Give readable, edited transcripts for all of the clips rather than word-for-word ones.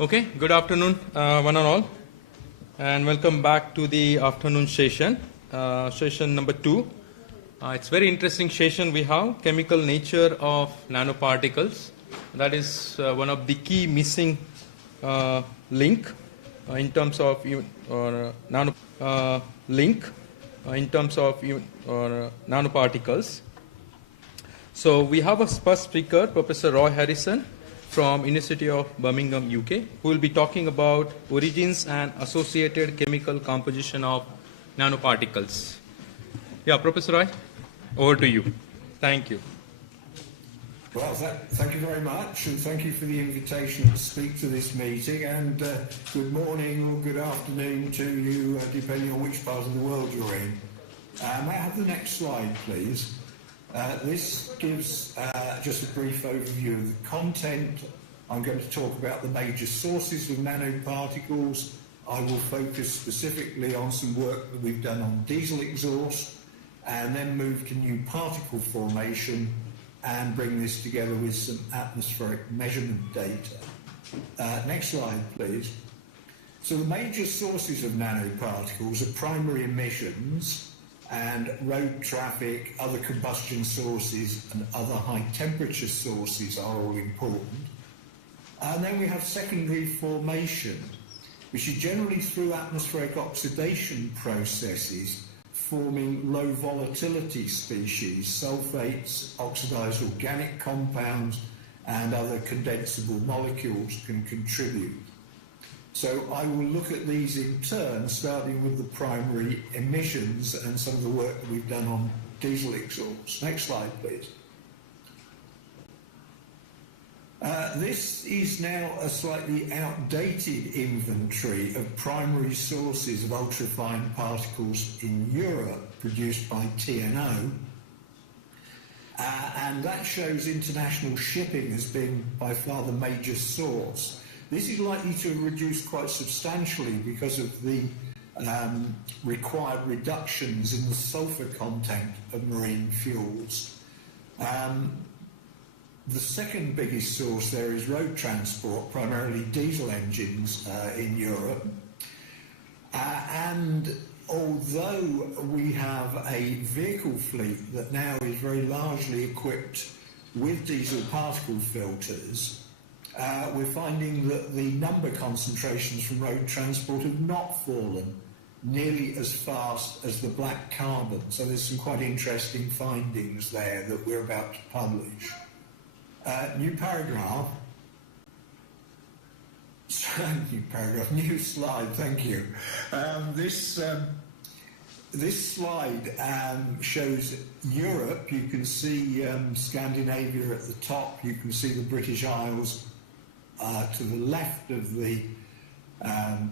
Okay, good afternoon, one and all, and welcome back to the afternoon session, session number 2. It's very interesting session we have, chemical nature of nanoparticles. That is one of the key missing link in terms of nanoparticles. So we have a first speaker, Professor Roy Harrison, from University of Birmingham, UK, who will be talking about origins and associated chemical composition of nanoparticles. Yeah, Professor Roy, over to you. Thank you. Well, thank you very much, and thank you for the invitation to speak to this meeting, and good morning or good afternoon to you, depending on which part of the world you're in. May I have the next slide, please? This gives just a brief overview of the content. I'm going to talk about the major sources of nanoparticles. I will focus specifically on some work that we've done on diesel exhaust, and then move to new particle formation and bring this together with some atmospheric measurement data. Next slide, please. So the major sources of nanoparticles are primary emissions, and road traffic, other combustion sources and other high temperature sources are all important. And then we have secondary formation, which is generally through atmospheric oxidation processes, forming low volatility species, sulfates, oxidized organic compounds and other condensable molecules can contribute. So I will look at these in turn, starting with the primary emissions and some of the work that we've done on diesel exhaust. Next slide, please. This is now a slightly outdated inventory of primary sources of ultrafine particles in Europe produced by TNO. And that shows international shipping as being by far the major source. This is likely to reduce quite substantially because of the required reductions in the sulfur content of marine fuels. The second biggest source there is road transport, primarily diesel engines in Europe. And although we have a vehicle fleet that now is very largely equipped with diesel particle filters, we're finding that the number concentrations from road transport have not fallen nearly as fast as the black carbon. So there's some quite interesting findings there that we're about to publish. New paragraph. New slide, thank you. This slide shows Europe. You can see Scandinavia at the top. You can see the British Isles to the left of the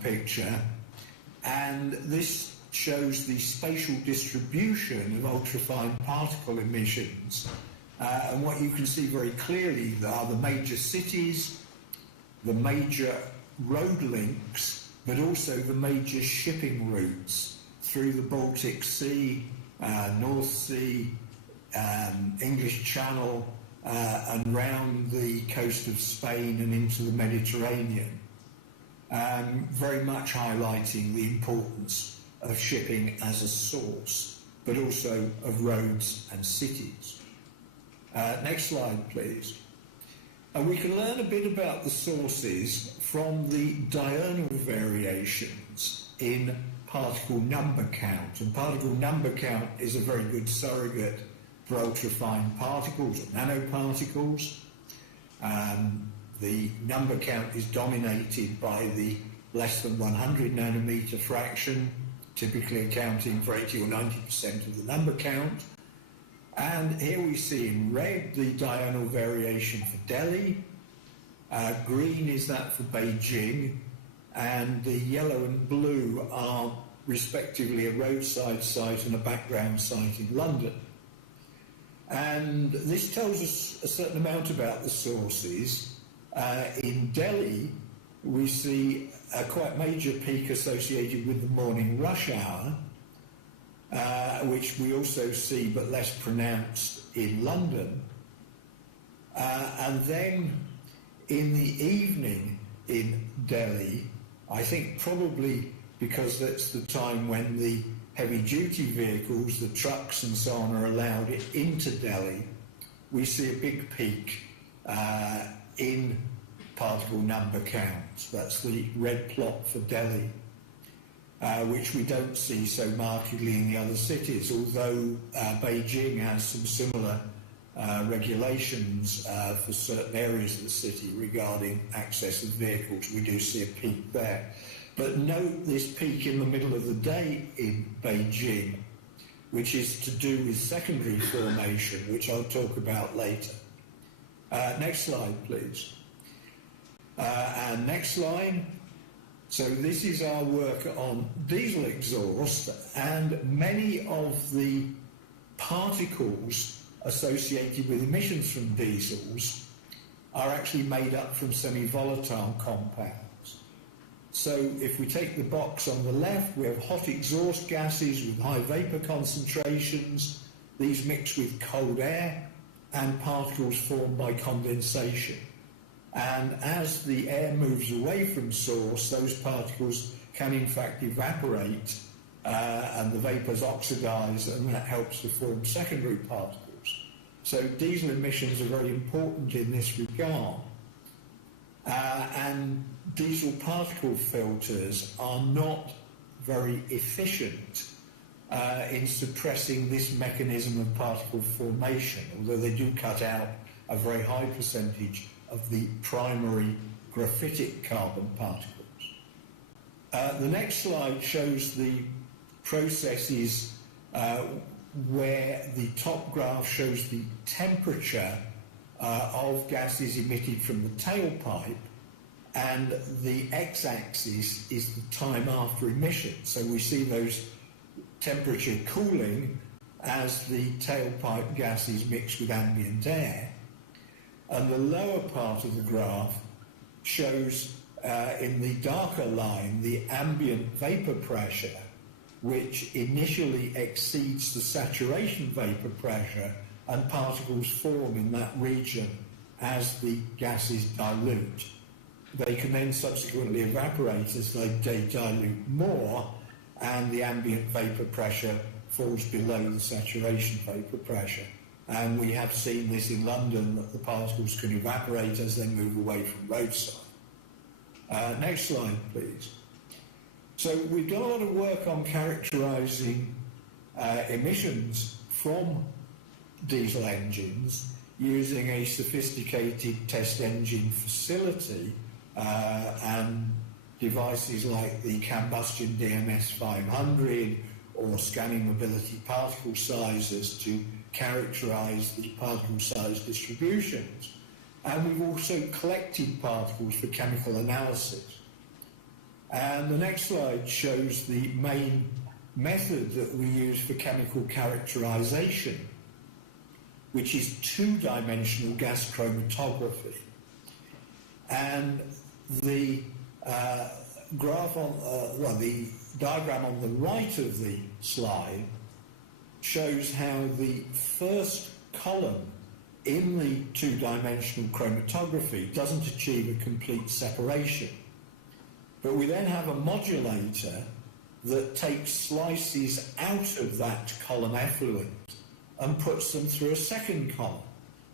picture, and this shows the spatial distribution of ultrafine particle emissions, and what you can see very clearly are the major cities, the major road links, but also the major shipping routes through the Baltic Sea, North Sea, English Channel, and round the coast of Spain and into the Mediterranean, very much highlighting the importance of shipping as a source, but also of roads and cities. Next slide, please. And we can learn a bit about the sources from the diurnal variations in particle number count. And particle number count is a very good surrogate for ultrafine particles or nanoparticles. The number count is dominated by the less than 100 nanometer fraction, typically accounting for 80 or 90% of the number count. And here we see in red the diurnal variation for Delhi. Green is that for Beijing, and the yellow and blue are respectively a roadside site and a background site in London. And this tells us a certain amount about the sources. In Delhi, we see a quite major peak associated with the morning rush hour, which we also see but less pronounced in London. And then in the evening, in Delhi. I think probably because that's the time when the heavy-duty vehicles, the trucks and so on, are allowed into Delhi. We see a big peak in particle number counts. That's the red plot for Delhi, which we don't see so markedly in the other cities, although Beijing has some similar regulations for certain areas of the city regarding access of vehicles. We do see a peak there. But note this peak in the middle of the day in Beijing, which is to do with secondary formation, which I'll talk about later. Next slide, please. And next slide. So this is our work on diesel exhaust, and many of the particles associated with emissions from diesels are actually made up from semi-volatile compounds. So if we take the box on the left, we have hot exhaust gases with high vapor concentrations. These mix with cold air and particles formed by condensation. And as the air moves away from source, those particles can in fact evaporate and the vapors oxidize, and that helps to form secondary particles. So diesel emissions are very important in this regard. And diesel particle filters are not very efficient in suppressing this mechanism of particle formation, although they do cut out a very high percentage of the primary graphitic carbon particles. The next slide shows the processes where the top graph shows the temperature of gases emitted from the tailpipe, and the x-axis is the time after emission. So we see those temperature cooling as the tailpipe gases mix with ambient air. And the lower part of the graph shows in the darker line the ambient vapor pressure, which initially exceeds the saturation vapor pressure, and particles form in that region as the gases dilute. They can then subsequently evaporate as they dilute more, and the ambient vapor pressure falls below the saturation vapor pressure. And we have seen this in London, that the particles can evaporate as they move away from roadside. Next slide, please. So we've done a lot of work on characterising emissions from diesel engines using a sophisticated test engine facility and devices like the Combustion DMS 500 or scanning mobility particle sizers to characterise the particle size distributions. And we've also collected particles for chemical analysis. And the next slide shows the main method that we use for chemical characterisation, which is two-dimensional gas chromatography. And the graph on, the diagram on the right of the slide shows how the first column in the two-dimensional chromatography doesn't achieve a complete separation. But we then have a modulator that takes slices out of that column effluent and puts them through a second column.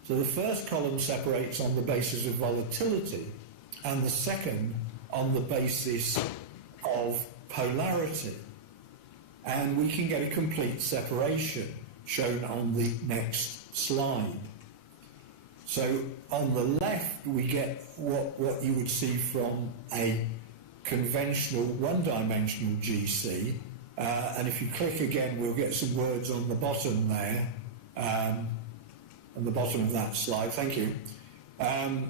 So the first column separates on the basis of volatility, and the second on the basis of polarity. And we can get a complete separation shown on the next slide. So on the left we get what you would see from a conventional one-dimensional GC, and if you click again we'll get some words on the bottom there, on the bottom of that slide, thank you.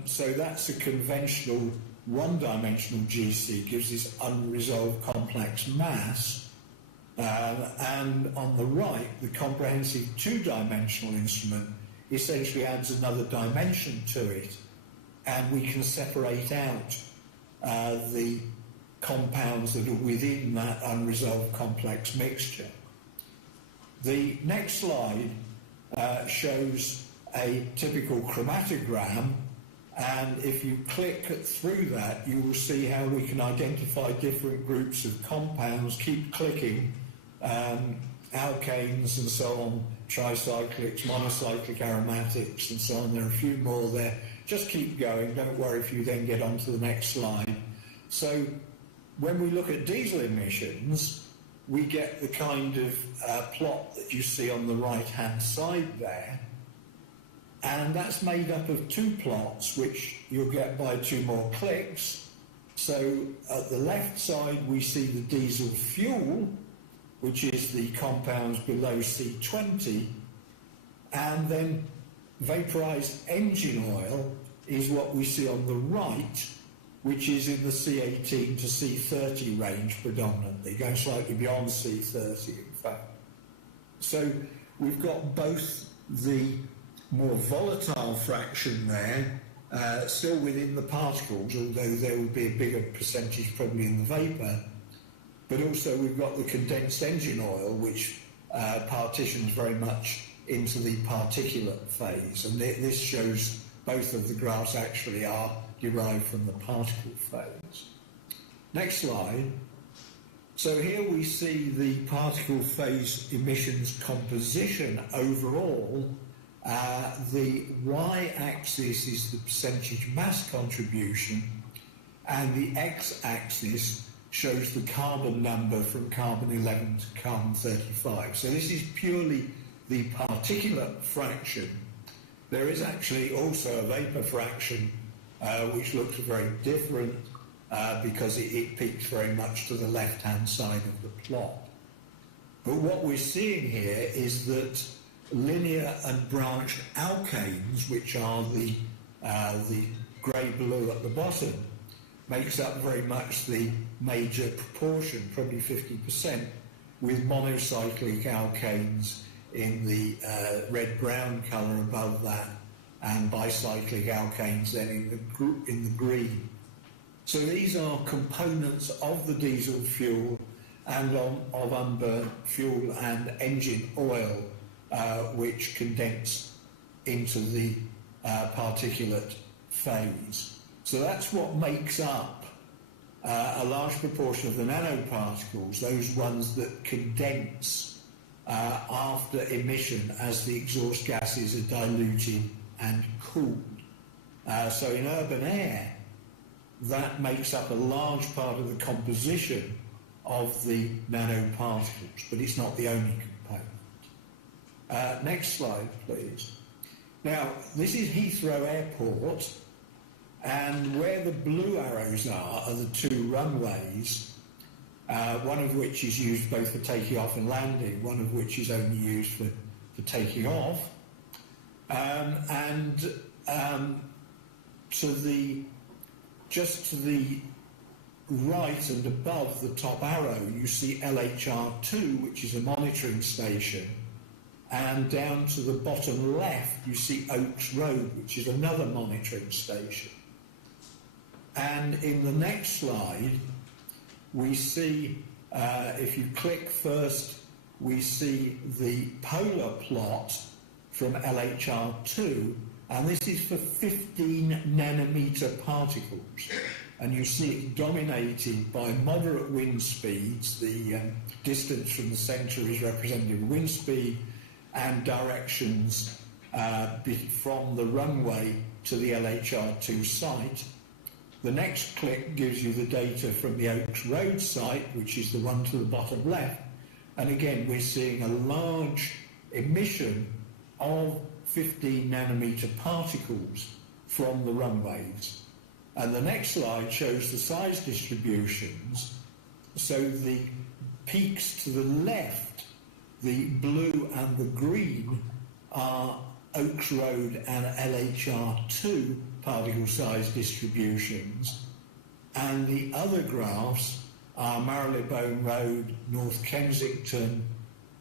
So that's a conventional one-dimensional GC, gives this unresolved complex mass, and on the right the comprehensive two-dimensional instrument essentially adds another dimension to it, and we can separate out the compounds that are within that unresolved complex mixture. The next slide shows a typical chromatogram And if you click through that, you will see how we can identify different groups of compounds. Keep clicking, alkanes and so on, tricyclics, monocyclic aromatics and so on. There are a few more there. Just keep going. Don't worry if you then get on to the next slide. So when we look at diesel emissions, we get the kind of plot that you see on the right-hand side there. And that's made up of two plots, which you'll get by two more clicks. So at the left side, we see the diesel fuel, which is the compounds below C20. And then vaporized engine oil is what we see on the right, which is in the C18 to C30 range predominantly, going slightly beyond C30 in fact. So we've got both the more volatile fraction there, still within the particles, although there will be a bigger percentage probably in the vapour, but also we've got the condensed engine oil, which partitions very much into the particulate phase, and this shows both of the graphs actually are derived from the particle phase. Next slide. So here we see the particle phase emissions composition overall. The y-axis is the percentage mass contribution, and the x-axis shows the carbon number from carbon 11 to carbon 35. So this is purely the particulate fraction. There is actually also a vapour fraction which looks very different because it peaks very much to the left-hand side of the plot. But what we're seeing here is that linear and branched alkanes, which are the grey blue at the bottom, makes up very much the major proportion, probably 50%, with monocyclic alkanes in the red-brown colour above that, and bicyclic alkanes then in the green. So these are components of the diesel fuel and of unburnt fuel and engine oil, which condense into the particulate phase. So that's what makes up a large proportion of the nanoparticles, those ones that condense after emission as the exhaust gases are diluted and cooled. So in urban air, that makes up a large part of the composition of the nanoparticles, but it's not the only component. Next slide, please. Now, this is Heathrow Airport, and where the blue arrows are the two runways, one of which is used both for taking off and landing, one of which is only used for taking off. Just to the right and above the top arrow, you see LHR2, which is a monitoring station, and down to the bottom left, you see Oaks Road, which is another monitoring station. And in the next slide, we see, if you click first, we see the polar plot from LHR2, and this is for 15 nanometer particles. And you see it dominated by moderate wind speeds. The distance from the centre is representative of wind speed, and directions from the runway to the LHR2 site. The next click gives you the data from the Oaks Road site, which is the one to the bottom left. And again, we're seeing a large emission of 15 nanometer particles from the runways. And the next slide shows the size distributions. So the peaks to the left, the blue and the green, are Oaks Road and LHR2 particle size distributions, and the other graphs are Marylebone Road, North Kensington,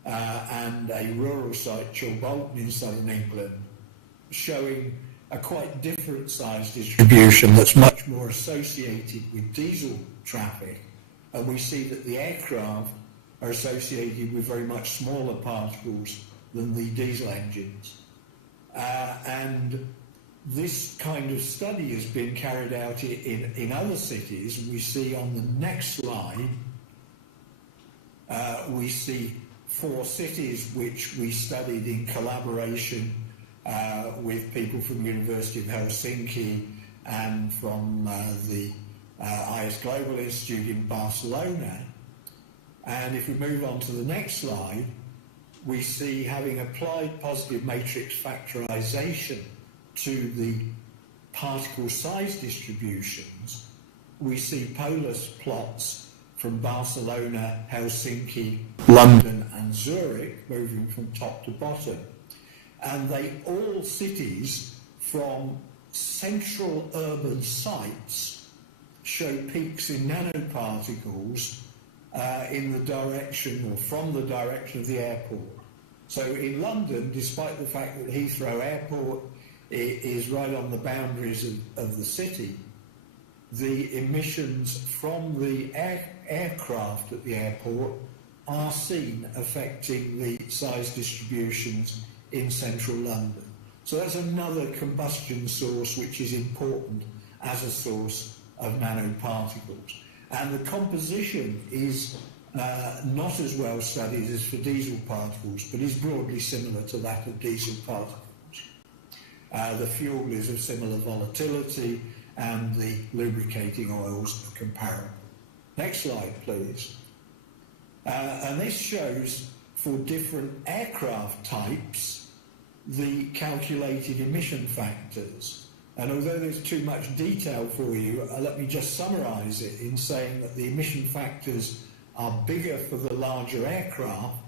and a rural site, Chilbolton in southern England, showing a quite different size distribution that's much more associated with diesel traffic. And we see that the aircraft are associated with very much smaller particles than the diesel engines. And this kind of study has been carried out in other cities. We see on the next slide, we see 4 cities which we studied in collaboration with people from the University of Helsinki and from the IS Global Institute in Barcelona. And if we move on to the next slide, we see, having applied positive matrix factorization to the particle size distributions, we see polar plots from Barcelona, Helsinki, London and Zurich, moving from top to bottom. And they all cities from central urban sites show peaks in nanoparticles in the direction, or from the direction of the airport. So in London, despite the fact that Heathrow Airport is right on the boundaries of the city, the emissions from the aircraft at the airport are seen affecting the size distributions in central London. So that's another combustion source which is important as a source of nanoparticles. And the composition is not as well studied as for diesel particles, but is broadly similar to that of diesel particles. The fuel is of similar volatility, and the lubricating oils are comparable. Next slide, please. And this shows, for different aircraft types, the calculated emission factors. And although there's too much detail for you, let me just summarise it in saying that the emission factors are bigger for the larger aircraft,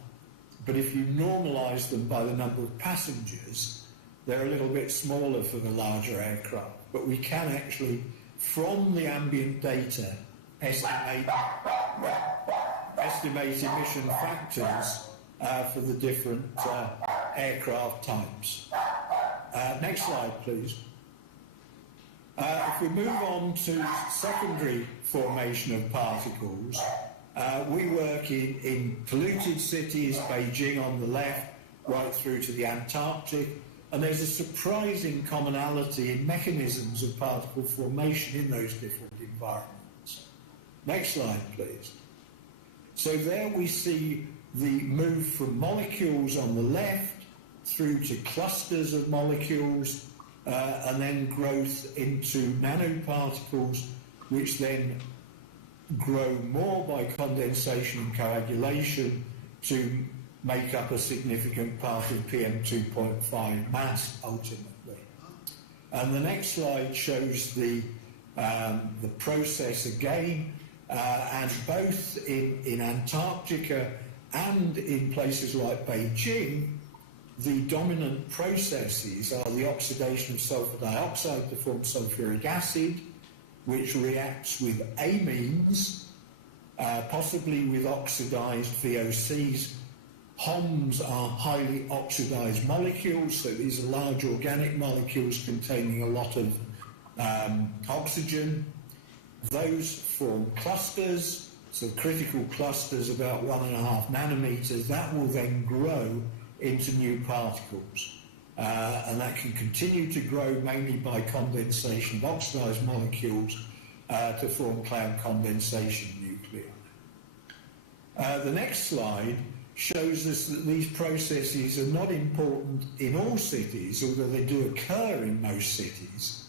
but if you normalise them by the number of passengers, they're a little bit smaller for the larger aircraft. But we can actually, from the ambient data, estimate emission factors for the different aircraft types. Next slide, please. If we move on to secondary formation of particles, we work in polluted cities, Beijing on the left, right through to the Antarctic, and there's a surprising commonality in mechanisms of particle formation in those different environments. Next slide, please. So there we see the move from molecules on the left through to clusters of molecules, and then growth into nanoparticles, which then grow more by condensation and coagulation to make up a significant part of PM2.5 mass ultimately. And the next slide shows the process again, and both in Antarctica and in places like Beijing, the dominant processes are the oxidation of sulfur dioxide to form sulfuric acid, which reacts with amines, possibly with oxidized VOCs. HOMs are highly oxidized molecules, so these are large organic molecules containing a lot of oxygen. Those form clusters, so critical clusters about 1.5 nanometers. That will then grow into new particles, and that can continue to grow mainly by condensation of oxidized molecules to form cloud condensation nuclei. The next slide shows us that these processes are not important in all cities, although they do occur in most cities,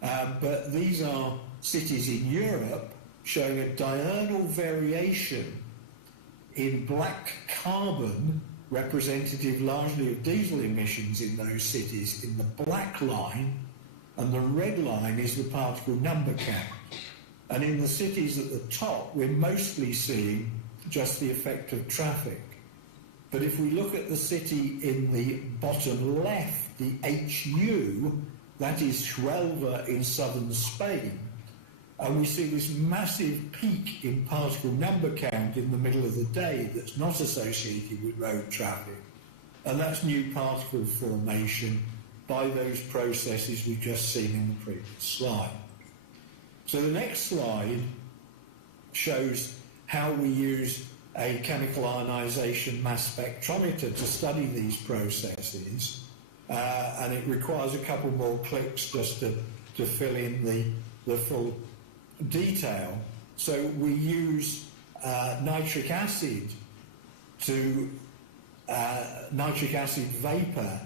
but these are cities in Europe showing a diurnal variation in black carbon, representative largely of diesel emissions in those cities, in the black line, and the red line is the particle number count. And in the cities at the top, we're mostly seeing just the effect of traffic. But if we look at the city in the bottom left, the HU, that is Huelva in southern Spain, and we see this massive peak in particle number count in the middle of the day that's not associated with road traffic. And that's new particle formation by those processes we've just seen in the previous slide. So the next slide shows how we use a chemical ionization mass spectrometer to study these processes. and it requires a couple more clicks just to fill in the full detail. So we use nitric acid nitric acid vapour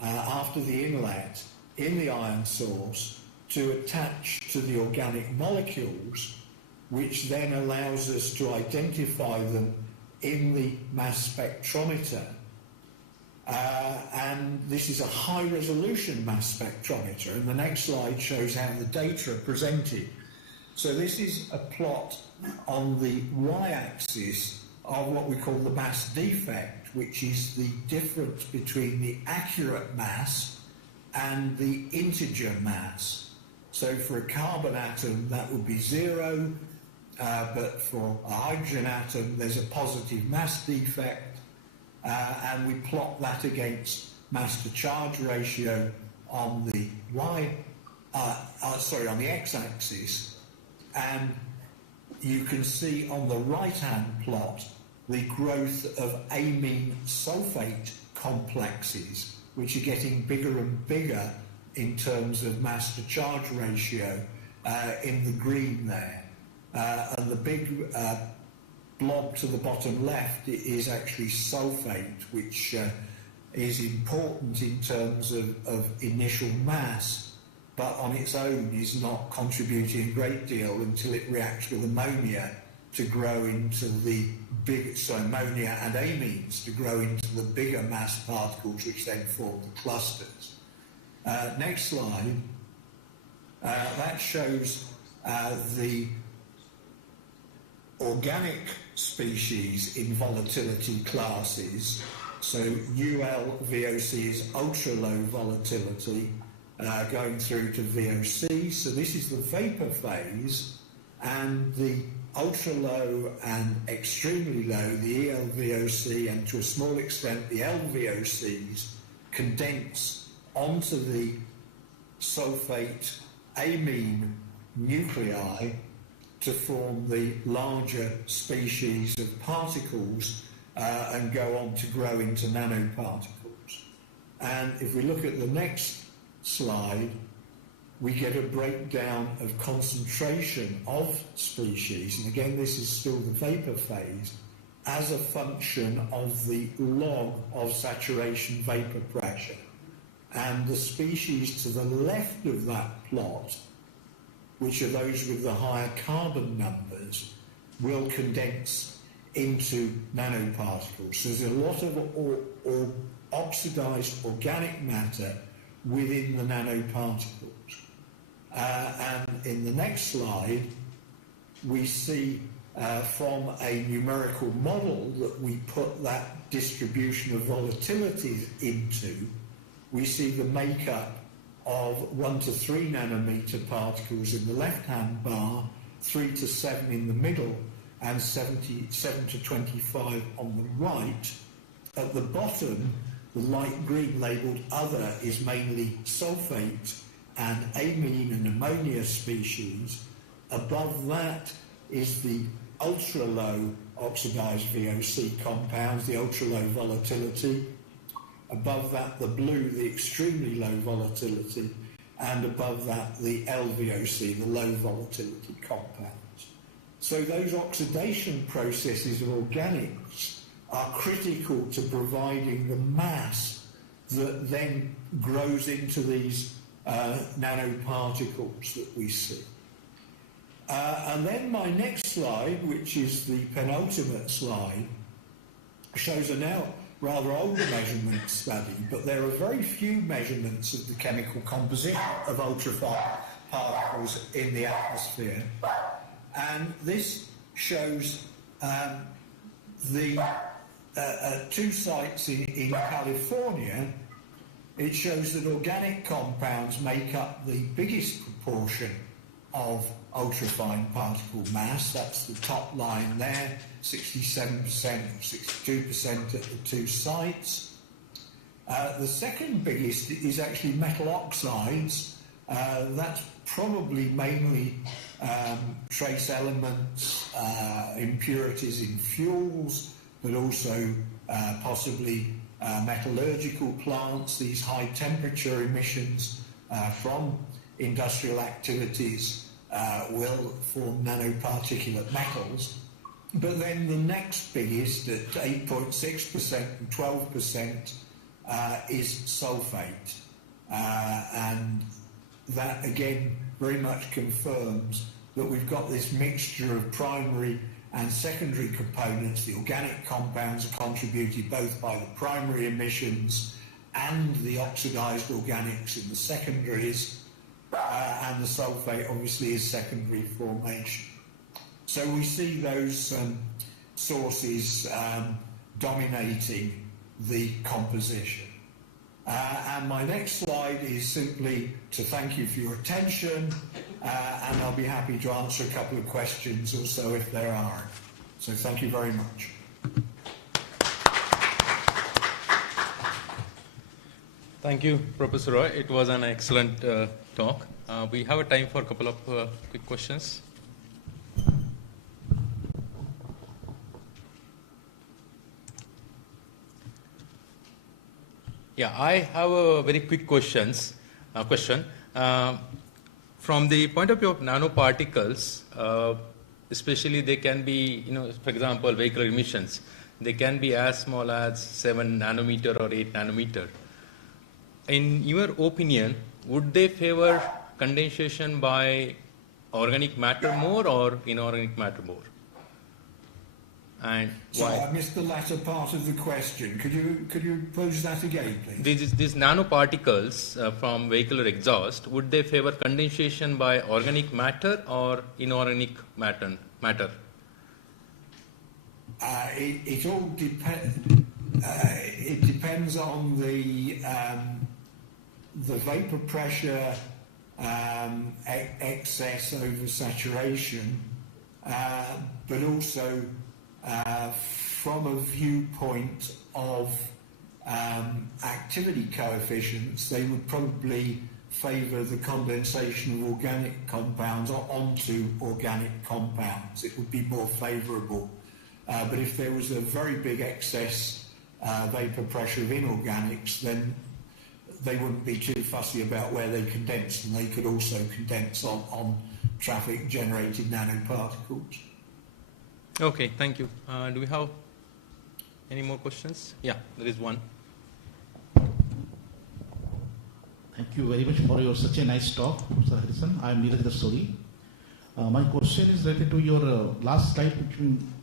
after the inlet in the ion source to attach to the organic molecules, which then allows us to identify them in the mass spectrometer. And this is a high-resolution mass spectrometer, and the next slide shows how the data are presented. So this is a plot on the y-axis of what we call the mass defect, which is the difference between the accurate mass and the integer mass. So for a carbon atom, that would be 0, but for a hydrogen atom, there's a positive mass defect, and we plot that against mass to charge ratio on the on the x-axis, and you can see on the right-hand plot the growth of amine sulfate complexes, which are getting bigger and bigger in terms of mass to charge ratio in the green there. And the big blob to the bottom left is actually sulfate, which is important in terms of initial mass, but on its own is not contributing a great deal until it reacts with ammonia to grow into the ammonia and amines to grow into the bigger mass particles, which then form the clusters. Next slide. That shows the organic species in volatility classes. So UL-VOC is ultra-low volatility, going through to VOC. So this is the vapor phase, and the ultra-low and extremely low, the EL-VOC, and to a small extent the LVOCs, condense onto the sulfate amine nuclei to form the larger species of particles and go on to grow into nanoparticles. And if we look at the next slide, we get a breakdown of concentration of species, and again this is still the vapor phase, as a function of the log of saturation vapor pressure. And the species to the left of that plot, which are those with the higher carbon numbers, will condense into nanoparticles. So there's a lot of oxidized organic matter within the nanoparticles. And in the next slide, we see from a numerical model that we put that distribution of volatilities into, we see the makeup of 1 to 3 nanometer particles in the left-hand bar, 3 to 7 in the middle, and 7 to 25 on the right. At the bottom, the light green labelled other is mainly sulfate and amine and ammonia species. Above that is the ultra-low oxidized VOC compounds, the ultra-low volatility. Above that, the blue, the extremely low volatility, and above that, the LVOC, the low volatility compounds. So those oxidation processes of organics are critical to providing the mass that then grows into these nanoparticles that we see. And then my next slide, which is the penultimate slide, shows a now rather older measurement study, but there are very few measurements of the chemical composition of ultrafine particles in the atmosphere. And this shows the 2 sites in California. It shows that organic compounds make up the biggest proportion of ultrafine particle mass. That's the top line there, 67%, 62% at the 2 sites. The second biggest is actually metal oxides. That's probably mainly trace elements, impurities in fuels, but also possibly metallurgical plants, these high temperature emissions from industrial activities will form nanoparticulate metals. But then the next biggest, at 8.6% and 12%, is sulfate. And that again very much confirms that we've got this mixture of primary and secondary components. The organic compounds are contributed both by the primary emissions and the oxidized organics in the secondaries, and the sulfate obviously is secondary formation. So we see those sources dominating the composition. And my next slide is simply to thank you for your attention, and I'll be happy to answer a couple of questions or so if there are. So thank you very much. Thank you, Professor Roy. It was an excellent talk. We have a time for a couple of quick questions. Yeah, I have a very quick question. From the point of view of nanoparticles, especially they can be, for example, vehicle emissions, they can be as small as 7 nanometer or 8 nanometer. In your opinion, would they favor condensation by organic matter more or inorganic matter more? And so why? I missed the latter part of the question. Could you pose that again, please? These nanoparticles from vehicular exhaust, would they favor condensation by organic matter or inorganic matter? It all depends. It depends on the vapor pressure excess over saturation, but also from a viewpoint of activity coefficients, they would probably favour the condensation of organic compounds onto organic compounds. It would be more favourable. But if there was a very big excess vapor pressure of inorganics, then they wouldn't be too fussy about where they condense, and they could also condense on traffic-generated nanoparticles. Okay, thank you. Do we have any more questions? Yeah, there is one. Thank you very much for such a nice talk, Professor Harrison. I am Neeraj Dastori. My question is related to your last slide,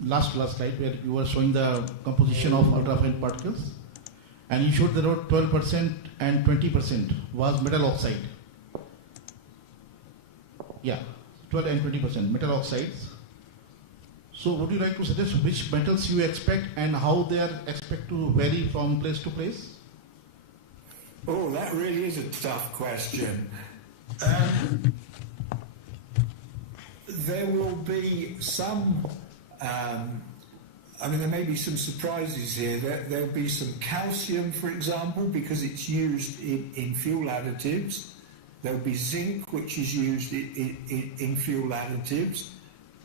last slide, where you were showing the composition of ultrafine particles, and you showed that about 12% and 20% was metal oxide. Yeah, 12 and 20% metal oxides. So would you like to suggest which metals you expect and how they are expected to vary from place to place? Oh, that really is a tough question. There will be some, there may be some surprises here. There'll be some calcium, for example, because it's used in fuel additives. There'll be zinc, which is used in fuel additives.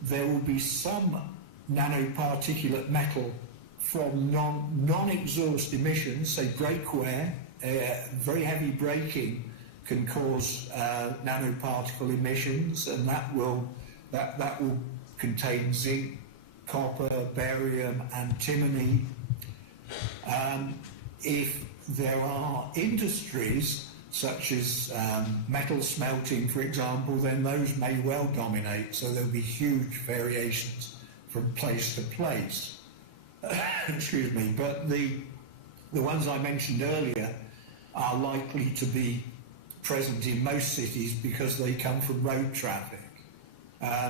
There will be some nanoparticulate metal from non-exhaust emissions, say brake wear. Very heavy braking can cause nanoparticle emissions, and that will contain zinc, copper, barium, antimony. If there are industries such as metal smelting, for example, then those may well dominate, so there'll be huge variations from place to place. Excuse me, but the ones I mentioned earlier are likely to be present in most cities because they come from road traffic.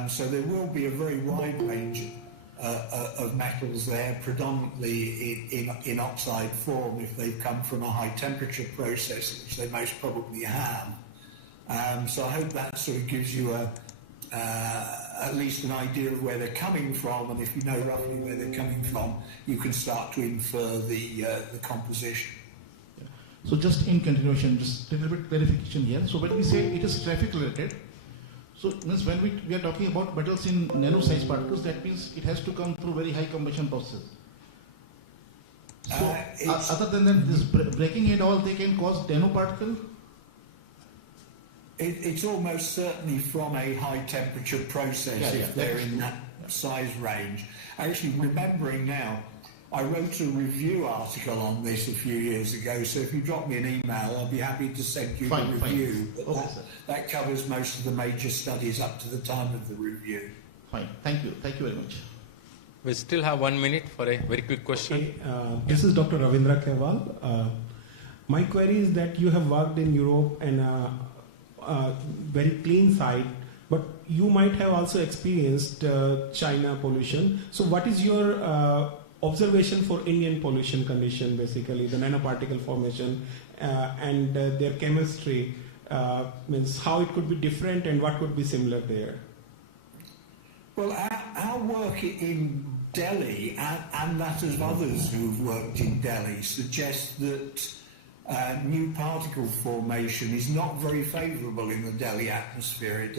So there will be a very wide range of metals there, predominantly in oxide form if they've come from a high temperature process, which they most probably have. So I hope that sort of gives you at least an idea of where they're coming from, and if you know roughly where they're coming from, you can start to infer the composition. So just in continuation, just a little bit clarification here. So when we say it is traffic related, so means when we are talking about metals in nano size particles, that means it has to come through very high combustion process. So, other than that, this breaking it all, they can cause nanoparticle? It's almost certainly from a high temperature process if they're in that size range. Actually, remembering now, I wrote a review article on this a few years ago, so if you drop me an email, I'll be happy to send you the review. Okay, that covers most of the major studies up to the time of the review. Fine. Thank you. Thank you very much. We still have 1 minute for a very quick question. Okay, this is Dr. Ravindra Kewal. My query is that you have worked in Europe and very clean site, but you might have also experienced China pollution. So what is your observation for Indian pollution condition, basically the nanoparticle formation and their chemistry, means how it could be different and what could be similar there? Well, our work in Delhi and that of others who've worked in Delhi suggests that new particle formation is not very favourable in the Delhi atmosphere. It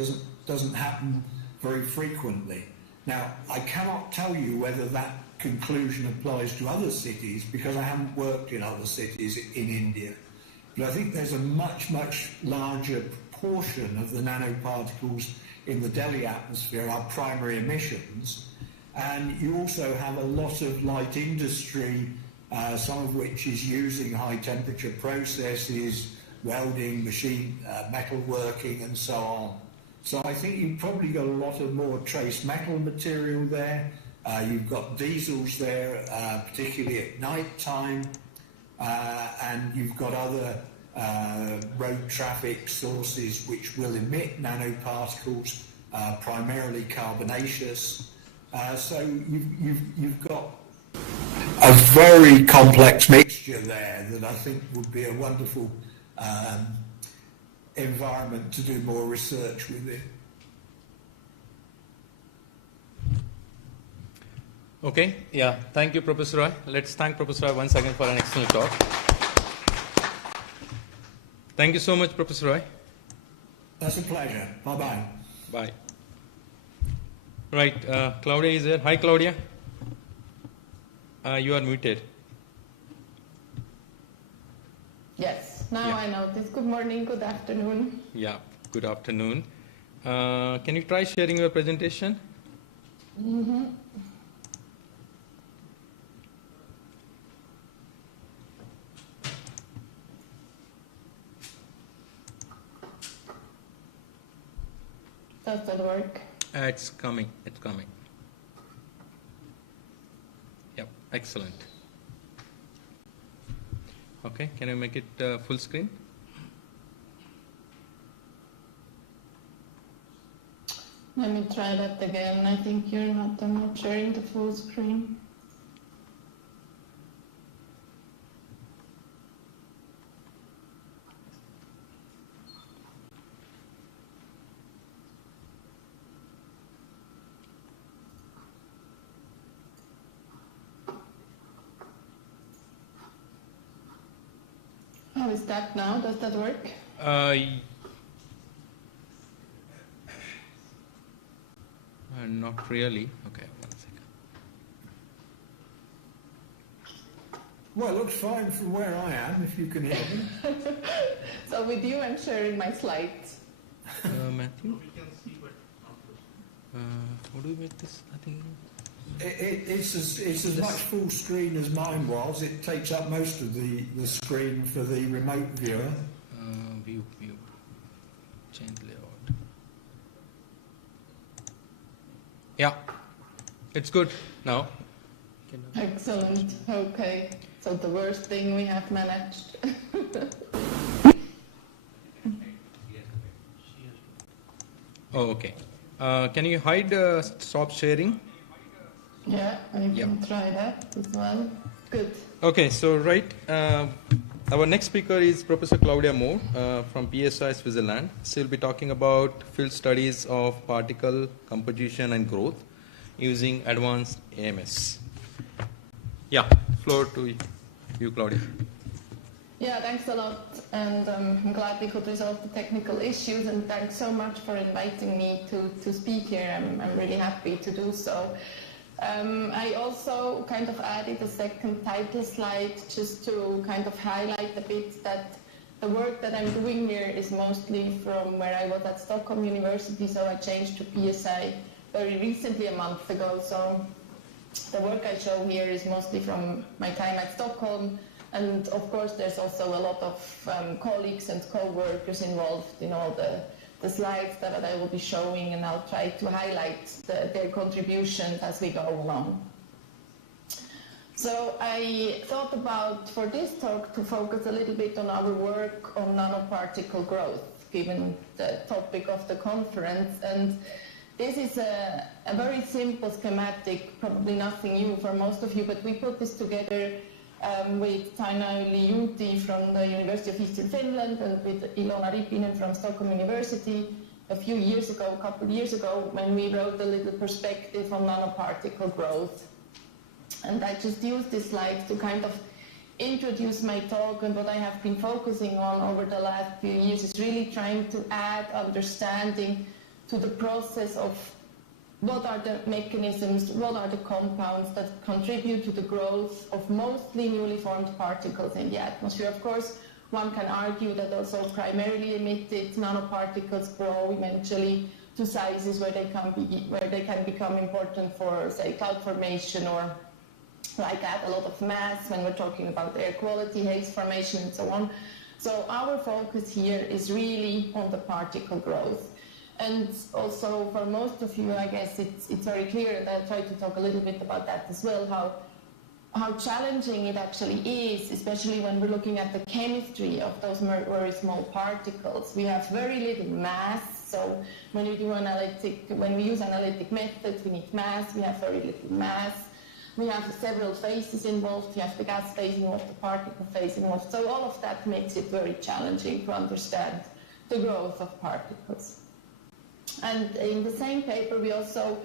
doesn't happen very frequently. Now, I cannot tell you whether that conclusion applies to other cities because I haven't worked in other cities in India. But I think there's a much, much larger proportion of the nanoparticles in the Delhi atmosphere are primary emissions, and you also have a lot of light industry, some of which is using high temperature processes, welding, machine metalworking and so on. So I think you've probably got a lot of more trace metal material there. You've got diesels there, particularly at night time, and you've got other road traffic sources which will emit nanoparticles, primarily carbonaceous. So you've got a very complex mixture there that I think would be a wonderful environment to do more research within. Okay, yeah, thank you, Professor Roy. Let's thank Professor Roy once again for an excellent talk. Thank you so much, Professor Roy. That's a pleasure. Bye-bye. Bye. Right, Claudia is there. Hi, Claudia. You are muted. Yes, now Yeah. I notice. Good morning, good afternoon. Yeah, good afternoon. Can you try sharing your presentation? Mm-hmm. Does that work? It's coming. It's coming. Yep, excellent. Okay, can you make it full screen? Let me try that again. I think I'm not sharing the full screen. How is that now? Does that work? Not really. Okay, 1 second. Well, it looks fine from where I am, if you can hear me. So with you, I'm sharing my slides. Matthew? How do we make this? I think. It's as much full screen as mine was. It takes up most of the screen for the remote viewer. View. Change layout. Yeah, it's good now. Excellent. Okay. So the worst thing we have managed. Oh, okay. Can you hide stop sharing? Yeah, I can try that as well. Good. Okay, so our next speaker is Professor Claudia Moore from PSI Switzerland. She'll be talking about field studies of particle composition and growth using advanced AMS. Yeah, floor to you, Claudia. Yeah, thanks a lot, and I'm glad we could resolve the technical issues, and thanks so much for inviting me to speak here. I'm really happy to do so. I also kind of added a second title slide just to kind of highlight a bit that the work that I'm doing here is mostly from where I was at Stockholm University, so I changed to PSI very recently, a month ago. So the work I show here is mostly from my time at Stockholm, and of course there's also a lot of colleagues and co-workers involved in all the slides that I will be showing, and I'll try to highlight their contributions as we go along. So I thought about, for this talk, to focus a little bit on our work on nanoparticle growth, given the topic of the conference. And this is a very simple schematic, probably nothing new for most of you, but we put this together with Taina Liuti from the University of Eastern Finland and with Ilona Ripinen from Stockholm University a couple of years ago, when we wrote a little perspective on nanoparticle growth. And I just used this slide to kind of introduce my talk, and what I have been focusing on over the last few years is really trying to add understanding to the process of what are the mechanisms, what are the compounds that contribute to the growth of mostly newly formed particles in the atmosphere. Of course, one can argue that also primarily emitted nanoparticles grow eventually to sizes where they can become important for, say, cloud formation, or like add a lot of mass when we're talking about air quality, haze formation, and so on. So our focus here is really on the particle growth. And also for most of you, I guess it's very clear, and I'll try to talk a little bit about that as well, how challenging it actually is, especially when we're looking at the chemistry of those very small particles. We have very little mass, so when we use analytic methods, we need mass. We have very little mass. We have several phases involved. You have the gas phase involved, the particle phase involved. So all of that makes it very challenging to understand the growth of particles. And in the same paper, we also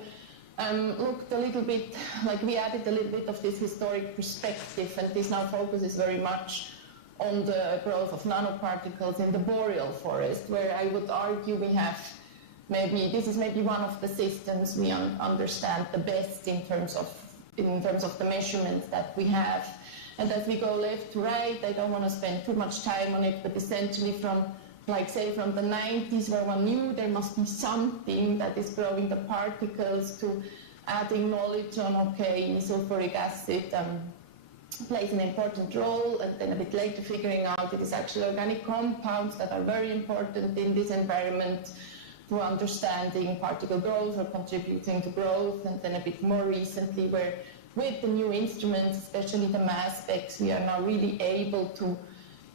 looked a little bit, we added a little bit of this historic perspective, and this now focuses very much on the growth of nanoparticles in the boreal forest, where I would argue we have this is maybe one of the systems we understand the best in terms of the measurements that we have. And as we go left to right, I don't want to spend too much time on it, but essentially from the 90s, where one knew there must be something that is growing the particles, to adding knowledge on, okay, sulfuric acid plays an important role, and then a bit later figuring out it is actually organic compounds that are very important in this environment to understanding particle growth or contributing to growth, and then a bit more recently, where with the new instruments, especially the mass specs, we are now really able to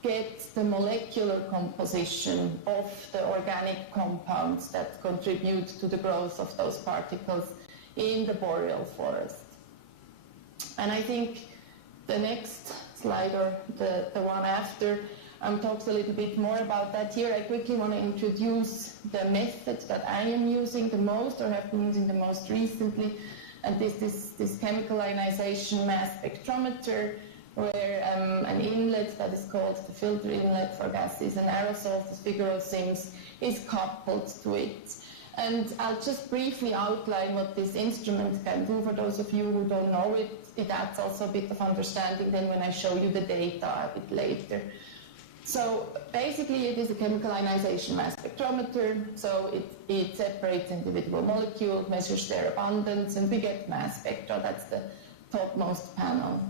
get the molecular composition of the organic compounds that contribute to the growth of those particles in the boreal forest. And I think the next slide, or the one after, talks a little bit more about that. Here I quickly want to introduce the method that I am using the most, or have been using the most recently, and this chemical ionization mass spectrometer, where an inlet that is called the filter inlet for gases and aerosols, this figure of things, is coupled to it. And I'll just briefly outline what this instrument can do for those of you who don't know it. It adds also a bit of understanding then when I show you the data a bit later. So basically it is a chemical ionization mass spectrometer, so it separates individual molecules, measures their abundance, and we get mass spectra. That's the topmost panel.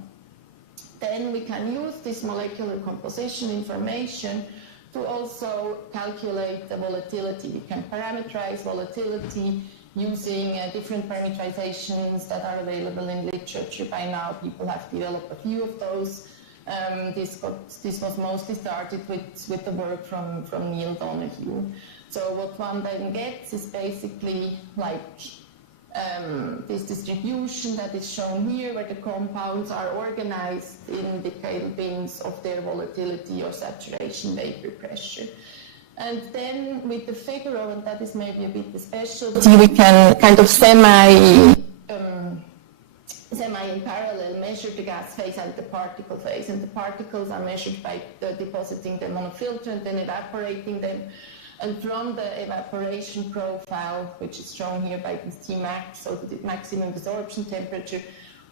Then we can use this molecular composition information to also calculate the volatility. We can parameterize volatility using different parameterizations that are available in literature by now. People have developed a few of those. This was mostly started with the work from Neil Donahue. So what one then gets is basically this distribution that is shown here, where the compounds are organized in decadal bins of their volatility or saturation vapor pressure. And then with the Figaro, and that is maybe a bit the specialty, we can kind of semi in parallel measure the gas phase and the particle phase. And the particles are measured by depositing them on a filter and then evaporating them. And from the evaporation profile, which is shown here by this Tmax, so the maximum absorption temperature,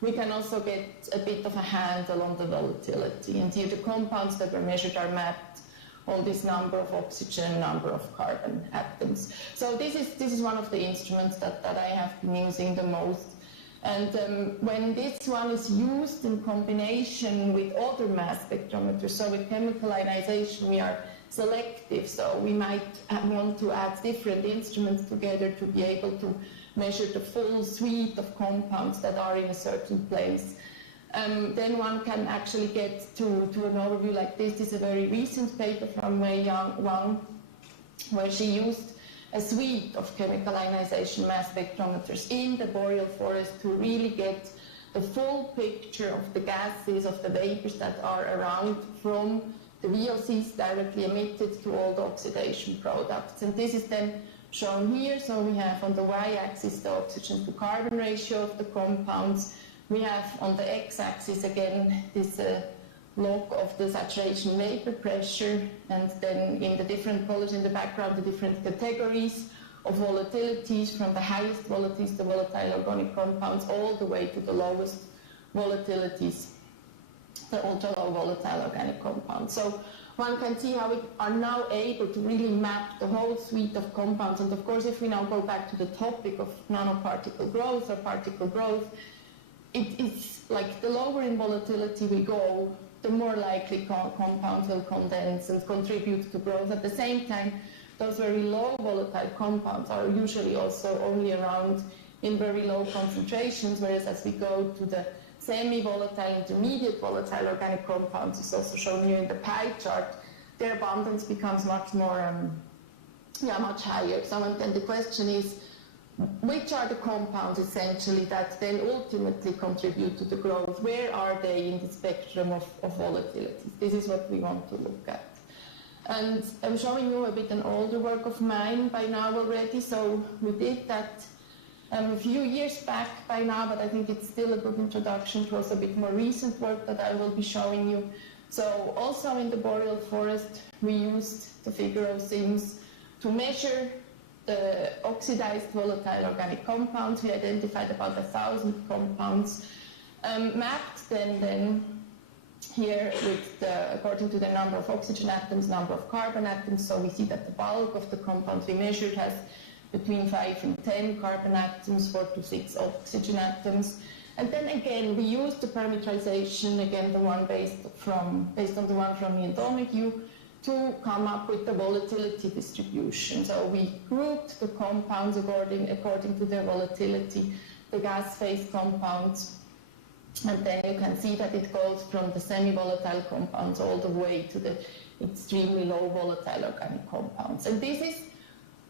we can also get a bit of a handle on the volatility. And here the compounds that were measured are mapped on this number of oxygen, number of carbon atoms. So this is one of the instruments that I have been using the most. And when this one is used in combination with other mass spectrometers, so with chemical ionization, we are selective, so we might want to add different instruments together to be able to measure the full suite of compounds that are in a certain place. Then one can actually get to an overview like this. This is a very recent paper from Wei Wang, where she used a suite of chemical ionization mass spectrometers in the boreal forest to really get the full picture of the gases, of the vapors that are around from the VOCs directly emitted to all the oxidation products. And this is then shown here. So we have on the y-axis the oxygen to carbon ratio of the compounds. We have on the x-axis again this log of the saturation vapor pressure, and then in the different colors in the background the different categories of volatilities, from the highest volatilities, the volatile organic compounds, all the way to the lowest volatilities, the ultra-low volatile organic compounds. So one can see how we are now able to really map the whole suite of compounds. And of course, if we now go back to the topic of nanoparticle growth or particle growth, it's like the lower in volatility we go, the more likely compounds will condense and contribute to growth. At the same time, those very low volatile compounds are usually also only around in very low concentrations, whereas as we go to the semi-volatile, intermediate volatile organic compounds, is also shown here in the pie chart, their abundance becomes much more, much higher. So then the question is, which are the compounds essentially that then ultimately contribute to the growth? Where are they in the spectrum of volatility? This is what we want to look at. And I'm showing you a bit an older work of mine by now already. So we did that a few years back by now, but I think it's still a good introduction to also a bit more recent work that I will be showing you. So also in the boreal forest, we used the Figaro SIMS to measure the oxidized volatile organic compounds. We identified about 1,000 compounds, mapped then here with according to the number of oxygen atoms, number of carbon atoms. So we see that the bulk of the compounds we measured has between 5 and 10 carbon atoms, 4 to 6 oxygen atoms. And then again, we used the parameterization, again the one based on the one from the atomic view, to come up with the volatility distribution. So we grouped the compounds according to their volatility, the gas phase compounds, and then you can see that it goes from the semi-volatile compounds all the way to the extremely low volatile organic compounds. And this is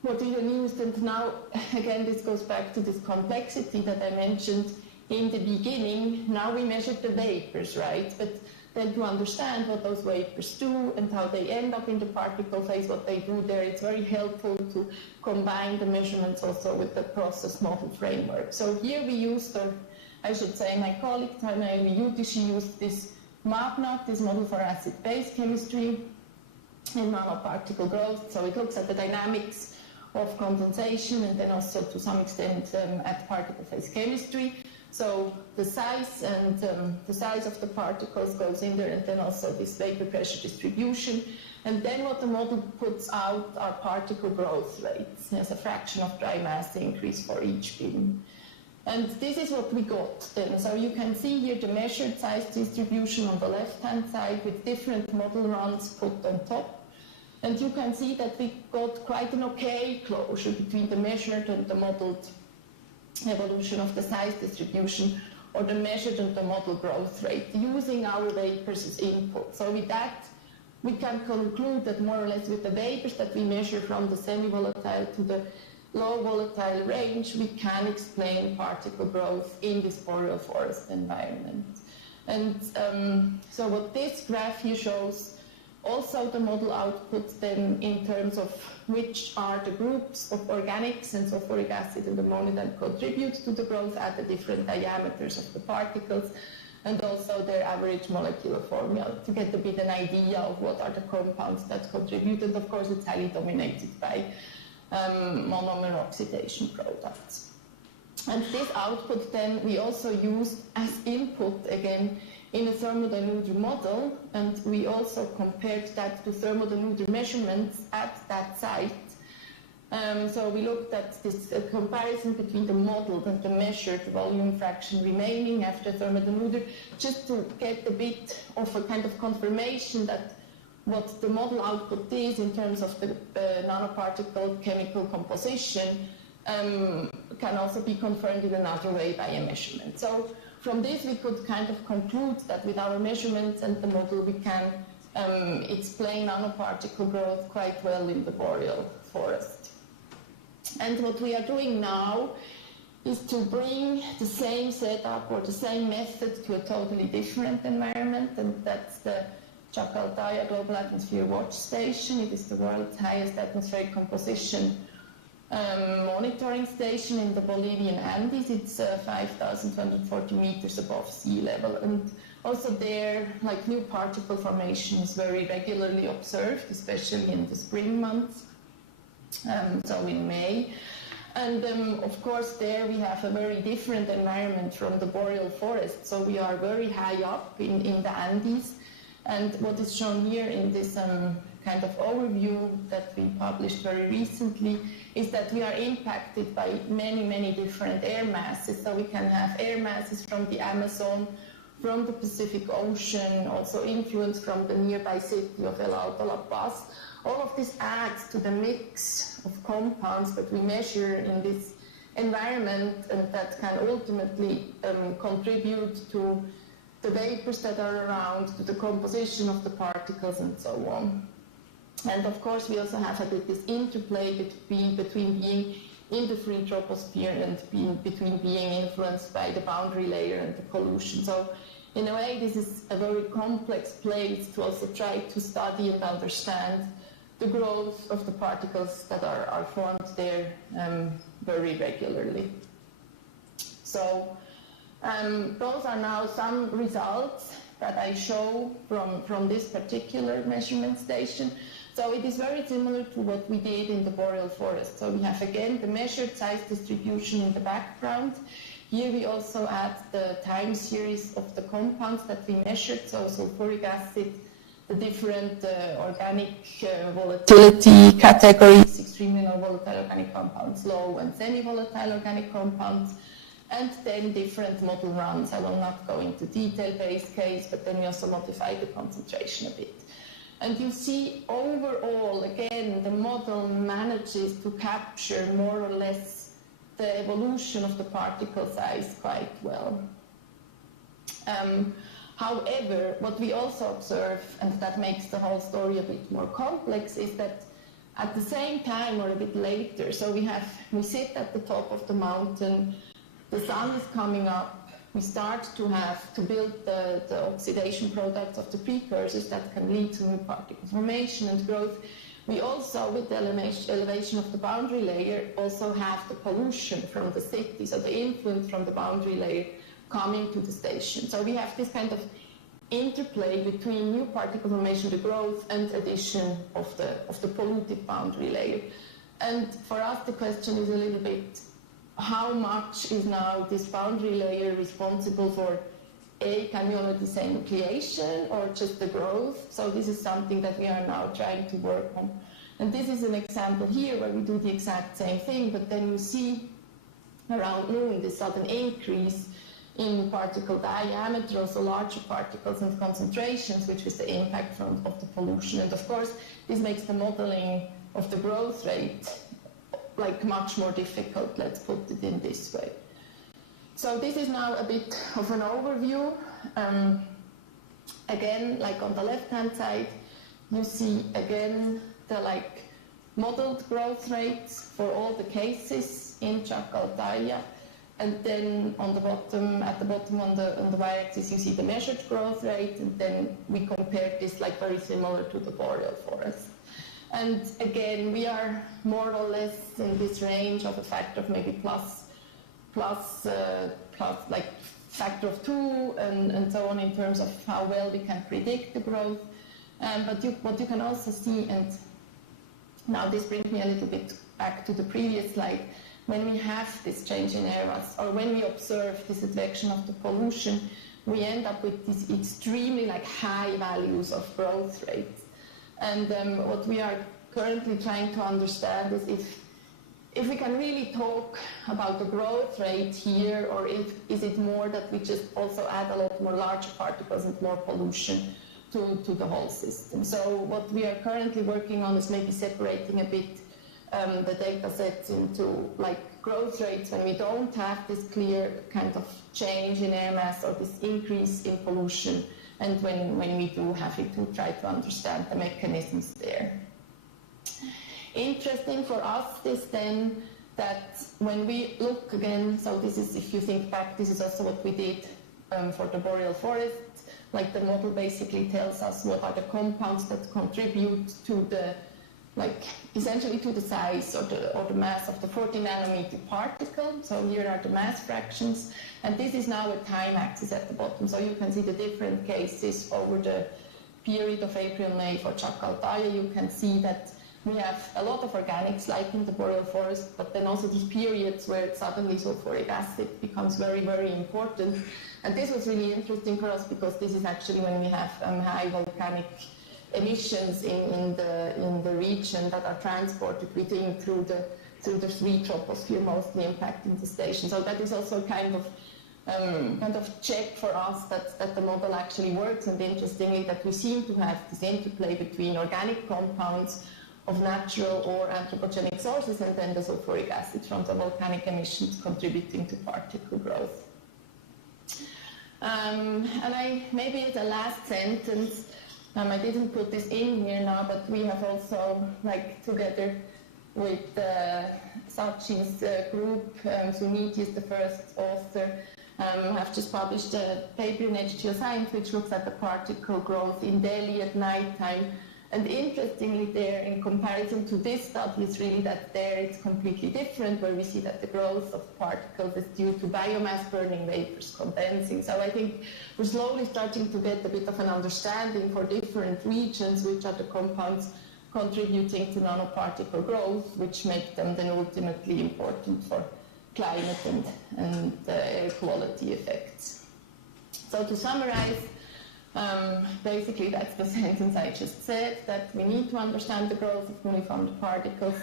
what we used, and now again this goes back to this complexity that I mentioned in the beginning. Now we measured the vapors, right? But then to understand what those vapors do and how they end up in the particle phase, what they do there, it's very helpful to combine the measurements also with the process model framework. So here we used, or I should say my colleague Naomi Yuti, she used this MAPNOT, this model for acid-base chemistry in nanoparticle growth. So it looks at the dynamics of condensation and then also to some extent at particle phase chemistry. So the size and the size of the particles goes in there, and then also this vapor pressure distribution. And then what the model puts out are particle growth rates as a fraction of dry mass increase for each bin. And this is what we got then. So you can see here the measured size distribution on the left-hand side with different model runs put on top. And you can see that we got quite an okay closure between the measured and the modeled evolution of the size distribution, or the measured and the model growth rate, using our vapors as input. So with that, we can conclude that more or less with the vapors that we measure from the semi-volatile to the low volatile range, we can explain particle growth in this boreal forest environment. And so what this graph here shows, also the model output then in terms of which are the groups of organics and sulfuric acid and ammonia that contribute to the growth at the different diameters of the particles. and also their average molecular formula to get a bit an idea of what are the compounds that contribute. And of course, it's highly dominated by monomer oxidation products. And this output then we also used as input again in a thermodynamic model, and we also compared that to thermodynamic measurements at that site. So we looked at this comparison between the modeled and the measured volume fraction remaining after thermodynamic, just to get a bit of a kind of confirmation that what the model output is in terms of the nanoparticle chemical composition can also be confirmed in another way by a measurement. So from this we could kind of conclude that with our measurements and the model we can explain nanoparticle growth quite well in the boreal forest. And what we are doing now is to bring the same setup or the same method to a totally different environment, and that's the Chacaltaya Global Atmosphere Watch Station. It is the world's highest atmospheric composition monitoring station in the Bolivian Andes. It's 5,240 meters above sea level, and also there, like, new particle formation is very regularly observed, especially in the spring months, so in May. And of course there we have a very different environment from the boreal forest, so we are very high up in the Andes. And what is shown here in this kind of overview that we published very recently is that we are impacted by many, many different air masses. So we can have air masses from the Amazon, from the Pacific Ocean, also influence from the nearby city of El Alto La Paz. All of this adds to the mix of compounds that we measure in this environment, and that can ultimately contribute to the vapors that are around, to the composition of the particles, and so on. And of course we also have a bit this interplay between being in the free troposphere and between being influenced by the boundary layer and the pollution. So in a way this is a very complex place to also try to study and understand the growth of the particles that are formed there very regularly. So those are now some results that I show from this particular measurement station. So it is very similar to what we did in the boreal forest. So we have again the measured size distribution in the background. Here we also add the time series of the compounds that we measured, so sulfuric acid, the different organic volatility categories, extremely low volatile organic compounds, low and semi-volatile organic compounds, and then different model runs. I will not go into detail base case, but then we also modify the concentration a bit. And you see overall, again, the model manages to capture more or less the evolution of the particle size quite well. However, what we also observe, and that makes the whole story a bit more complex, is that at the same time or a bit later, so we sit at the top of the mountain, the sun is coming up, we start to have to build the oxidation products of the precursors that can lead to new particle formation and growth. We also, with the elevation of the boundary layer, also have the pollution from the city, so the influence from the boundary layer coming to the station. So we have this kind of interplay between new particle formation, the growth, and addition of the polluted boundary layer. And for us the question is a little bit, how much is now this boundary layer responsible for can we already say nucleation or just the growth? So this is something that we are now trying to work on. And this is an example here where we do the exact same thing, but then you see around noon this sudden increase in particle diameter, also larger particles and concentrations, which is the impact of the pollution. And of course, this makes the modeling of the growth rate like much more difficult, let's put it in this way. So this is now a bit of an overview. Again, like on the left-hand side, you see again the modeled growth rates for all the cases in Chacaltaya. And then on the bottom, at the bottom on the y-axis, you see the measured growth rate, and then we compare this very similar to the boreal forest. And again, we are more or less in this range of a factor of maybe plus 50 factor of 2 and so on in terms of how well we can predict the growth. But what you can also see, and now this brings me a little bit back to the previous slide, when we have this change in air mass, or when we observe this advection of the pollution, we end up with these extremely high values of growth rates. And what we are currently trying to understand is if we can really talk about the growth rate here, or is it more that we just also add a lot more large particles and more pollution to the whole system. So what we are currently working on is maybe separating a bit the data sets into growth rates when we don't have this clear kind of change in air mass or this increase in pollution, and when we do have it, to try to understand the mechanisms there. Interesting for us is then that when we look again, so this is, if you think back, this is also what we did for the boreal forest. The model basically tells us what are the compounds that contribute to the, essentially to the size or the mass of the 40 nanometer particle. So here are the mass fractions, and this is now a time axis at the bottom. So you can see the different cases over the period of April-May for Chakaltaya. You can see that we have a lot of organics like in the boreal forest, but then also these periods where suddenly sulfuric acid becomes very, very important. And this was really interesting for us because this is actually when we have high volcanic emissions in the region that are transported within through the free troposphere, mostly impacting the station. So that is also kind of check for us that the model actually works, and interestingly that we seem to have this interplay between organic compounds of natural or anthropogenic sources and then the sulfuric acid from the volcanic emissions contributing to particle growth. And maybe as a last sentence, I didn't put this in here now, but we have also, together with Sachin's group, Suniti is the first author, have just published a paper in HTO Science which looks at the particle growth in Delhi at night time. And interestingly there, in comparison to this study, is really that there it's completely different, where we see that the growth of particles is due to biomass burning vapors condensing. So I think we're slowly starting to get a bit of an understanding for different regions, which are the compounds contributing to nanoparticle growth, which make them then ultimately important for climate and air quality effects. So to summarize, basically that's the sentence I just said, that we need to understand the growth of uniform particles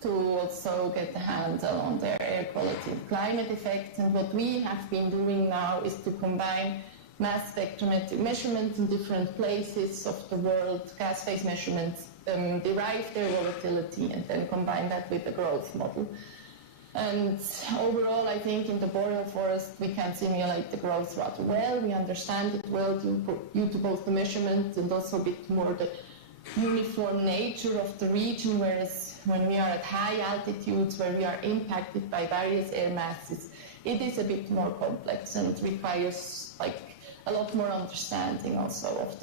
to also get the handle on their air quality and climate effects. And what we have been doing now is to combine mass spectrometric measurements in different places of the world, gas phase measurements, derive their volatility, and then combine that with the growth model. And overall, I think in the boreal forest we can simulate the growth rather well. We understand it well due to both the measurements and also a bit more the uniform nature of the region, whereas when we are at high altitudes where we are impacted by various air masses, it is a bit more complex and requires a lot more understanding also of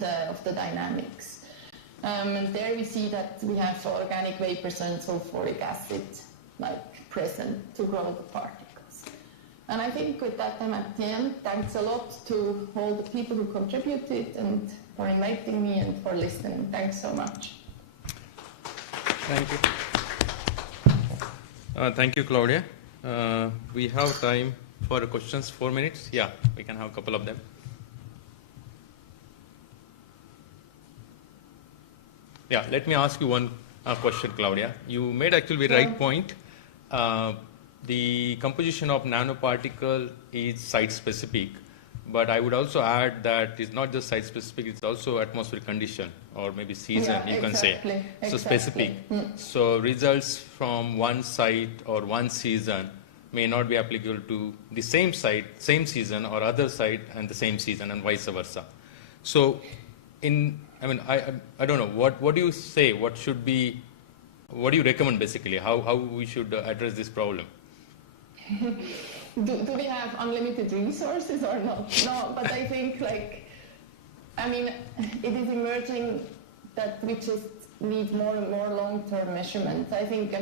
the dynamics. And there we see that we have organic vapors and sulfuric acid present to grow the particles. And I think with that I'm at the end. Thanks a lot to all the people who contributed and for inviting me and for listening. Thanks so much. Thank you. Thank you, Claudia. We have time for questions, 4 minutes. Yeah, we can have a couple of them. Yeah, let me ask you one question, Claudia. You made actually the right point. The composition of nanoparticle is site-specific, but I would also add that it's not just site-specific, it's also atmospheric condition or maybe season, you can say. So specific. So results from one site or one season may not be applicable to the same site, same season, or other site and the same season, and vice versa. So I don't know, what do you say, what do you recommend basically, how we should address this problem? Do we have unlimited resources or not? No, but I think it is emerging that we just need more and more long-term measurements. I think,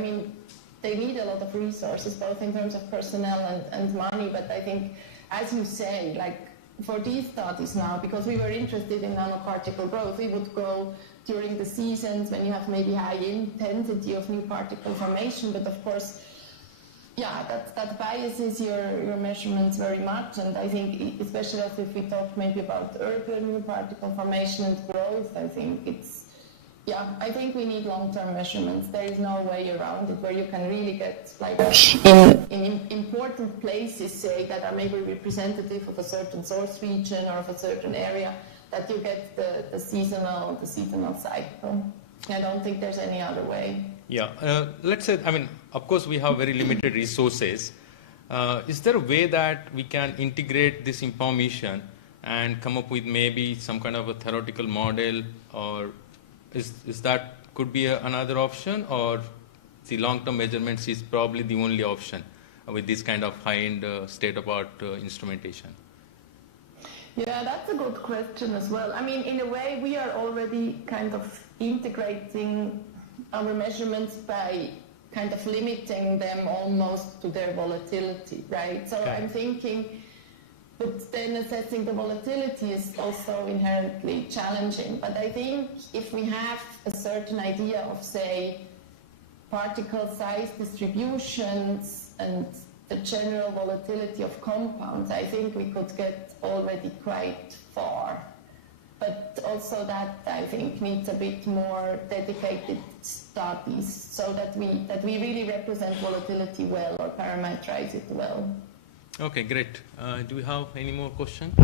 they need a lot of resources, both in terms of personnel and money. But I think, as you say, like for these studies now, because we were interested in nanoparticle growth, we would go during the seasons when you have maybe high intensity of new particle formation. But of course, yeah, that biases your measurements very much. And I think, especially if we talk maybe about urban new particle formation and growth, I think I think we need long-term measurements. There is no way around it, where you can really get, like, in important places, say, that are maybe representative of a certain source region or of a certain area, that you get the seasonal cycle. I don't think there's any other way. Yeah, let's say, I mean, of course we have very limited resources. Is there a way that we can integrate this information and come up with maybe some kind of a theoretical model, or is that could be another option, or the long-term measurements is probably the only option with this kind of high-end state-of-art instrumentation? Yeah, that's a good question as well. I mean, in a way, we are already kind of integrating our measurements by kind of limiting them almost to their volatility, right? So I'm thinking, but then assessing the volatility is also inherently challenging. But I think if we have a certain idea of, say, particle size distributions and the general volatility of compounds, I think we could get already quite far. But also that, I think, needs a bit more dedicated studies so that we really represent volatility well or parameterize it well. Okay, great. Do we have any more questions?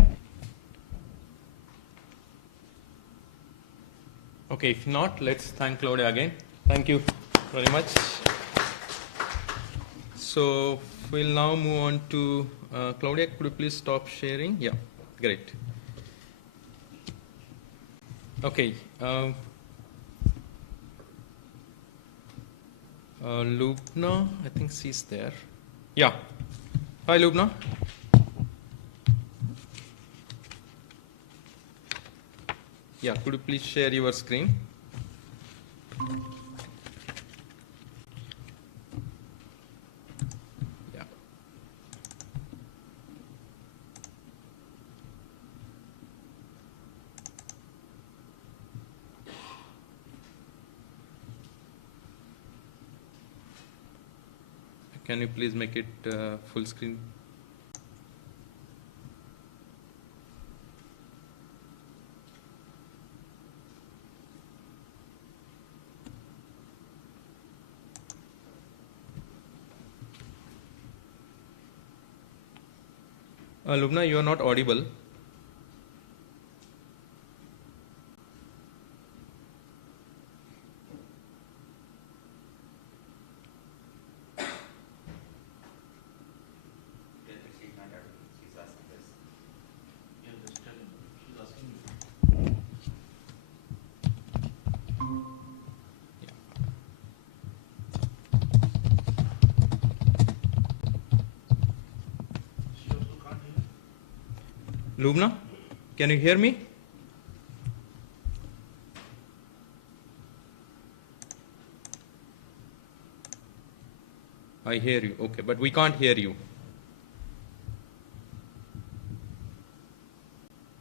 Okay, if not, let's thank Claudia again. Thank you very much. So we'll now move on to Claudia. Could you please stop sharing? Yeah, great. Okay. Lubna, I think she's there. Yeah. Hi, Lubna. Yeah, could you please share your screen? Yeah. Can you please make it full screen? Lubna, you are not audible. Lubna, can you hear me? I hear you, okay, but we can't hear you.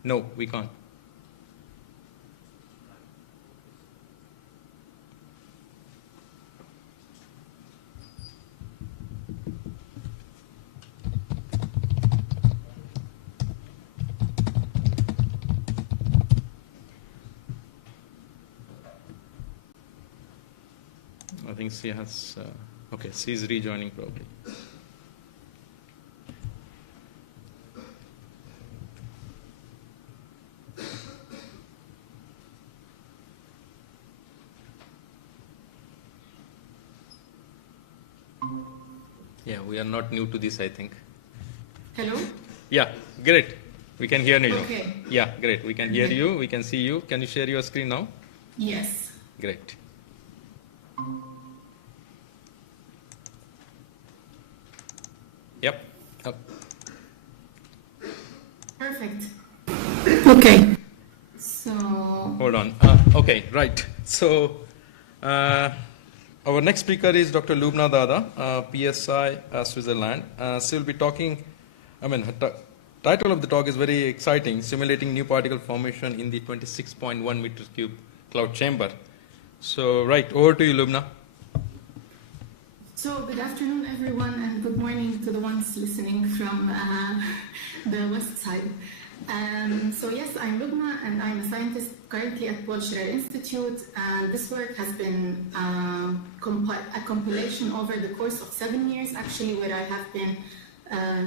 No, we can't. I think she has, okay, she's rejoining probably. Yeah, we are not new to this, I think. Hello? Yeah, great. We can hear you. Okay. Yeah, great. We can hear you. We can see you. Can you share your screen now? Yes. Great. Yep. Up. Perfect. Okay. So, Hold on. Okay, right. So, Our next speaker is Dr. Lubna Dada, PSI Switzerland. She will be talking, her title of the talk is very exciting, Simulating New Particle Formation in the 26.1 meter cube cloud chamber. So, right, over to you, Lubna. So, good afternoon, everyone, and good morning to the ones listening from the west side. So yes, I'm Lubna, and I'm a scientist currently at Paul Scherrer Institute, and this work has been a compilation over the course of 7 years, actually, where I have been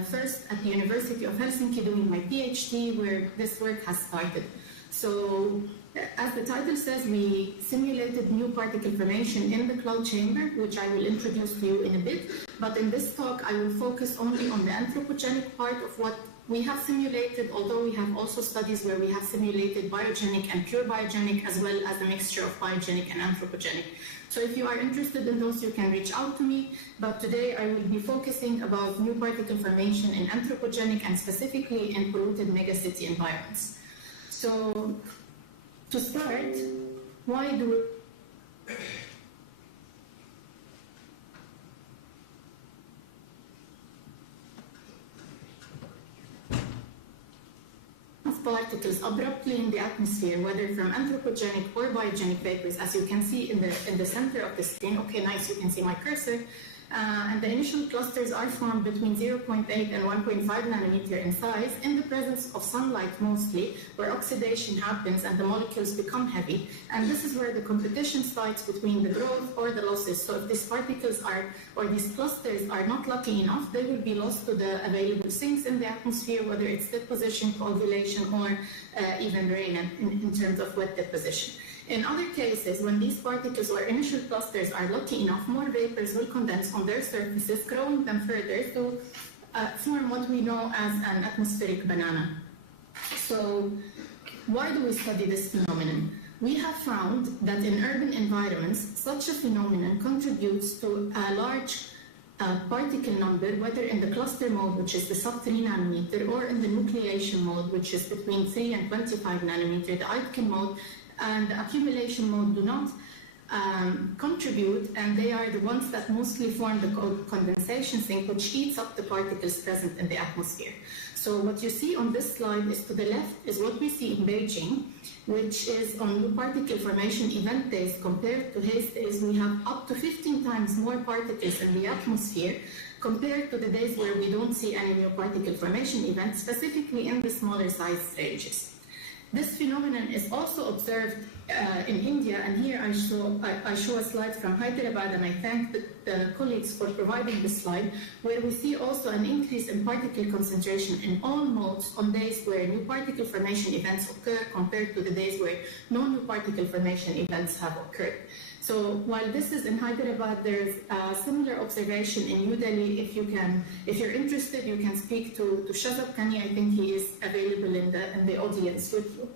first at the University of Helsinki doing my PhD, where this work has started. So, as the title says, we simulated new particle formation in the cloud chamber, which I will introduce to you in a bit. But in this talk, I will focus only on the anthropogenic part of what we have simulated, although we have also studies where we have simulated biogenic and pure biogenic, as well as a mixture of biogenic and anthropogenic. So if you are interested in those, you can reach out to me. But today I will be focusing about new particle formation in anthropogenic and specifically in polluted megacity environments. So to start, why do we particles abruptly in the atmosphere, whether from anthropogenic or biogenic vapors, as you can see in the center of the screen. Okay, nice, you can see my cursor. And the initial clusters are formed between 0.8 and 1.5 nanometer in size in the presence of sunlight mostly, where oxidation happens and the molecules become heavy. And this is where the competition starts between the growth or the losses. So if these particles or these clusters are not lucky enough, they will be lost to the available sinks in the atmosphere, whether it's deposition, coagulation, or even rain in terms of wet deposition. In other cases, when these particles or initial clusters are lucky enough, more vapors will condense on their surfaces, growing them further to form what we know as an atmospheric banana. So, why do we study this phenomenon? We have found that in urban environments, such a phenomenon contributes to a large particle number, whether in the cluster mode, which is the sub-3 nanometer, or in the nucleation mode, which is between 3 and 25 nanometer, the Aitken mode, and the accumulation mode do not contribute, and they are the ones that mostly form the condensation sink, which eats up the particles present in the atmosphere. So what you see on this slide is to the left is what we see in Beijing, which is on new particle formation event days compared to haze days. We have up to 15 times more particles in the atmosphere compared to the days where we don't see any new particle formation events, specifically in the smaller size ranges. This phenomenon is also observed in India, and here I show a slide from Hyderabad, and I thank the colleagues for providing this slide, where we see also an increase in particle concentration in all modes on days where new particle formation events occur compared to the days where no new particle formation events have occurred. So while this is in Hyderabad, there's a similar observation in New Delhi. If you're interested, you can speak to Shazab Kani. I think he is available in the audience with you.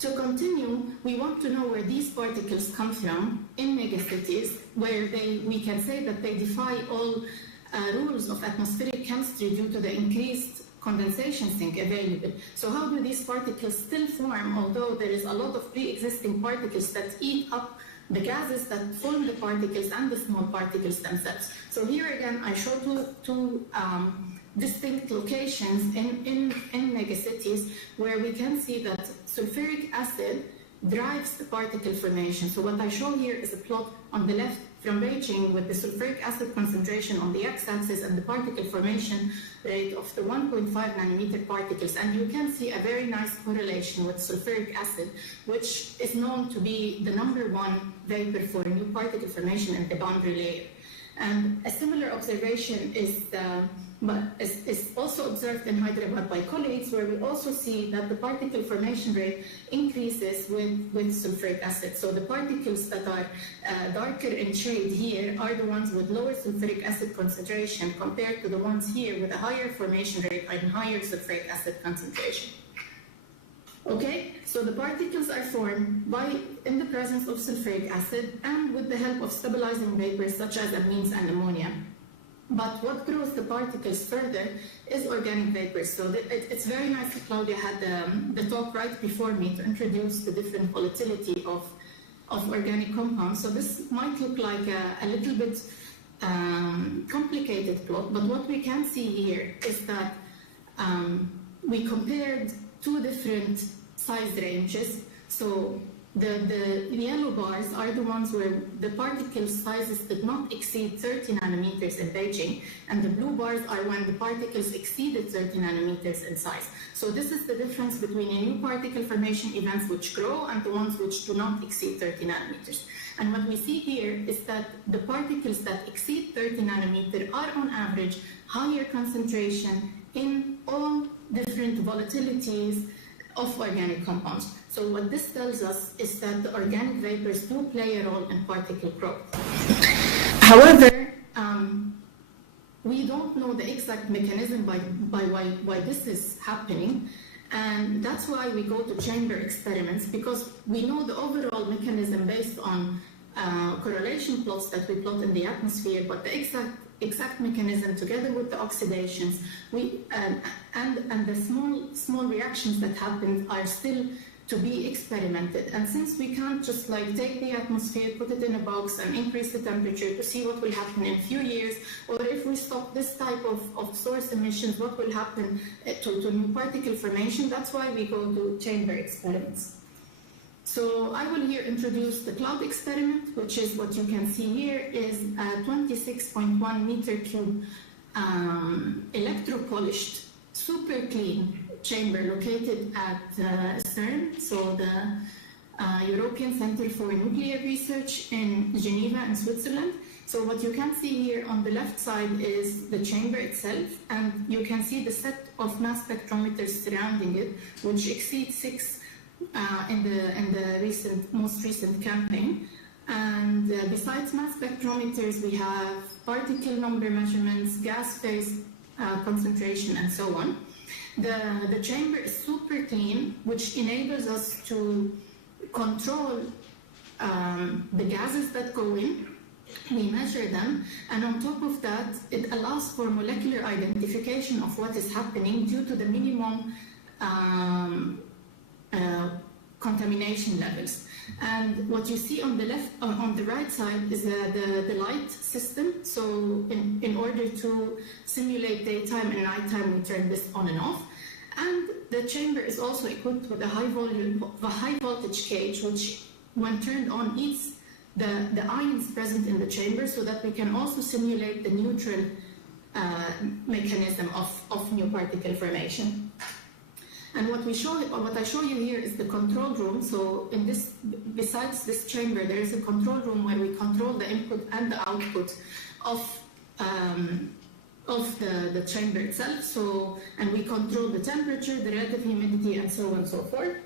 To continue, we want to know where these particles come from in megacities, where we can say that they defy all rules of atmospheric chemistry due to the increased condensation sink available. So how do these particles still form, although there is a lot of pre-existing particles that eat up the gases that form the particles and the small particles themselves? So here again, I show two distinct locations in megacities where we can see that sulfuric acid drives the particle formation. So what I show here is a plot on the left from Beijing with the sulfuric acid concentration on the x-axis and the particle formation rate of the 1.5 nanometer particles. And you can see a very nice correlation with sulfuric acid, which is known to be the #1 vapor for new particle formation in the boundary layer. And a similar observation is also observed in Hyderabad by colleagues, where we also see that the particle formation rate increases with sulfuric acid. So the particles that are darker in shade here are the ones with lower sulfuric acid concentration compared to the ones here with a higher formation rate and higher sulfuric acid concentration. Okay, so the particles are formed in the presence of sulfuric acid and with the help of stabilizing vapors such as amines and ammonia. But what grows the particles further is organic vapors. So it's very nice that Claudia had the talk right before me to introduce the different volatility of of organic compounds. So this might look like a little bit complicated plot, but what we can see here is that we compared two different size ranges. So the yellow bars are the ones where the particle sizes did not exceed 30 nanometers in Beijing, and the blue bars are when the particles exceeded 30 nanometers in size. So this is the difference between a new particle formation events which grow and the ones which do not exceed 30 nanometers. And what we see here is that the particles that exceed 30 nanometer are on average higher concentration in all different volatilities of organic compounds. So what this tells us is that the organic vapors do play a role in particle growth. However, we don't know the exact mechanism by why this is happening, and that's why we go to chamber experiments, because we know the overall mechanism based on correlation plots that we plot in the atmosphere, but the exact mechanism together with the oxidations and the small reactions that happen are still to be experimented. And since we can't just like take the atmosphere, put it in a box and increase the temperature to see what will happen in a few years, or if we stop this type of source emissions, what will happen to new particle formation, that's why we go to chamber experiments. So I will here introduce the cloud experiment, which is what you can see here is a 26.1 meter cube electro-polished, super clean chamber located at CERN, so the European Center for Nuclear Research in Geneva in Switzerland. So what you can see here on the left side is the chamber itself, and you can see the set of mass spectrometers surrounding it, which exceeds 6 in the most recent campaign. And besides mass spectrometers, we have particle number measurements, gas phase concentration, and so on. The chamber is super clean, which enables us to control the gases that go in. We measure them, and on top of that, it allows for molecular identification of what is happening due to the minimum contamination levels. And what you see on the on the right side is the light system. So in order to simulate daytime and nighttime, we turn this on and off. And the chamber is also equipped with a high voltage cage, which when turned on eats the ions present in the chamber, so that we can also simulate the neutral mechanism of new particle formation. And what I show you here is the control room. So in this, besides this chamber, there is a control room where we control the input and the output of the chamber itself. So, and we control the temperature, the relative humidity, and so on and so forth.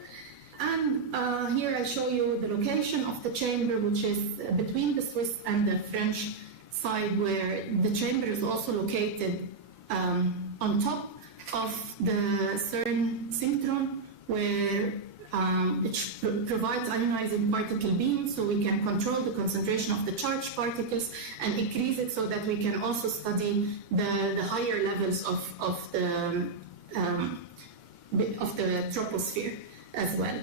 And here I show you the location of the chamber, which is between the Swiss and the French side, where the chamber is also located on top of the CERN synchrotron, where it provides ionizing particle beams, so we can control the concentration of the charged particles and increase it so that we can also study the higher levels of the troposphere as well.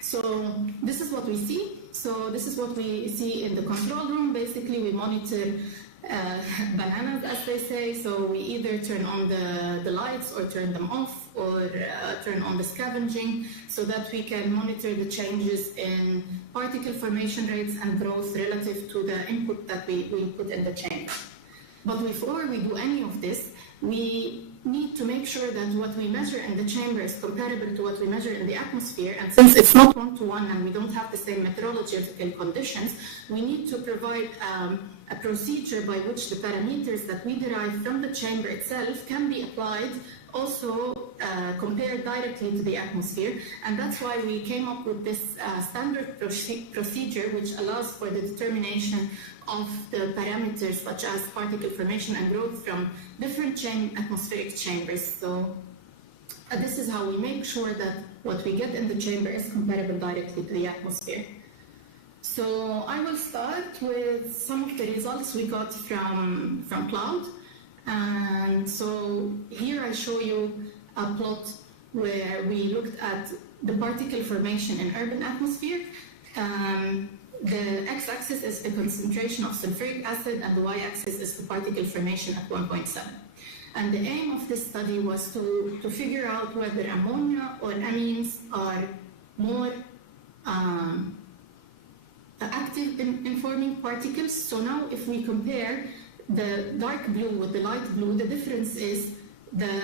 So this is what we see. So this is what we see in the control room. Basically, we monitor bananas, as they say. So we either turn on the lights or turn them off, or turn on the scavenging, so that we can monitor the changes in particle formation rates and growth relative to the input that we put in the chamber. But before we do any of this, we need to make sure that what we measure in the chamber is comparable to what we measure in the atmosphere. And since it's not one-to-one and we don't have the same meteorological conditions, we need to provide a procedure by which the parameters that we derive from the chamber itself can be applied, also compared directly to the atmosphere. And that's why we came up with this standard procedure, which allows for the determination of the parameters such as particle formation and growth from different atmospheric chambers. So this is how we make sure that what we get in the chamber is comparable directly to the atmosphere. So I will start with some of the results we got from cloud. And so here I show you a plot where we looked at the particle formation in urban atmosphere. The x-axis is the concentration of sulfuric acid, and the y-axis is the particle formation at 1.7. And the aim of this study was to figure out whether ammonia or amines are more active in forming particles. So now if we compare the dark blue with the light blue, the difference is the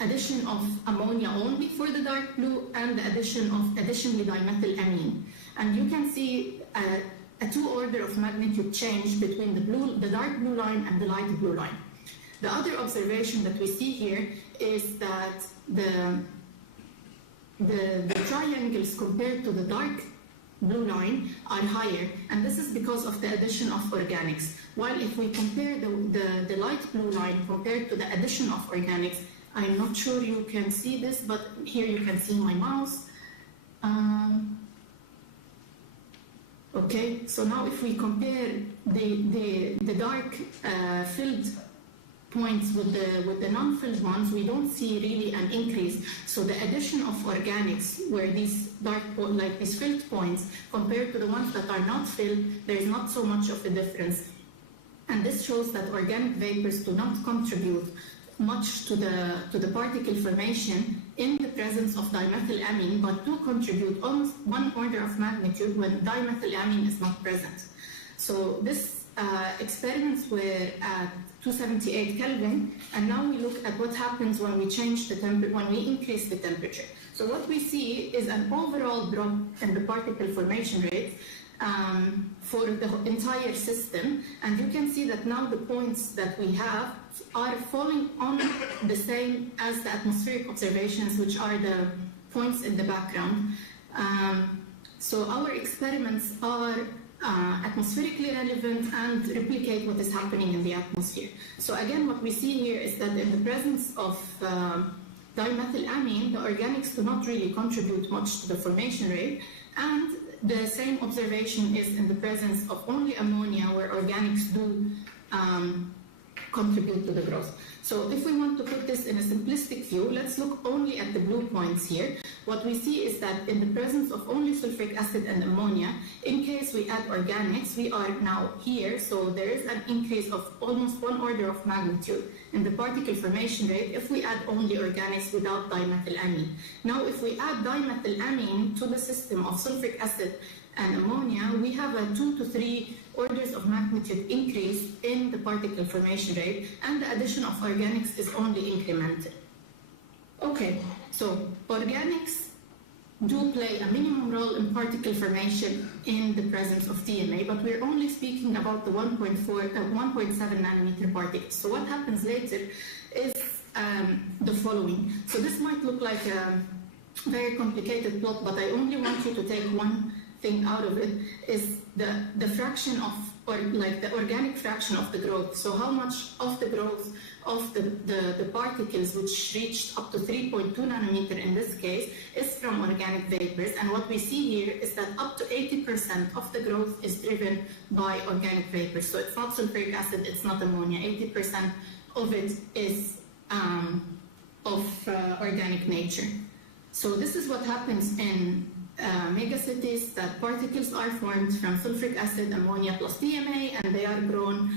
addition of ammonia only for the dark blue and the addition of additionally dimethylamine. And you can see a 2 order of magnitude change between the dark blue line and the light blue line. The other observation that we see here is that the triangles compared to the dark blue line are higher, and this is because of the addition of organics. While if we compare the light blue line compared to the addition of organics, I'm not sure you can see this, but here you can see my mouse. Okay, so now if we compare the dark filled points with the non-filled ones, we don't see really an increase. So the addition of organics, where these these filled points, compared to the ones that are not filled, there is not so much of a difference. And this shows that organic vapors do not contribute much to the particle formation in the presence of dimethylamine, but do contribute almost 1 order of magnitude when dimethylamine is not present. So this experiments were at 278 Kelvin, and now we look at what happens when we change the when we increase the temperature. So what we see is an overall drop in the particle formation rate for the entire system, and you can see that now the points that we have are falling on the same as the atmospheric observations, which are the points in the background. So our experiments are atmospherically relevant and replicate what is happening in the atmosphere. So again, what we see here is that in the presence of dimethylamine, the organics do not really contribute much to the formation rate, and the same observation is in the presence of only ammonia, where organics do contribute to the growth. So if we want to put this in a simplistic view, let's look only at the blue points here. What we see is that in the presence of only sulfuric acid and ammonia, in case we add organics, we are now here, so there is an increase of almost 1 order of magnitude in the particle formation rate if we add only organics without dimethylamine. Now if we add dimethylamine to the system of sulfuric acid and ammonia, we have a 2 to 3 orders of magnitude increase in the particle formation rate, and the addition of organics is only incremental. Okay, so organics do play a minimum role in particle formation in the presence of TMA, but we're only speaking about the 1.7 nanometer particles. So what happens later is the following. So this might look like a very complicated plot, but I only want you to take one thing out of it, is the fraction of, or like the organic fraction of the growth. So how much of the growth of the particles, which reached up to 3.2 nanometer in this case, is from organic vapors. And what we see here is that up to 80% of the growth is driven by organic vapors. So it's not sulfuric acid, it's not ammonia. 80% of it is of organic nature. So this is what happens in megacities, that particles are formed from sulfuric acid, ammonia plus TMA, and they are grown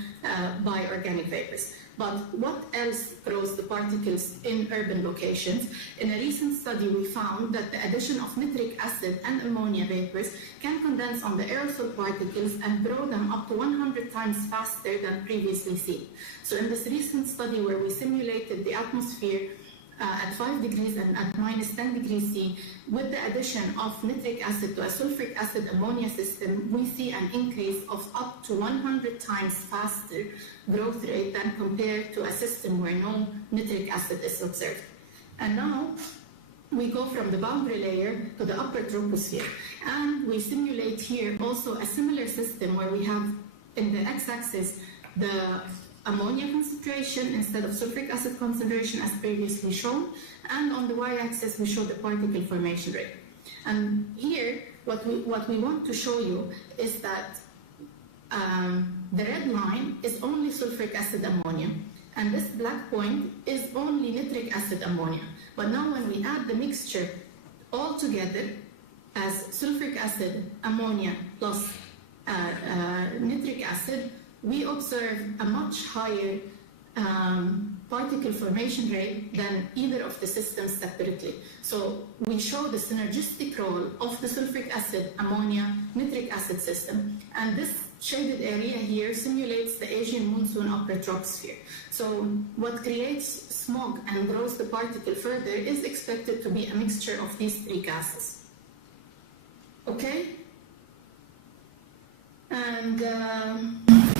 by organic vapors. But what else grows the particles in urban locations? In a recent study, we found that the addition of nitric acid and ammonia vapors can condense on the aerosol particles and grow them up to 100 times faster than previously seen. So in this recent study where we simulated the atmosphere at 5 degrees and at minus 10 degrees C, with the addition of nitric acid to a sulfuric acid ammonia system, we see an increase of up to 100 times faster growth rate than compared to a system where no nitric acid is observed. And now we go from the boundary layer to the upper troposphere, and we simulate here also a similar system where we have in the x-axis the ammonia concentration instead of sulfuric acid concentration as previously shown, and on the y-axis we show the particle formation rate. And here what we want to show you is that the red line is only sulfuric acid ammonia, and this black point is only nitric acid ammonia. But now when we add the mixture all together as sulfuric acid, ammonia plus nitric acid, we observe a much higher particle formation rate than either of the systems separately. So we show the synergistic role of the sulfuric acid, ammonia, nitric acid system, and this shaded area here simulates the Asian monsoon upper troposphere. So what creates smog and grows the particle further is expected to be a mixture of these three gases. Okay? And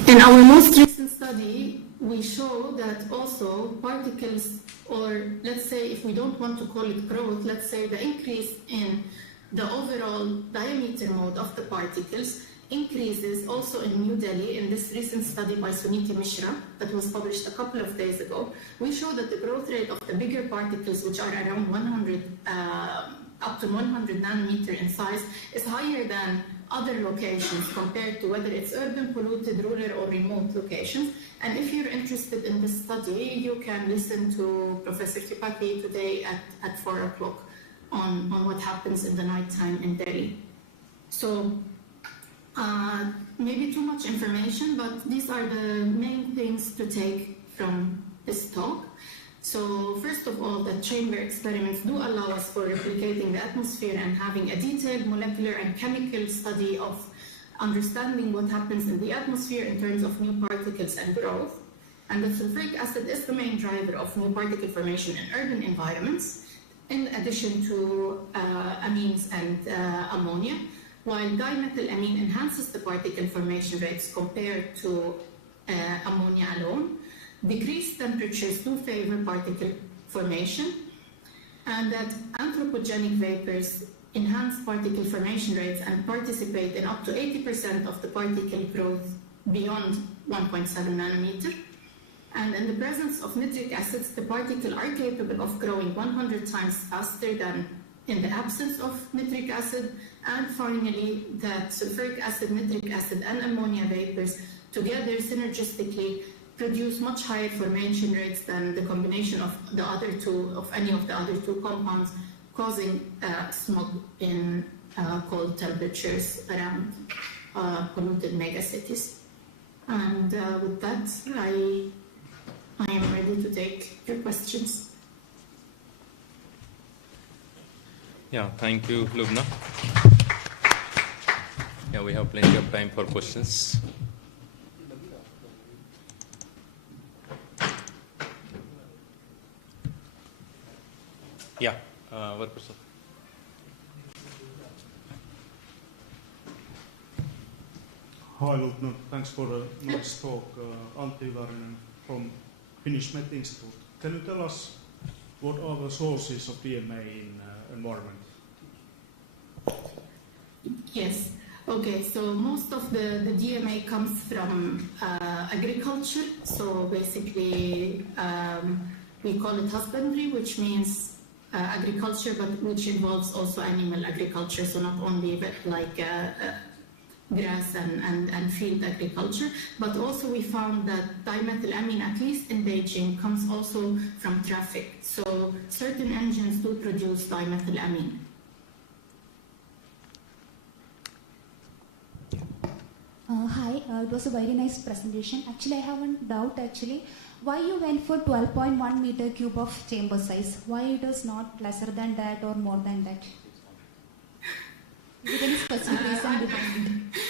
in our most recent study, we show that also particles, or let's say if we don't want to call it growth, let's say the increase in the overall diameter mode of the particles increases also in New Delhi in this recent study by Suniti Mishra that was published a couple of days ago. We show that the growth rate of the bigger particles, which are around 100 up to 100 nanometer in size, is higher than other locations compared to whether it's urban, polluted, rural, or remote locations. And if you're interested in this study, you can listen to Professor Tripathi today at 4 o'clock on what happens in the nighttime in Delhi. So maybe too much information, but these are the main things to take from this talk. So first of all, the chamber experiments do allow us for replicating the atmosphere and having a detailed molecular and chemical study of understanding what happens in the atmosphere in terms of new particles and growth. And the sulfuric acid is the main driver of new particle formation in urban environments, in addition to amines and ammonia, while dimethylamine enhances the particle formation rates compared to ammonia alone. Decreased temperatures do favor particle formation, and that anthropogenic vapors enhance particle formation rates and participate in up to 80% of the particle growth beyond 1.7 nanometer. And in the presence of nitric acids, the particles are capable of growing 100 times faster than in the absence of nitric acid. And finally, that sulfuric acid, nitric acid, and ammonia vapors together synergistically produce much higher formation rates than the combination of the other two, of any of the other two compounds, causing smog in cold temperatures around polluted megacities. And with that, I am ready to take your questions. Yeah, thank you, Lubna. Yeah, we have plenty of time for questions. Yeah, what question? Hi, Lutna. Thanks for a nice talk. Antti Varinen from Finnish Met Institute. Can you tell us what are the sources of DMA in environment? Yes. Okay, so most of the DMA comes from agriculture. So basically, we call it husbandry, which means agriculture, but which involves also animal agriculture, so not only like grass and field agriculture, but also we found that dimethylamine, at least in Beijing, comes also from traffic. So certain engines do produce dimethylamine. Hi, it was a very nice presentation. Actually, I have one doubt why you went for 12.1 meter cube of chamber size? Why it is not lesser than that or more than that? Is there any specific reason behind it?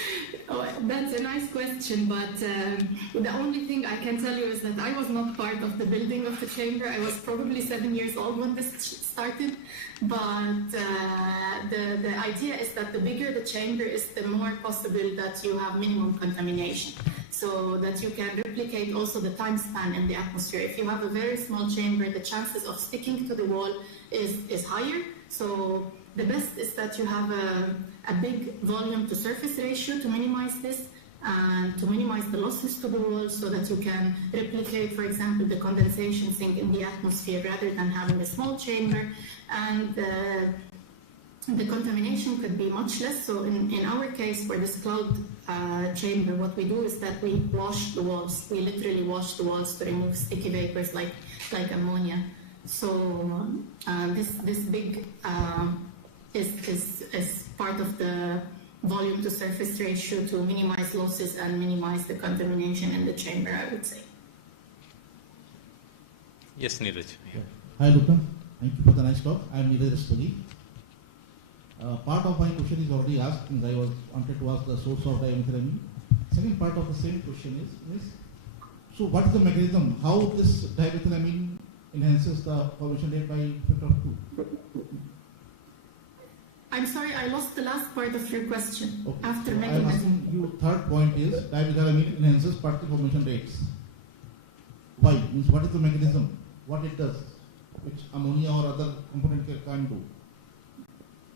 Oh, that's a nice question, but the only thing I can tell you is that I was not part of the building of the chamber. I was probably 7 years old when this started, but the idea is that the bigger the chamber is, the more possible that you have minimum contamination, so that you can replicate also the time span in the atmosphere. If you have a very small chamber, the chances of sticking to the wall is higher. So the best is that you have a big volume to surface ratio to minimize this and to minimize the losses to the wall, so that you can replicate, for example, the condensation sink in the atmosphere rather than having a small chamber. And the contamination could be much less. So in our case, for this cloud chamber, what we do is that we wash the walls. We literally wash the walls to remove sticky vapors like ammonia. So this big is part of the volume to surface ratio to minimize losses and minimize the contamination in the chamber, I would say. Yes, Neeraj. Hi, Lupan. Thank you for the nice talk. I am Neeraj Study. Part of my question is already asked, since I wanted to ask the source of dimethylamine. Second part of the same question is so what is the mechanism? How this dimethylamine enhances the formation rate by factor of 2? I'm sorry, I lost the last part of your question. Okay. After So I am mechanism. asking you, third point is dimethylamine enhances particle formation rates. Why? Means what is the mechanism? What it does, which ammonia or other component can't do?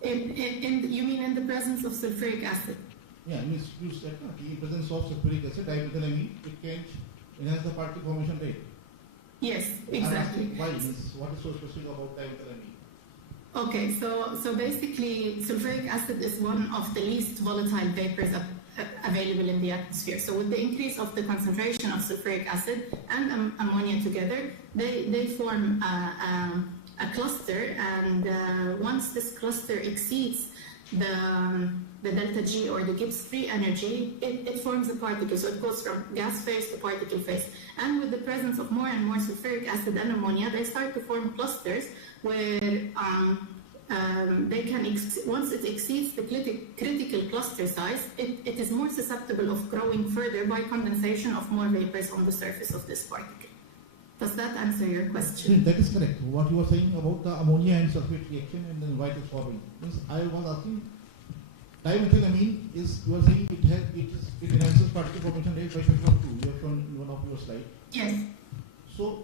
You mean in the presence of sulfuric acid? Yeah, means you said in presence of sulfuric acid, dimethylamine, it can enhance the particle formation rate. Yes, I'm exactly. asking why? Means what is so specific about dimethylamine? Okay, so basically sulfuric acid is one of the least volatile vapors available in the atmosphere. So with the increase of the concentration of sulfuric acid and ammonia together, they form a cluster, and once this cluster exceeds the delta G or the Gibbs free energy, it forms a particle. So it goes from gas phase to particle phase. And with the presence of more and more sulfuric acid and ammonia, they start to form clusters where they can, once it exceeds the critical cluster size, it is more susceptible of growing further by condensation of more vapors on the surface of this particle. Does that answer your question? That is correct. What you were saying about the ammonia and sulfate reaction and then why it is forming. Means I was asking, dimethylamine is, you are saying it enhances particle formation rate by factor of 2. You have shown in one of your slides. Yes. So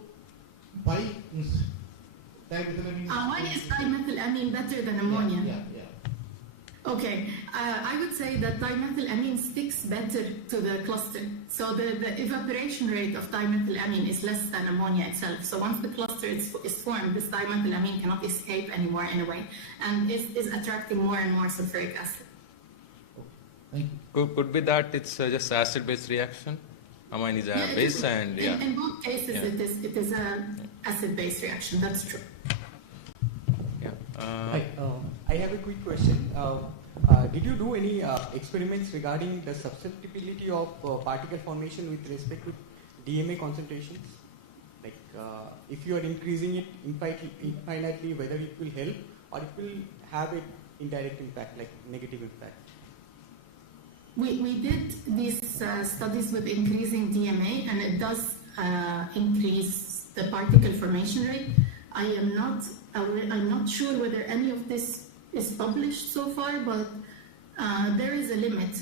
why is dimethylamine? Why is dimethylamine better than ammonia? Yeah. Okay, I would say that dimethylamine sticks better to the cluster. So the evaporation rate of dimethylamine is less than ammonia itself. So once the cluster is formed, this dimethylamine cannot escape anymore in a way, and is attracting more and more sulfuric acid. Thank you. Could be that it's just acid-base reaction. Amine is a base, and yeah. In both cases, it is an acid-base reaction. That's true. Yeah. Hi, I have a quick question. Did you do any experiments regarding the susceptibility of particle formation with respect to DMA concentrations? Like if you are increasing it infinitely, whether it will help or it will have an indirect impact, like negative impact? We did these studies with increasing DMA, and it does increase the particle formation rate. I'm not sure whether any of this is published so far, but there is a limit.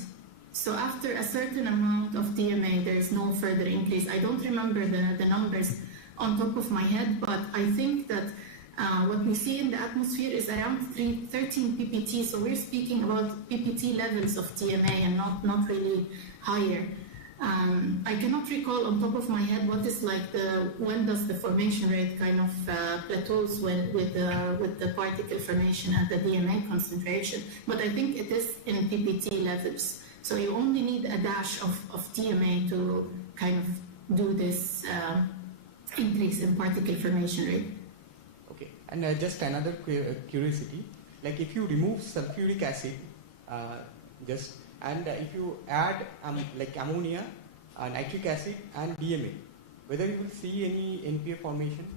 So after a certain amount of DMA, there is no further increase. I don't remember the numbers on top of my head, but I think that what we see in the atmosphere is around 13 ppt. So we're speaking about ppt levels of DMA and not really higher. I cannot recall on top of my head what is like when does the formation rate kind of plateaus with the particle formation at the DMA concentration, but I think it is in ppt levels. So you only need a dash of DMA to kind of do this increase in particle formation rate. Okay, and just another curiosity, like if you remove sulfuric acid, and if you add like ammonia, nitric acid and DMA, whether you will see any NPA formation?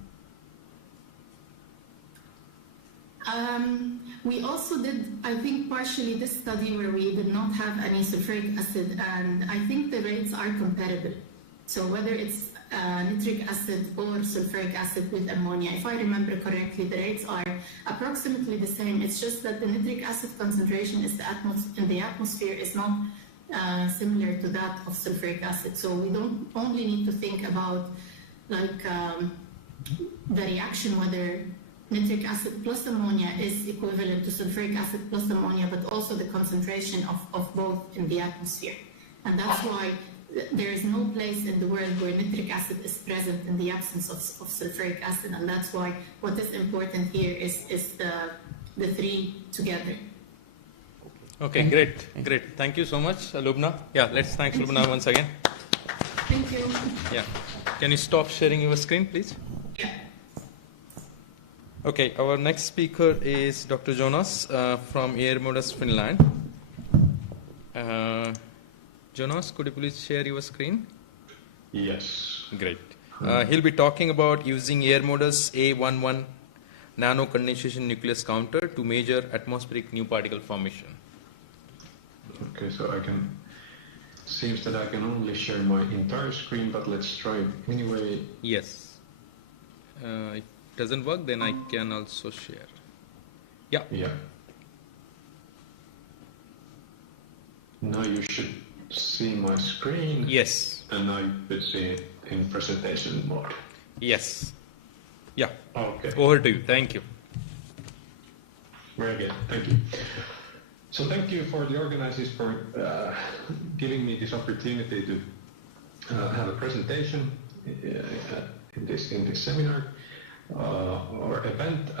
We also did, I think, partially this study where we did not have any sulfuric acid, and I think the rates are comparable. So whether it's nitric acid or sulfuric acid with ammonia, if I remember correctly, the rates are approximately the same. It's just that the nitric acid concentration in the atmosphere is not similar to that of sulfuric acid. So we don't only need to think about like the reaction whether nitric acid plus ammonia is equivalent to sulfuric acid plus ammonia, but also the concentration of both in the atmosphere. And that's why there is no place in the world where nitric acid is present in the absence of sulfuric acid, and that's why what is important here is the three together. Okay, great. Thank you so much, Lubna. Yeah, let's thank Lubna once again. Thank you. Yeah. Can you stop sharing your screen, please? Yeah. Okay, our next speaker is Dr. Jonas from Airmodus, Finland. Jonas, could you please share your screen? Yes. Great. He'll be talking about using Airmodus A11 nano condensation nucleus counter to measure atmospheric new particle formation. Okay, so seems that I can only share my entire screen, but let's try it anyway. Yes. If it doesn't work, then I can also share. Yeah. Yeah. Now you should see my screen. Yes. And now you could see it in presentation mode. Yes. Yeah. Okay. Over to you. Thank you. Very good. Thank you. So thank you for the organizers for giving me this opportunity to have a presentation in this seminar or event.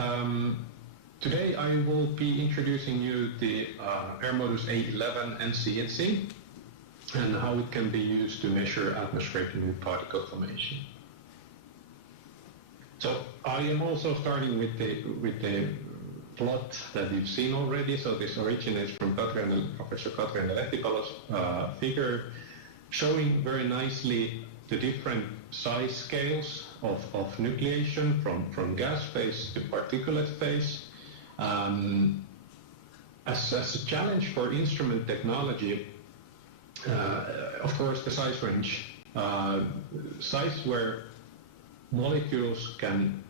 Today I will be introducing you the Airmodus A11 NCNC and how it can be used to measure atmospheric new particle formation. So I am also starting with the plot that you've seen already. So this originates from Professor Katriana Lehtipalo's figure, showing very nicely the different size scales of nucleation from gas phase to particulate phase. As a challenge for instrument technology, of course, the size range, size where molecules can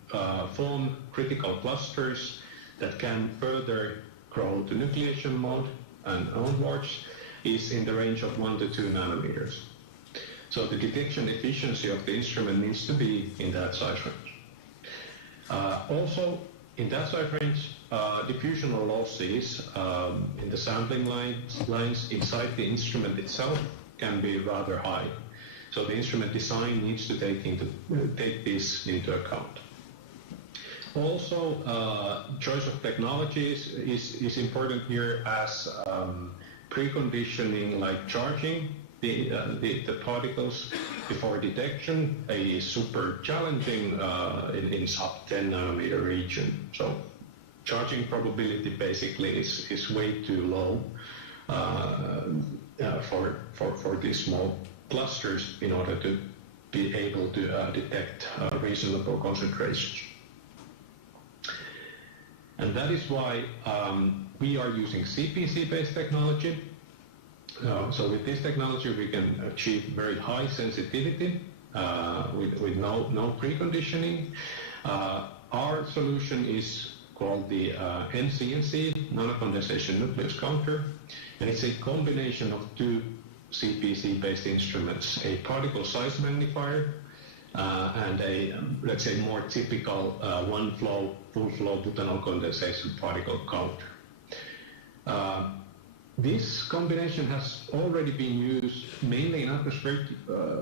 form critical clusters that can further grow to nucleation mode and onwards is in the range of 1 to 2 nanometers. So the detection efficiency of the instrument needs to be in that size range. Also, in that size range, diffusional losses in the sampling lines inside the instrument itself can be rather high. So the instrument design needs to take this into account. Also, choice of technologies is important here as preconditioning, like charging the particles before detection is super challenging in sub 10 nanometer region. So charging probability basically is way too low for these small clusters in order to be able to detect reasonable concentrations. And that is why we are using CPC-based technology. So with this technology, we can achieve very high sensitivity with no preconditioning. Our solution is called the NCNC, Nano-Condensation Nucleus Counter, and it's a combination of two CPC-based instruments, a particle size magnifier and a, let's say, more typical one-flow, full-flow butanol condensation particle counter. This combination has already been used mainly in atmospheric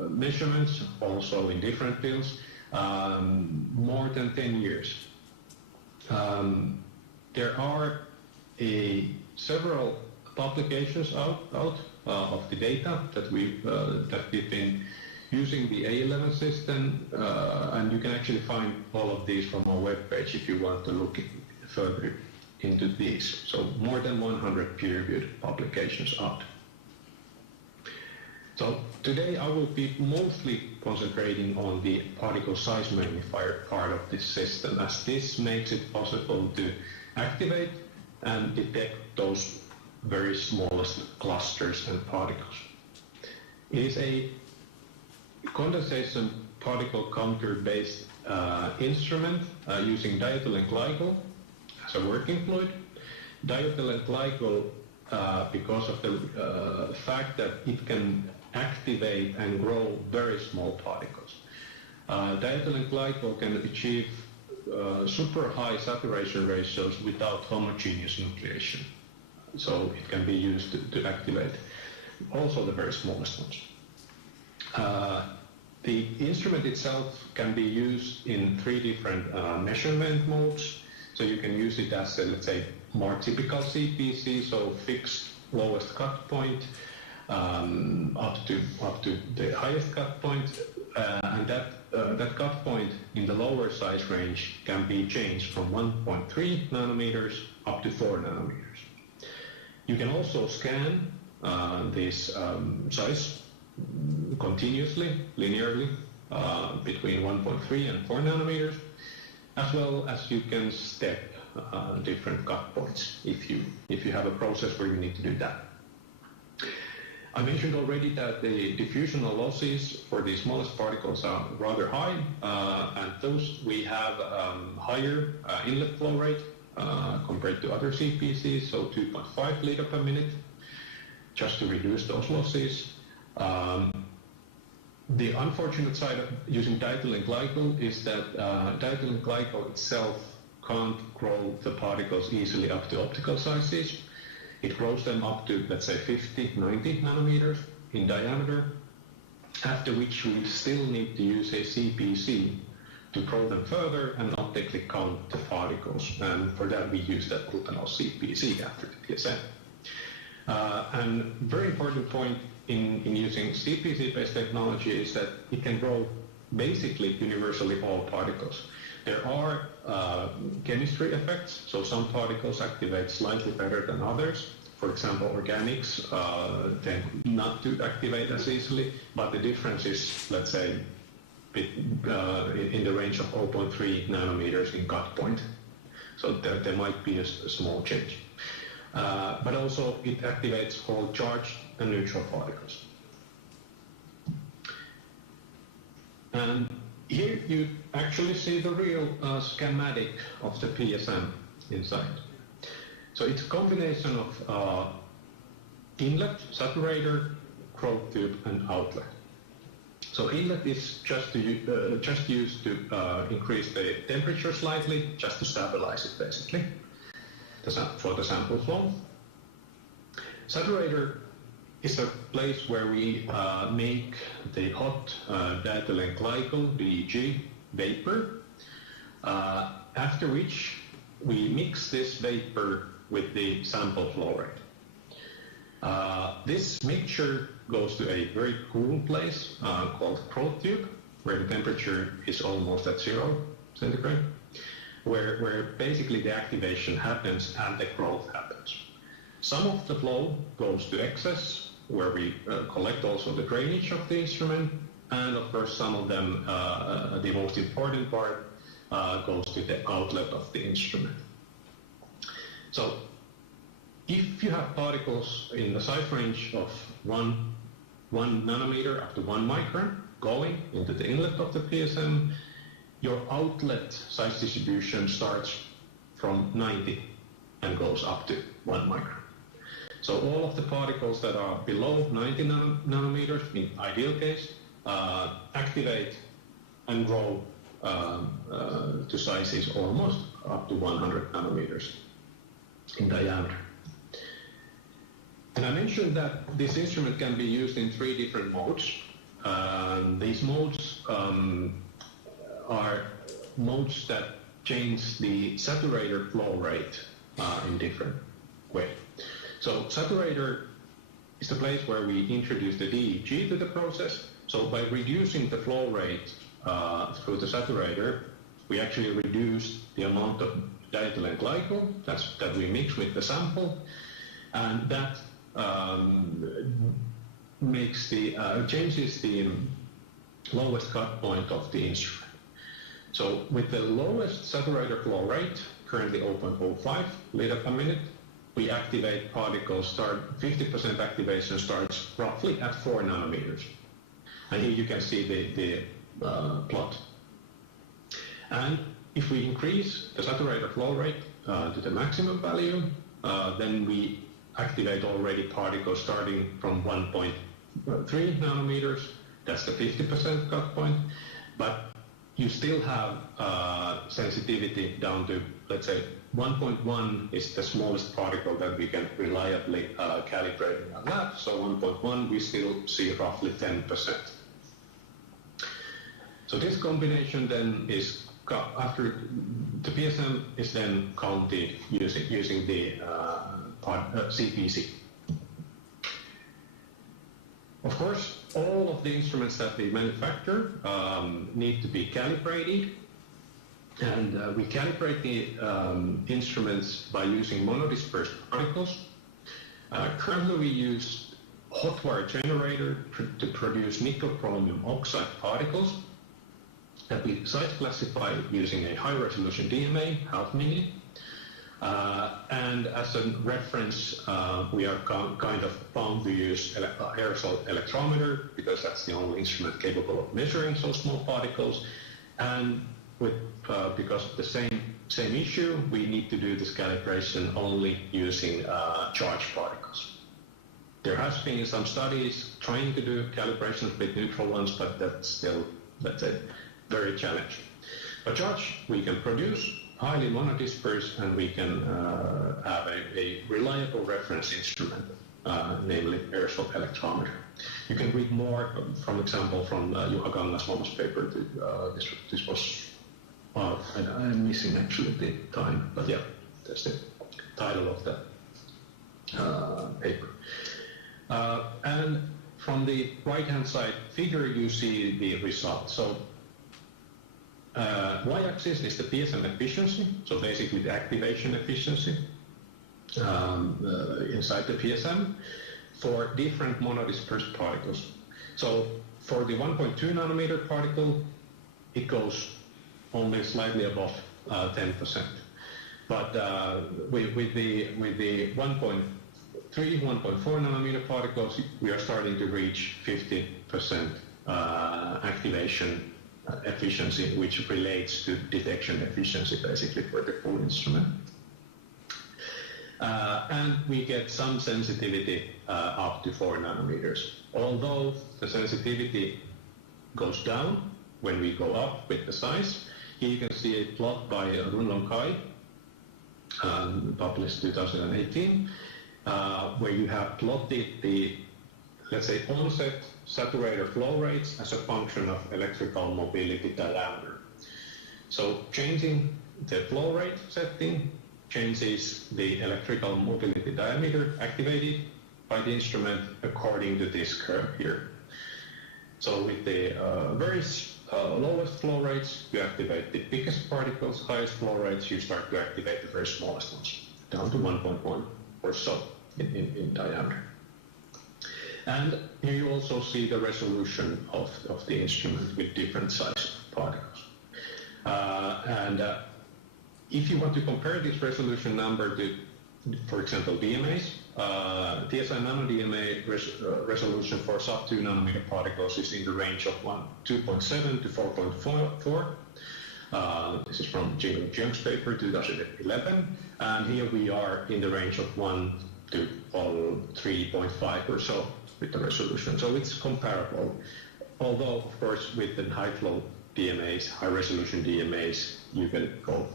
measurements, also in different fields, more than 10 years. There are several publications out of the data that we've been using the A11 system, and you can actually find all of these from our webpage if you want to look further into these. So more than 100 peer-reviewed publications out. So today I will be mostly concentrating on the particle size magnifier part of this system, as this makes it possible to activate and detect those very smallest clusters and particles. It is a condensation particle counter based instrument using diethylene glycol as a working fluid. Diethylene glycol, because of the fact that it can activate and grow very small particles. Diethylene glycol can achieve super high saturation ratios without homogeneous nucleation. So it can be used to activate also the very smallest ones. The instrument itself can be used in 3 different measurement modes. So you can use it as a, let's say, more typical CPC, so fixed lowest cut point up to the highest cut point, and that cut point in the lower size range can be changed from 1.3 nanometers up to 4 nanometers. You can also scan this size continuously, linearly, between 1.3 and 4 nanometers, as well as you can step different cut points if you have a process where you need to do that. I mentioned already that the diffusional losses for the smallest particles are rather high, and those we have higher inlet flow rate compared to other CPCs, so 2.5 liter per minute, just to reduce those losses. The unfortunate side of using diethylene glycol is that diethylene glycol itself can't grow the particles easily up to optical sizes. It grows them up to, let's say, 50, 90 nanometers in diameter, after which we still need to use a CPC to grow them further and optically count the particles. And for that, we use that glucanol CPC after the PSM. And very important point in using CPC-based technology is that it can grow basically universally all particles. There are chemistry effects, so some particles activate slightly better than others. For example, organics tend not to activate as easily, but the difference is, let's say, in the range of 0.3 nanometers in cut point. So there might be a small change. But also it activates all charged and neutral particles. And here you actually see the real schematic of the PSM inside. So it's a combination of inlet, saturator, growth tube, and outlet. So inlet is just used to increase the temperature slightly, just to stabilize it basically, for the sample flow. Saturator is a place where we make the hot diethylene glycol, DEG, vapor, after which we mix this vapor with the sample flow rate. This mixture goes to a very cool place called growth tube, where the temperature is almost at 0 centigrade, where basically the activation happens and the growth happens. Some of the flow goes to excess, where we collect also the drainage of the instrument, and of course some of them, the most important part, goes to the outlet of the instrument. So if you have particles in the size range of 1 nanometer up to 1 micron going into the inlet of the PSM, your outlet size distribution starts from 90 and goes up to 1 micron. So all of the particles that are below 90 nanometers, in ideal case, activate and grow to sizes almost up to 100 nanometers in diameter. And I mentioned that this instrument can be used in 3 different modes. These modes are modes that change the saturator flow rate in different way. So saturator is the place where we introduce the DEG to the process. So by reducing the flow rate through the saturator, we actually reduce the amount of diethylene glycol that we mix with the sample, and that changes the lowest cut point of the instrument. So with the lowest saturator flow rate, currently 0.05 liter per minute, we activate particles, 50% activation starts roughly at 4 nanometers. And here you can see the plot. And if we increase the saturator flow rate to the maximum value, then we activate already particles starting from 1.3 nanometers. That's the 50% cut point. But you still have sensitivity down to, let's say, 1.1 is the smallest particle that we can reliably calibrate in our lab. So 1.1, we still see roughly 10%. So this combination then is, after the PSM is then counted using the CPC. Of course, all of of the instruments that we manufacture need to be calibrated, and we calibrate the instruments by using monodispersed particles. Currently we use hot wire generator to produce nickel chromium oxide particles that we size classify using a high resolution DMA, half milli. And as a reference, we are kind of bound to use aerosol electrometer because that's the only instrument capable of measuring so small particles. And because of the same issue, we need to do this calibration only using charged particles. There has been some studies trying to do calibrations with neutral ones, but that's still, let's say, very challenging. But charge we can produce, highly monodispersed, and we can have a reliable reference instrument, namely aerosol electrometer. You can read more, from example, from Juha Kangasmama's paper. This was, I'm missing actually the time, but yeah, that's the title of the paper. And from the right-hand side figure, you see the result. So y-axis is the PSM efficiency, so basically the activation efficiency inside the PSM for different monodispersed particles. So for the 1.2 nanometer particle, it goes only slightly above 10%. But with the 1.3, 1.4 nanometer particles, we are starting to reach 50% activation efficiency, which relates to detection efficiency basically for the full instrument. And we get some sensitivity up to 4 nanometers. Although the sensitivity goes down when we go up with the size. Here you can see a plot by Runlong Kai, published 2018, where you have plotted the, let's say, onset saturator flow rates as a function of electrical mobility diameter. So changing the flow rate setting changes the electrical mobility diameter activated by the instrument according to this curve here. So with the very lowest flow rates, you activate the biggest particles. Highest flow rates, you start to activate the very smallest ones, down to 1.1 or so in diameter. And here you also see the resolution of the instrument with different size particles. If you want to compare this resolution number to, for example, DMAs, TSI nano DMA resolution for sub 2 nanometer particles is in the range of 2.7 to 4.4. This is from Jing Jiang's paper 2011, and here we are in the range of 1 to 3.5 or so with the resolution. So it's comparable, although of course with the high flow DMAs, high resolution DMAs, you can go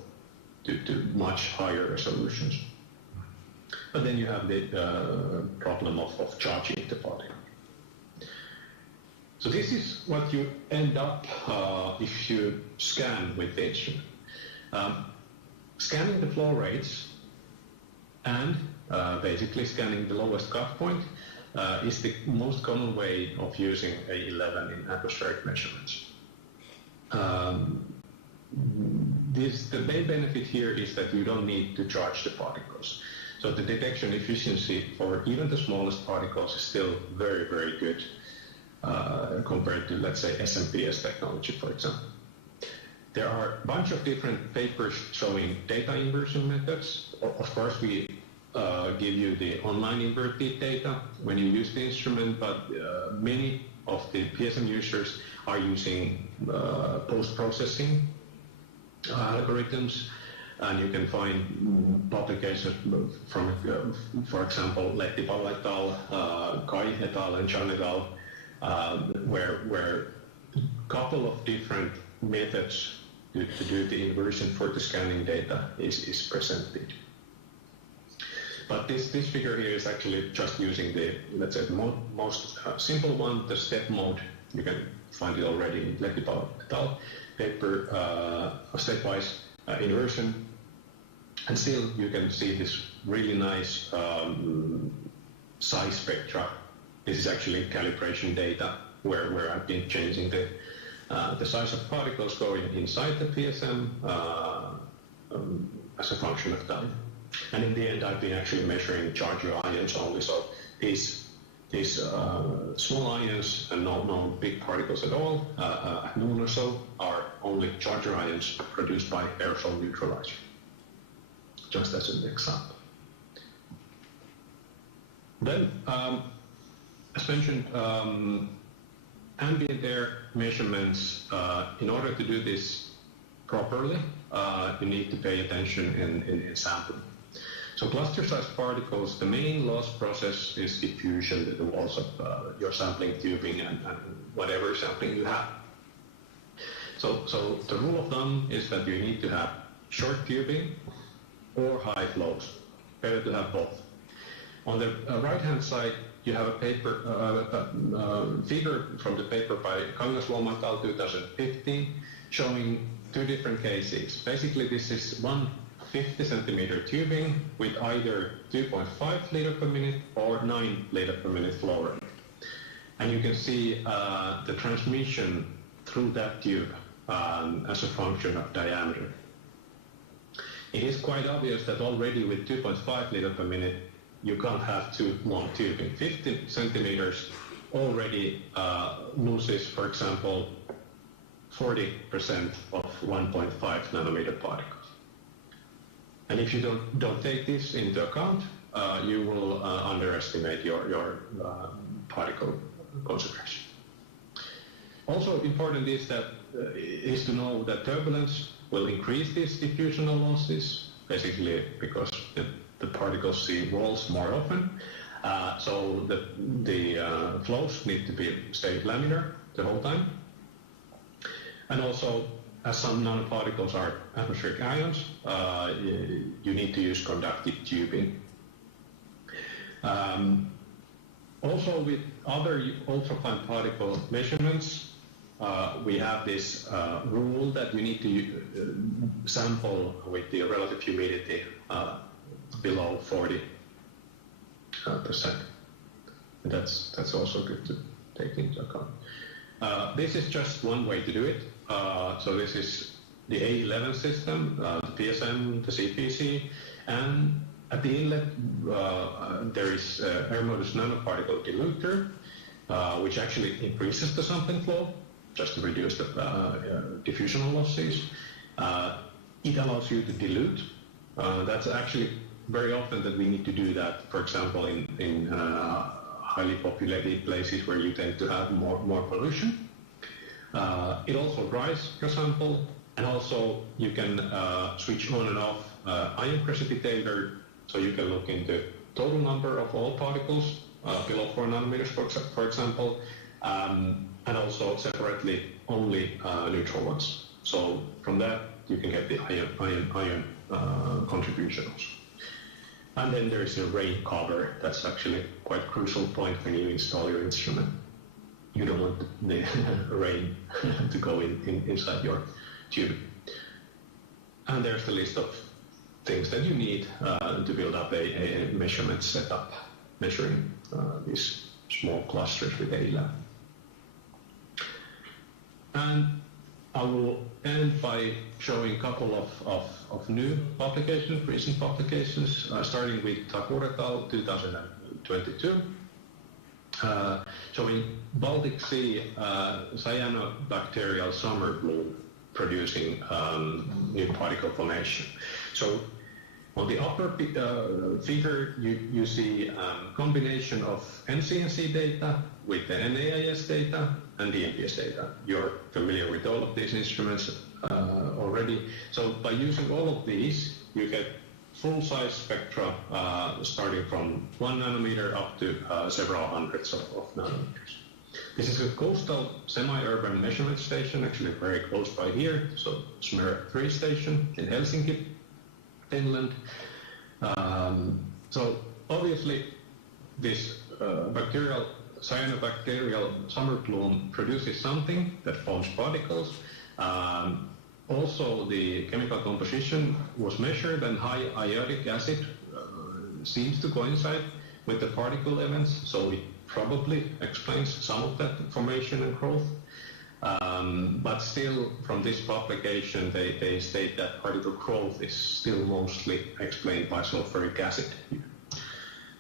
to much higher resolutions. But then you have the problem of charging the particle. So this is what you end up if you scan with the instrument. Scanning the flow rates and basically scanning the lowest cut point is the most common way of using A11 in atmospheric measurements. The main benefit here is that you don't need to charge the particles. So the detection efficiency for even the smallest particles is still very, very good compared to, let's say, SMPS technology, for example. There are a bunch of different papers showing data inversion methods. Of course, we give you the online inverted data when you use the instrument, but many of the PSM users are using post-processing algorithms, and you can find publications from, for example, Lehtipala et al., Kai et al., and Chan et al., where a couple of different methods to do the inversion for the scanning data is presented. But this figure here is actually just using the, let's say, most simple one, the step mode. You can find it already in Lehtipala et al. Paper, stepwise inversion. And still you can see this really nice size spectra. This is actually calibration data where I've been changing the size of particles going inside the PSM as a function of time. And in the end, I've been actually measuring charger ions only. So these small ions and no big particles at all, at noon or so, are only charger ions produced by aerosol neutralizer, just as an example. Then, as mentioned, ambient air measurements, in order to do this properly, you need to pay attention in sampling. So cluster-sized particles, the main loss process is diffusion, the walls of your sampling tubing and whatever sampling you have. So the rule of thumb is that you need to have short tubing or high flows. Better to have both. On the right-hand side, you have a paper figure from the paper by Kangasluoma et al. 2015 showing two different cases. Basically, this is one 50 centimeter tubing with either 2.5 liter per minute or 9 liter per minute flow rate. And you can see the transmission through that tube as a function of diameter. It is quite obvious that already with 2.5 liter per minute, you can't have too long tubing. 50 centimeters already loses, for example, 40% of 1.5 nanometer particles. And if you don't take this into account, you will underestimate your particle concentration. Also important is to know that turbulence will increase these diffusional losses, basically because the particles see walls more often. So the flows need to stay laminar the whole time. And also, as some nanoparticles are atmospheric ions, you need to use conductive tubing. Also, with other ultrafine particle measurements, we have this rule that you need to sample with the relative humidity below 40%. That's also good to take into account. This is just one way to do it. So this is the A11 system, the PSM, the CPC, and at the inlet there is air modus nanoparticle diluter, which actually increases the sampling flow just to reduce the diffusional losses. It allows you to dilute. That's actually very often that we need to do that, for example, in highly populated places where you tend to have more pollution. It also dries your sample, and also you can switch on and off ion precipitator, so you can look into total number of all particles below 4 nanometers, for example, and also separately only neutral ones. So from that you can get the ion contribution also. And then there is a rain cover. That's actually quite a crucial point when you install your instrument. You don't want the rain to go inside your tube. And there's the list of things that you need to build up a measurement setup, measuring these small clusters with A-lab. And I will end by showing a couple of new publications, recent publications, starting with Takura et al. 2022, showing Baltic Sea cyanobacterial summer bloom producing new particle formation. So on the upper figure, you see a combination of NCNC data with the NAIS data and the DMPS data. You're familiar with all of these instruments already. So by using all of these, you get full-size spectra starting from 1 nanometer up to several hundreds of nanometers. This is a coastal semi-urban measurement station, actually very close by here, so Smera 3 station in Helsinki, Finland. So obviously this cyanobacterial summer bloom produces something that forms particles. Also the chemical composition was measured, and high iodic acid seems to coincide with the particle events, so it probably explains some of that formation and growth. But still, from this publication, they state that particle growth is still mostly explained by sulfuric acid.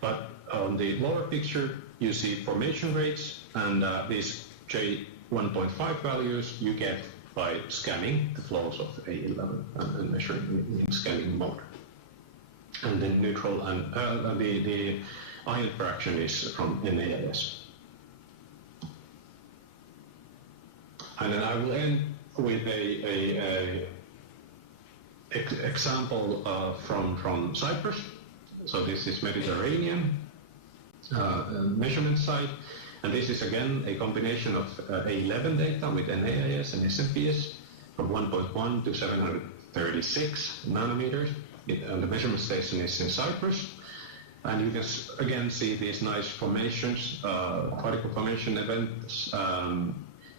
But on the lower picture, you see formation rates, and these J1.5 values you get by scanning the flows of A11 and measuring in scanning mode. And then neutral and the ion fraction is from NAS. And then I will end with a example from Cyprus. So this is Mediterranean measurement site, and this is again a combination of A11 data with NAS and SMPS from 1.1 to 736 nanometers. And the measurement station is in Cyprus, and you can again see these nice formations, particle formation events.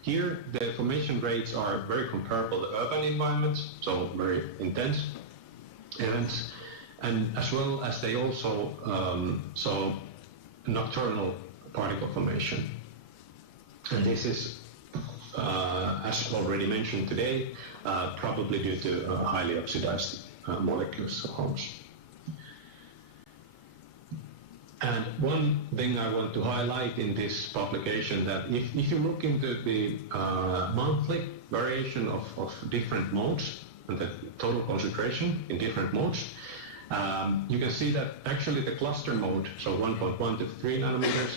Here, the formation rates are very comparable to urban environments, so very intense events, and as well as they also saw nocturnal particle formation. And this is, as already mentioned today, probably due to highly oxidized molecules of homes. And one thing I want to highlight in this publication, that if you look into the monthly variation of different modes and the total concentration in different modes, you can see that actually the cluster mode, so 1.1 to 3 nanometers,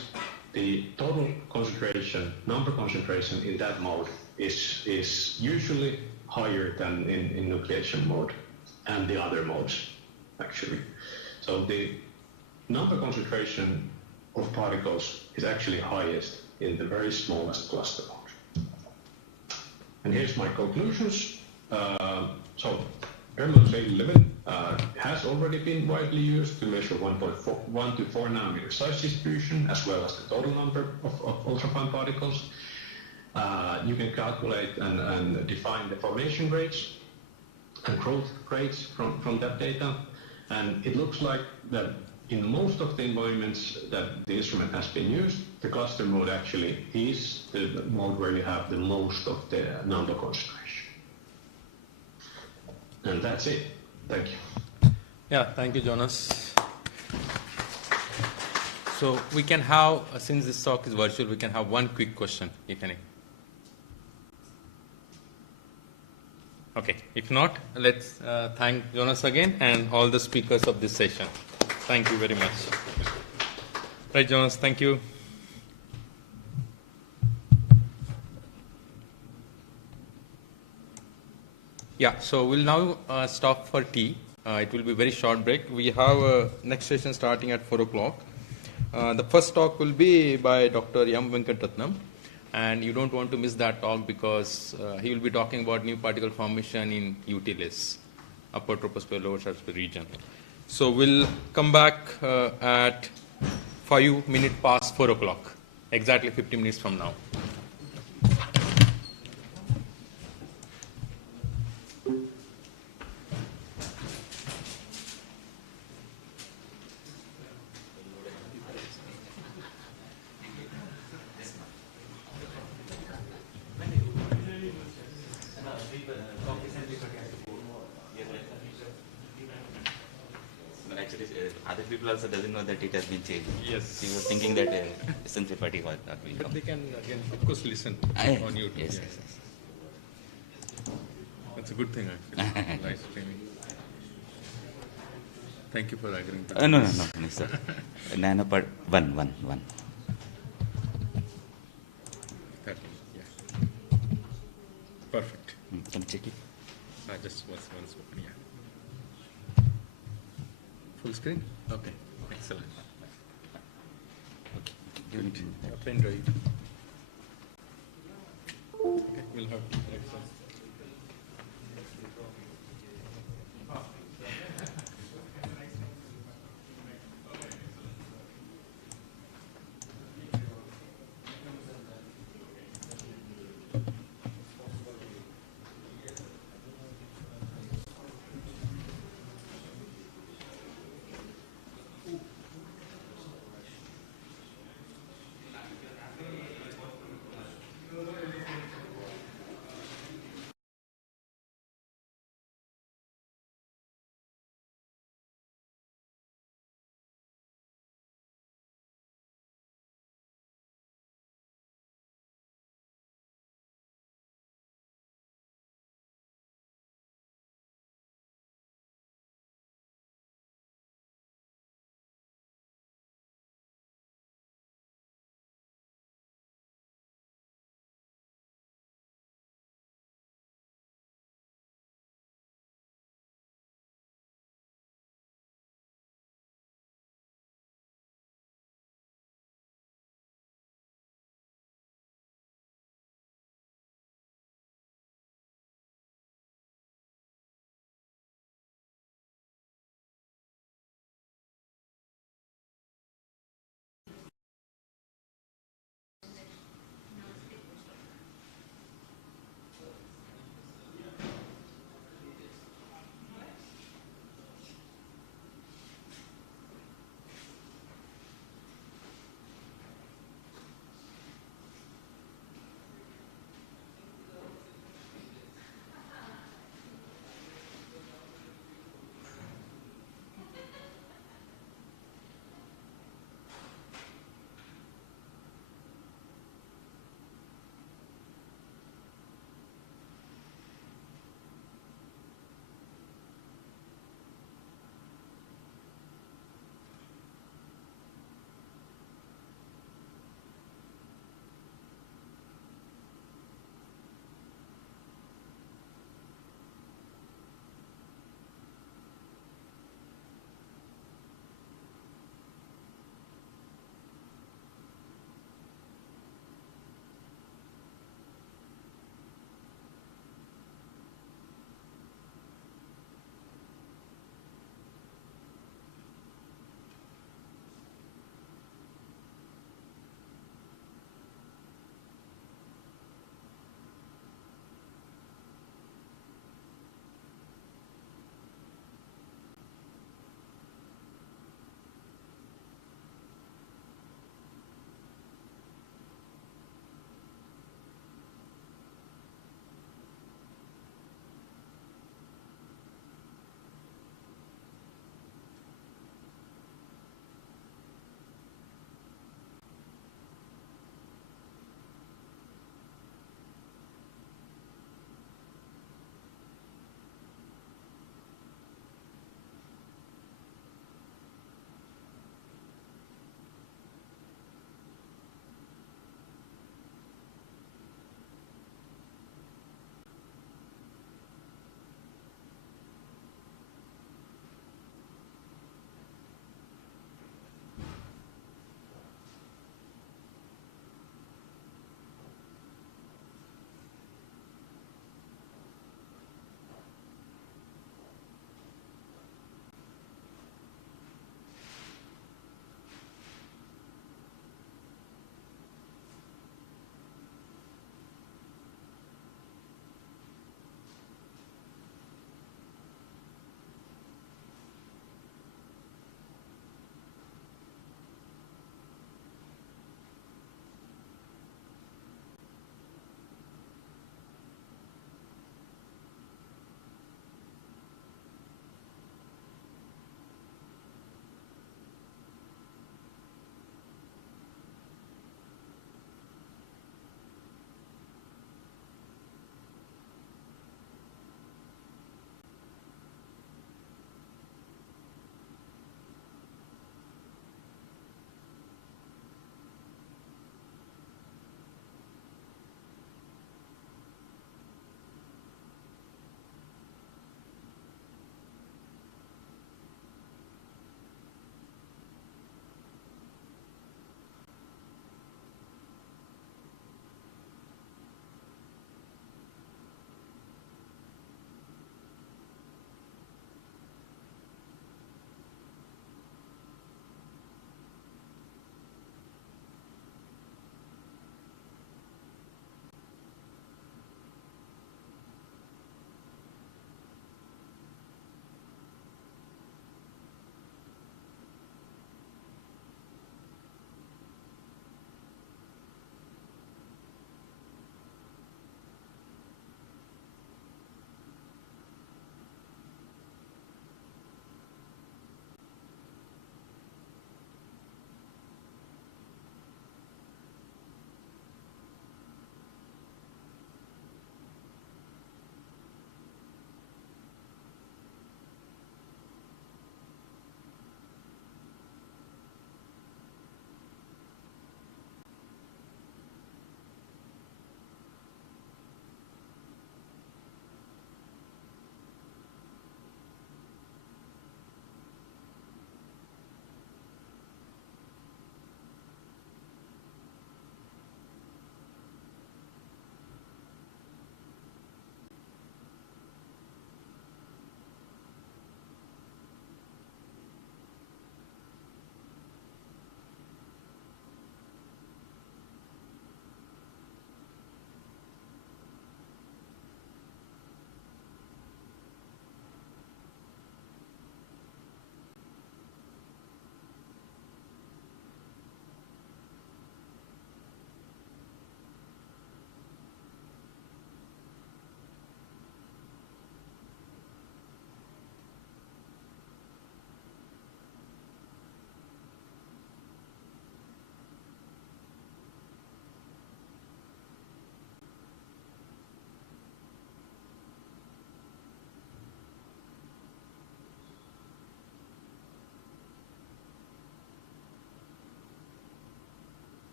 the total concentration, number concentration in that mode is usually higher than in nucleation mode and the other modes, actually. So the number concentration of particles is actually highest in the very smallest cluster mode. And here's my conclusions. So Hermann's A11 has already been widely used to measure 1 to 4 nanometer size distribution, as well as the total number of ultrafine particles. You can calculate and define the formation rates and growth rates from that data. And it looks like that in most of the environments that the instrument has been used, the cluster mode actually is the mode where you have the most of the number concentration. And that's it. Thank you. Yeah, thank you, Jonas. So we can have, since this talk is virtual, we can have one quick question, if any. Okay, if not, let's thank Jonas again and all the speakers of this session. Thank you very much. Right, Jonas, thank you. Yeah, so we'll now stop for tea. It will be a very short break. We have a next session starting at 4 o'clock. The first talk will be by Dr. M. Venkatatnam. And you don't want to miss that talk because he will be talking about new particle formation in UTILIS, upper troposphere, lower stratosphere region. So we'll come back at 5 minutes past 4 o'clock, exactly 50 minutes from now. Other people also doesn't know that it has been changed. Yes. He was thinking that essential party was not being. But they can, again, of course, listen on YouTube. Yes, yeah. yes, yes. That's a good thing, actually. Live streaming. Thank you for agreeing to No, sir. NANO part 1. That, yeah. Perfect. Can you check it? Just once open, yeah. Full screen? Okay, excellent. Okay. Give it to me. A pen drive. Okay, we'll have excellent.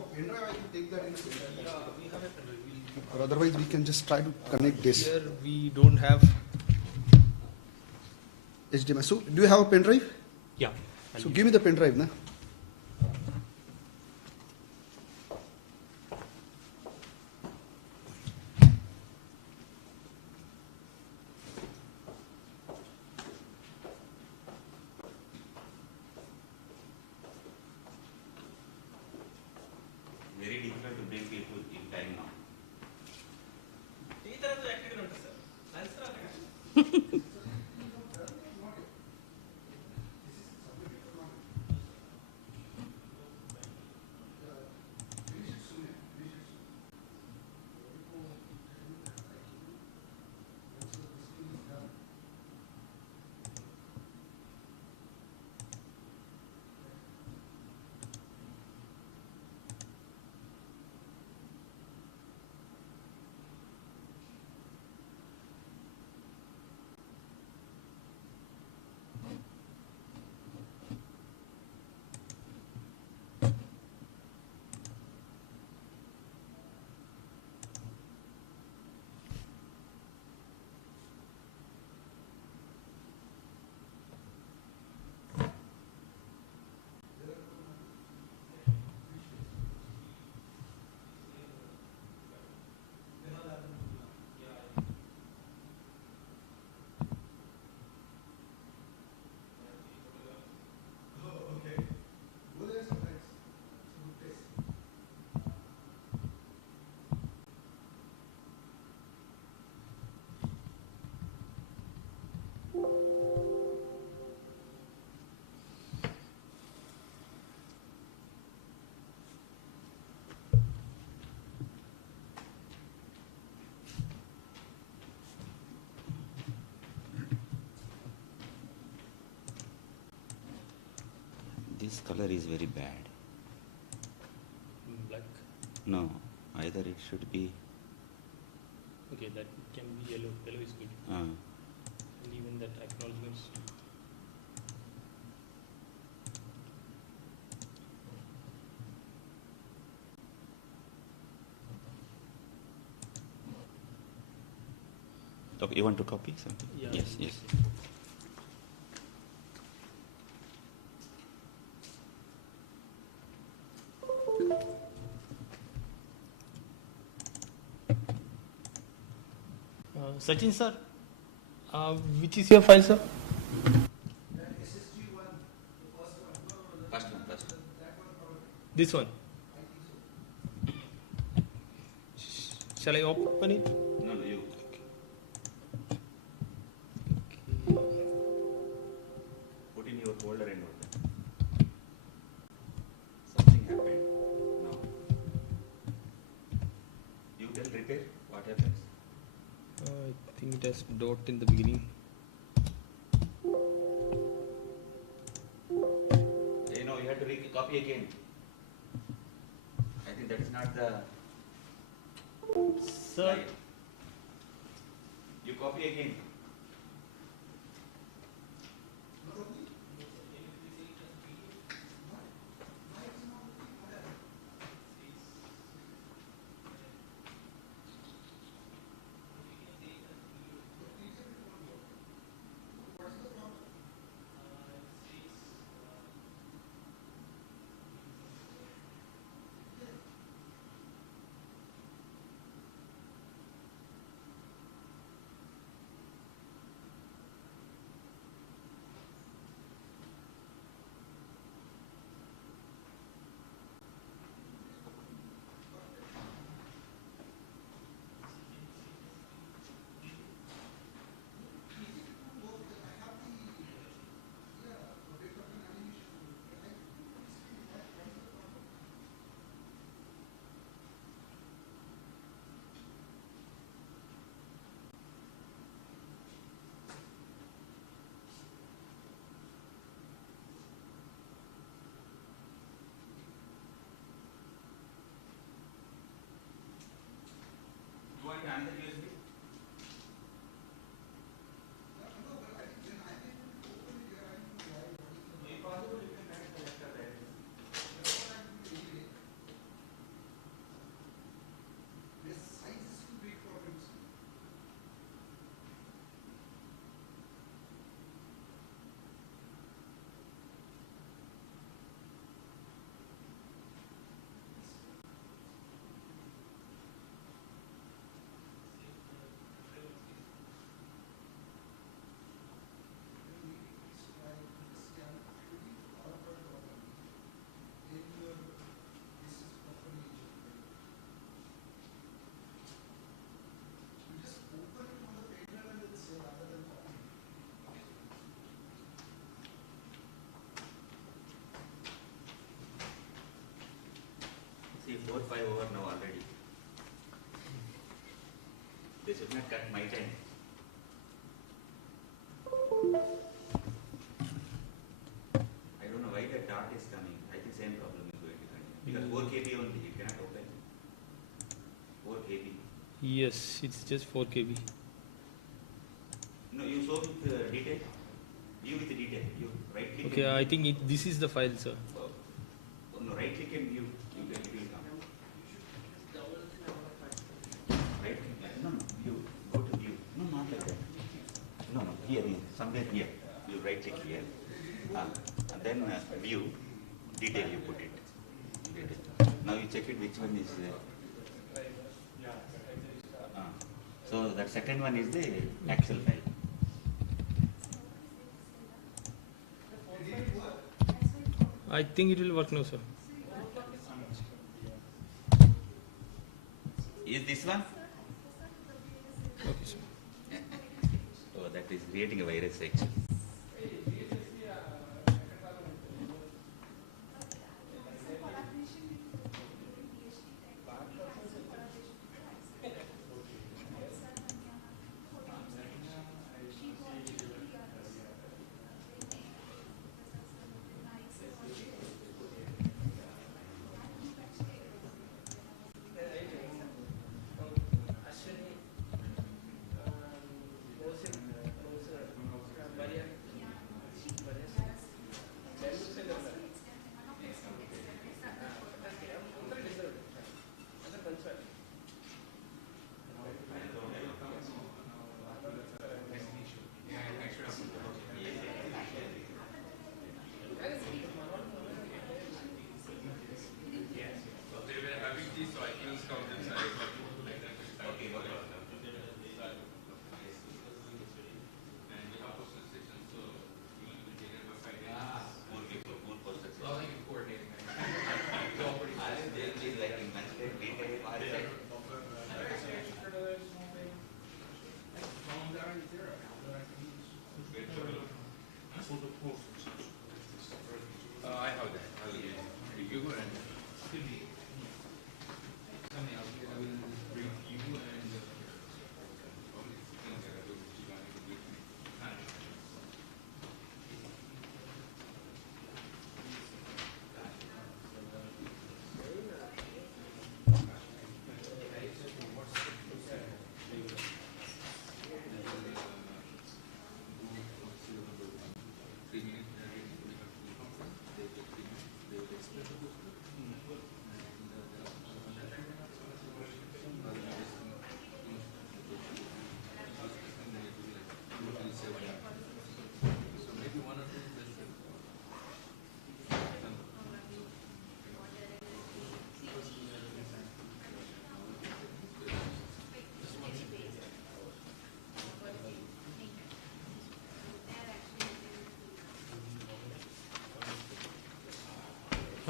a pen drive, I can take that in a pen drive. Yeah, we have a pen drive. Or otherwise, we can just try to connect this. Here we don't have. HDMI. So, do you have a pen drive? Yeah. So, give me the pen drive now. Very difficult to bring people in time now. This color is very bad. Black. No, either it should be. Okay, that can be yellow. Yellow is good. And even that acknowledgements. Okay, you want to copy something? Yeah, Yes, yes. Sachin sir, which is your file, sir? First one. This one. Shall I open it? No, you. Put in your folder and open. Something happened. No. You tell repair what happens. I think it has dot in the beginning. You know, you have to copy again. I think that is not the. Sir. Right. You copy again. 4-5 over now already. They should not cut my time. I don't know why the dot is coming. I think same problem is going to continue. Because 4 KB only, you cannot open. 4 KB. Yes, it's just 4 KB. No, you show with detail. View with detail. You right click. Okay, I think this is the file, sir. Oh, no, right click and view. You can it will come. Right click. No, view. Go to view. No, not like that. No, here, somewhere here. You right click here. And then view. Detail you put it. Detail. Now you check it which one is. So that second one is the Excel file. I think it will work now, sir. Is this one? Okay, sir. Oh, that is creating a virus actually.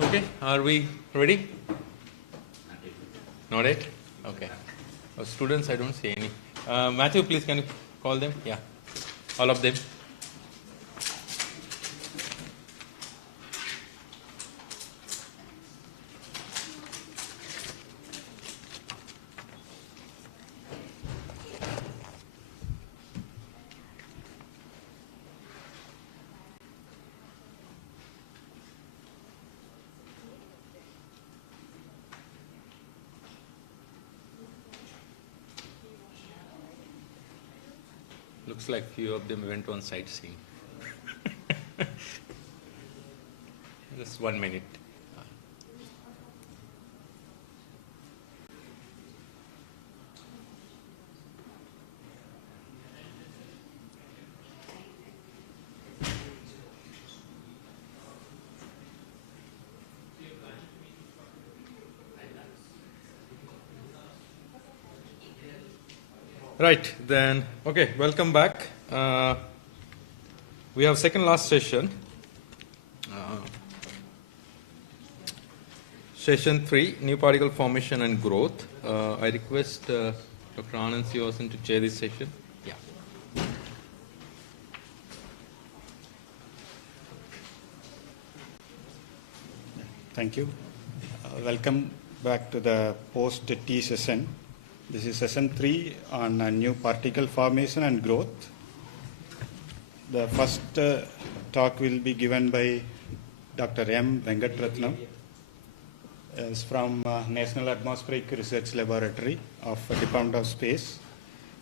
Okay, are we ready? Not yet? Okay. Students, I don't see any. Matthew, please can you call them? Yeah, all of them. Looks like few of them went on sightseeing. Just 1 minute. Right, then, okay, welcome back. We have second last session. Session 3, new particle formation and growth. I request Dr. Anand Sivasan to chair this session. Yeah. Thank you. Welcome back to the post-T session. This is session 3 on new particle formation and growth. The first talk will be given by Dr. M. Vengatratnam. Is from National Atmospheric Research Laboratory of Department of Space.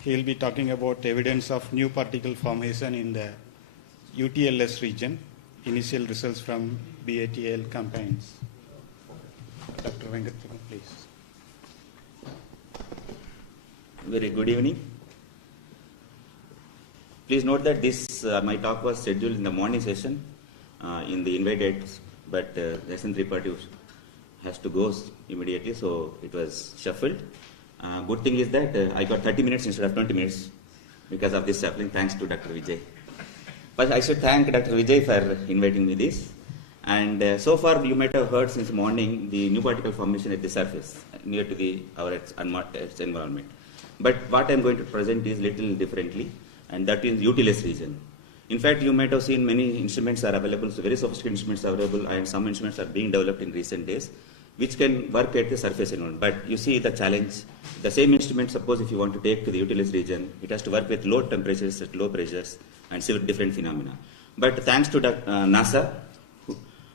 He will be talking about evidence of new particle formation in the UTLS region, initial results from BATL campaigns. Dr. Vengatratnam, please. Very good evening. Please note that this my talk was scheduled in the morning session in the invited, but lesson 3 party has to go immediately, so it was shuffled. Good thing is that I got 30 minutes instead of 20 minutes because of this shuffling, thanks to Dr. Vijay. But I should thank Dr. Vijay for inviting me this. And so far you might have heard since morning the new particle formation at the surface near to our Earth's environment. But what I am going to present is little differently, and that is UTLS region. In fact, you might have seen many instruments are available, so very sophisticated instruments are available, and some instruments are being developed in recent days, which can work at the surface environment. But you see the challenge, the same instrument, suppose if you want to take to the UTLS region, it has to work with low temperatures at low pressures and see different phenomena. But thanks to NASA,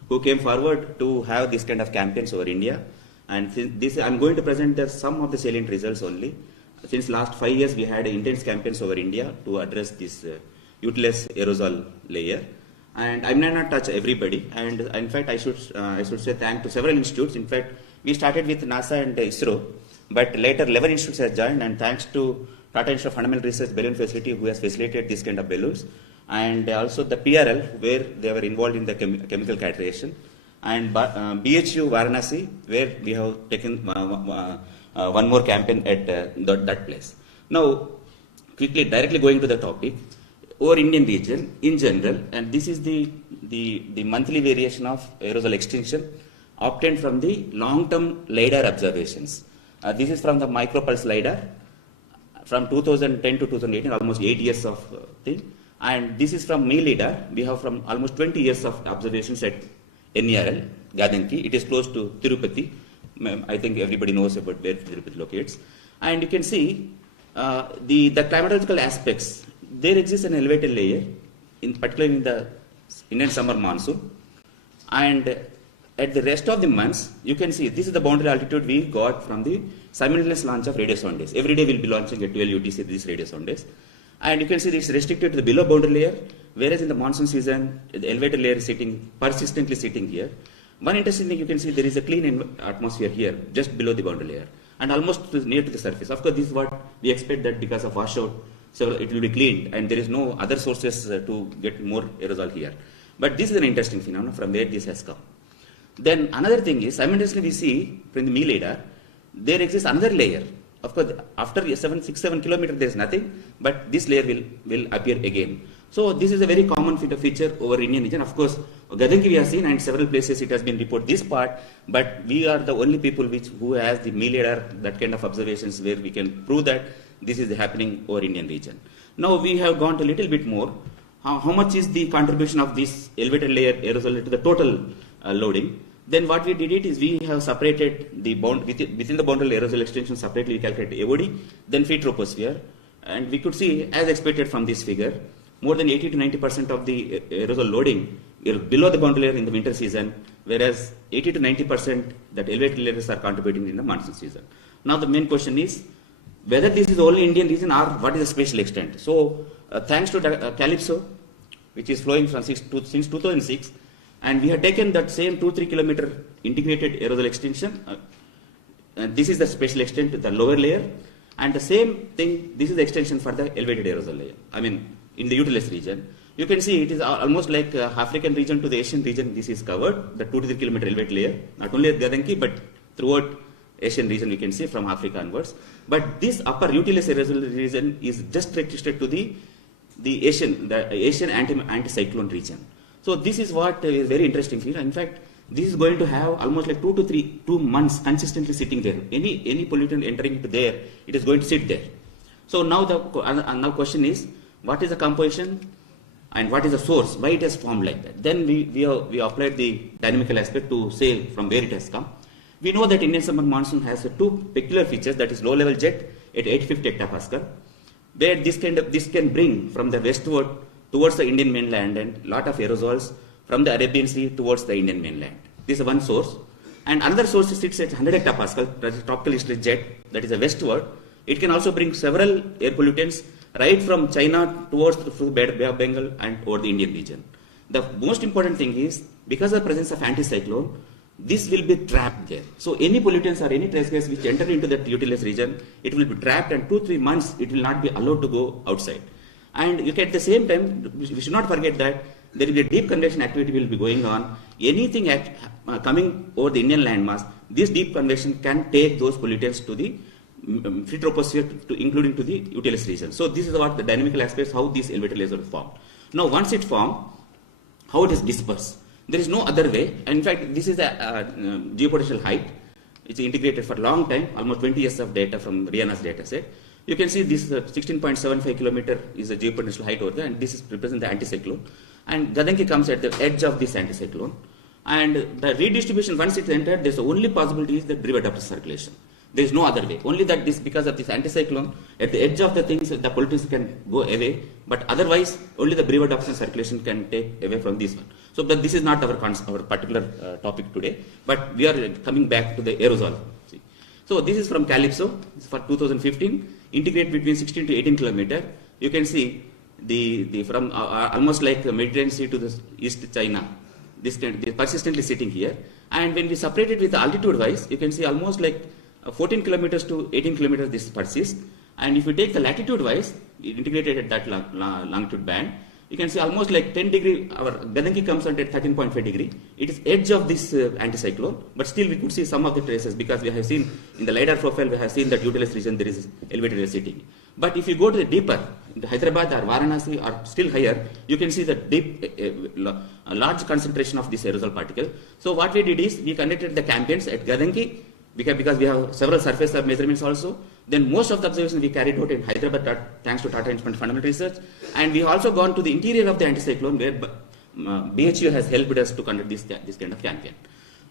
who came forward to have this kind of campaigns over India, and this I'm going to present some of the salient results only. Since last 5 years, we had intense campaigns over India to address this UTLS aerosol layer, and I may not touch everybody. And in fact, I should say thank to several institutes. In fact, we started with NASA and ISRO, but later 11 institutes have joined, and thanks to Tata Institute of Fundamental Research Balloon Facility, who has facilitated this kind of balloons, and also the PRL, where they were involved in the chemical titration, and BHU Varanasi, where we have taken one more campaign at that place. Now, quickly, directly going to the topic, over Indian region in general, and this is the monthly variation of aerosol extinction obtained from the long-term LiDAR observations. This is from the micropulse LiDAR from 2010 to 2018, almost 8 years of thing. And this is from LiDAR. We have from almost 20 years of observations at NERL, Gadanki. It is close to Tirupati. I think everybody knows about where Tirupati locates. And you can see the climatological aspects. There exists an elevated layer, particularly in the Indian summer monsoon. And at the rest of the months, you can see this is the boundary altitude we got from the simultaneous launch of radio sound days. Every day we'll be launching at 12 UTC these radio sound days. And you can see this is restricted to the below boundary layer, whereas in the monsoon season, the elevated layer is persistently sitting here. One interesting thing, you can see there is a clean atmosphere here, just below the boundary layer, and almost near to the surface. Of course, this is what we expect, that because of washout, so it will be cleaned, and there is no other sources to get more aerosol here. But this is an interesting phenomenon from where this has come. Then another thing is, simultaneously we see from the LiDAR, there exists another layer. Of course, after 6-7 kilometers, there is nothing, but this layer will appear again. So this is a very common feature over Indian region. Of course, Gadanki we have seen, and several places it has been reported this part, but we are the only people who has the LiDAR, that kind of observations where we can prove that this is happening over Indian region. Now we have gone to a little bit more. How much is the contribution of this elevated layer aerosol to the total loading? Then what we did is we have separated the within the boundary aerosol extension separately. We calculated AOD, then free troposphere, and we could see, as expected from this figure, more than 80 to 90% of the aerosol loading is below the boundary layer in the winter season, whereas 80 to 90% that elevated layers are contributing in the monsoon season. Now the main question is whether this is only Indian region or what is the spatial extent. So thanks to Calypso, which is flowing from since 2006, and we have taken that same 2-3 kilometer integrated aerosol extension. And this is the spatial extent, the lower layer, and the same thing, this is the extension for the elevated aerosol layer. I mean, in the UTLS region, you can see it is almost like African region to the Asian region. This is covered, the 2-3 kilometer elevated layer, not only at Gadanki, but throughout Asian region we can see from Africa onwards. But this upper UTLS aerosol region is just restricted to the Asian anticyclone region. So this is what is very interesting here. In fact, this is going to have almost like 2 months consistently sitting there. Any pollutant entering into there, it is going to sit there. So now the question is, what is the composition and what is the source? Why it has formed like that? Then we applied the dynamical aspect to say from where it has come. We know that Indian summer monsoon has two peculiar features, that is low level jet at 850 hectopascal, where this can bring from the westward towards the Indian mainland and lot of aerosols from the Arabian Sea towards the Indian mainland. This is one source. And another source sits at 100 hectopascal, that is tropical easterly jet, that is a westward. It can also bring several air pollutants right from China towards the Bay of Bengal and over the Indian region. The most important thing is, because of the presence of anticyclone, this will be trapped there. So any pollutants or any trace gas which enter into that utilized region, it will be trapped, and 2-3 months it will not be allowed to go outside. And you can, at the same time, we should not forget that there will be a deep convection activity will be going on. Anything coming over the Indian landmass, this deep convection can take those pollutants to the free troposphere, including to the utilized region. So this is what the dynamical aspects, how these elevated layers are formed. Now once it formed, how it is dispersed. There is no other way. And in fact, this is the geopotential height. It's integrated for a long time, almost 20 years of data from Rihanna's data set. You can see this 16.75 kilometer is the geopotential height over there, and this represents the anticyclone. And Gadanki comes at the edge of this anticyclone. And the redistribution, once it's entered, there's the only possibility is the derivative circulation. There is no other way. Only that this, because of this anticyclone, at the edge of the things, the pollutants can go away, but otherwise, only the brevet option circulation can take away from this one. So, but this is not our particular topic today, but we are coming back to the aerosol. See. So, this is from Calypso, it's for 2015, integrate between 16 to 18 kilometer. You can see the from almost like the Mediterranean Sea to the East China. This can be persistently sitting here. And when we separate it with the altitude wise, you can see almost like 14 kilometers to 18 kilometers this persists. And if you take the latitude wise, integrated at that longitude band, you can see almost like 10 degree, our Gadanki comes out at 13.5 degree. It is edge of this anticyclone, but still we could see some of the traces, because we have seen in the LiDAR profile, we have seen that utilized region there is elevated air sitting. But if you go to the deeper, in Hyderabad or Varanasi or still higher, you can see the deep, a large concentration of this aerosol particle. So what we did is, we conducted the campaigns at Gadanki, because we have several surface measurements also. Then most of the observations we carried out in Hyderabad thanks to Tata Instrument Fundamental Research. And we have also gone to the interior of the anticyclone, where BHU has helped us to conduct this kind of campaign.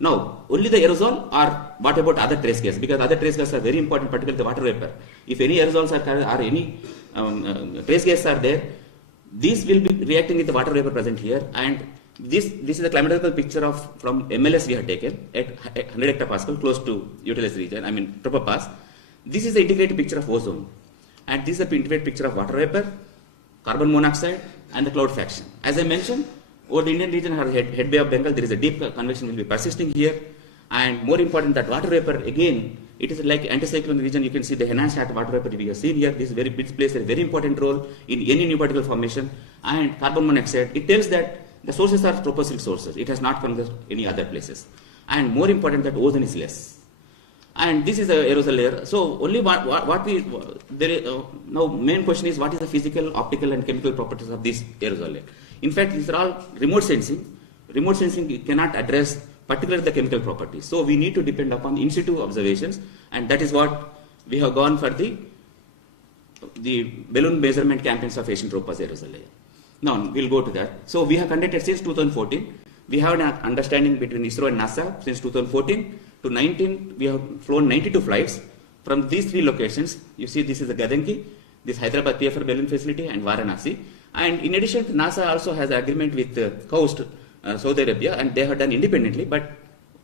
Now, only the aerosol, or what about other trace gas? Because other trace gases are very important, particularly the water vapor. If any aerosols are any trace gases are there, these will be reacting with the water vapor present here. And this is the climatological picture of from MLS we have taken at 100 hectopascal, close to utilized region, tropopause. This is the integrated picture of ozone. And this is the integrated picture of water vapor, carbon monoxide, and the cloud fraction. As I mentioned, over the Indian region or head Bay of Bengal, there is a deep convection will be persisting here. And more important, that water vapor, again, it is like anticyclone region. You can see the enhanced water vapor we have seen here. This plays a very important role in any new particle formation. And carbon monoxide, it tells that the sources are tropospheric sources. It has not come from any other places. And more important, that ozone is less. And this is the aerosol layer. So only now main question is, what is the physical, optical and chemical properties of this aerosol layer? In fact, these are all remote sensing. Remote sensing cannot address particularly the chemical properties. So we need to depend upon in situ observations, and that is what we have gone for the balloon measurement campaigns of Asian tropopause aerosol layer. Now we'll go to that. So we have conducted since 2014. We have an understanding between ISRO and NASA since 2014 to 19. We have flown 92 flights from these three locations. You see, this is the Gadanki, this Hyderabad PFR balloon facility, and Varanasi. And in addition, NASA also has an agreement with Coast, Saudi Arabia, and they have done independently. But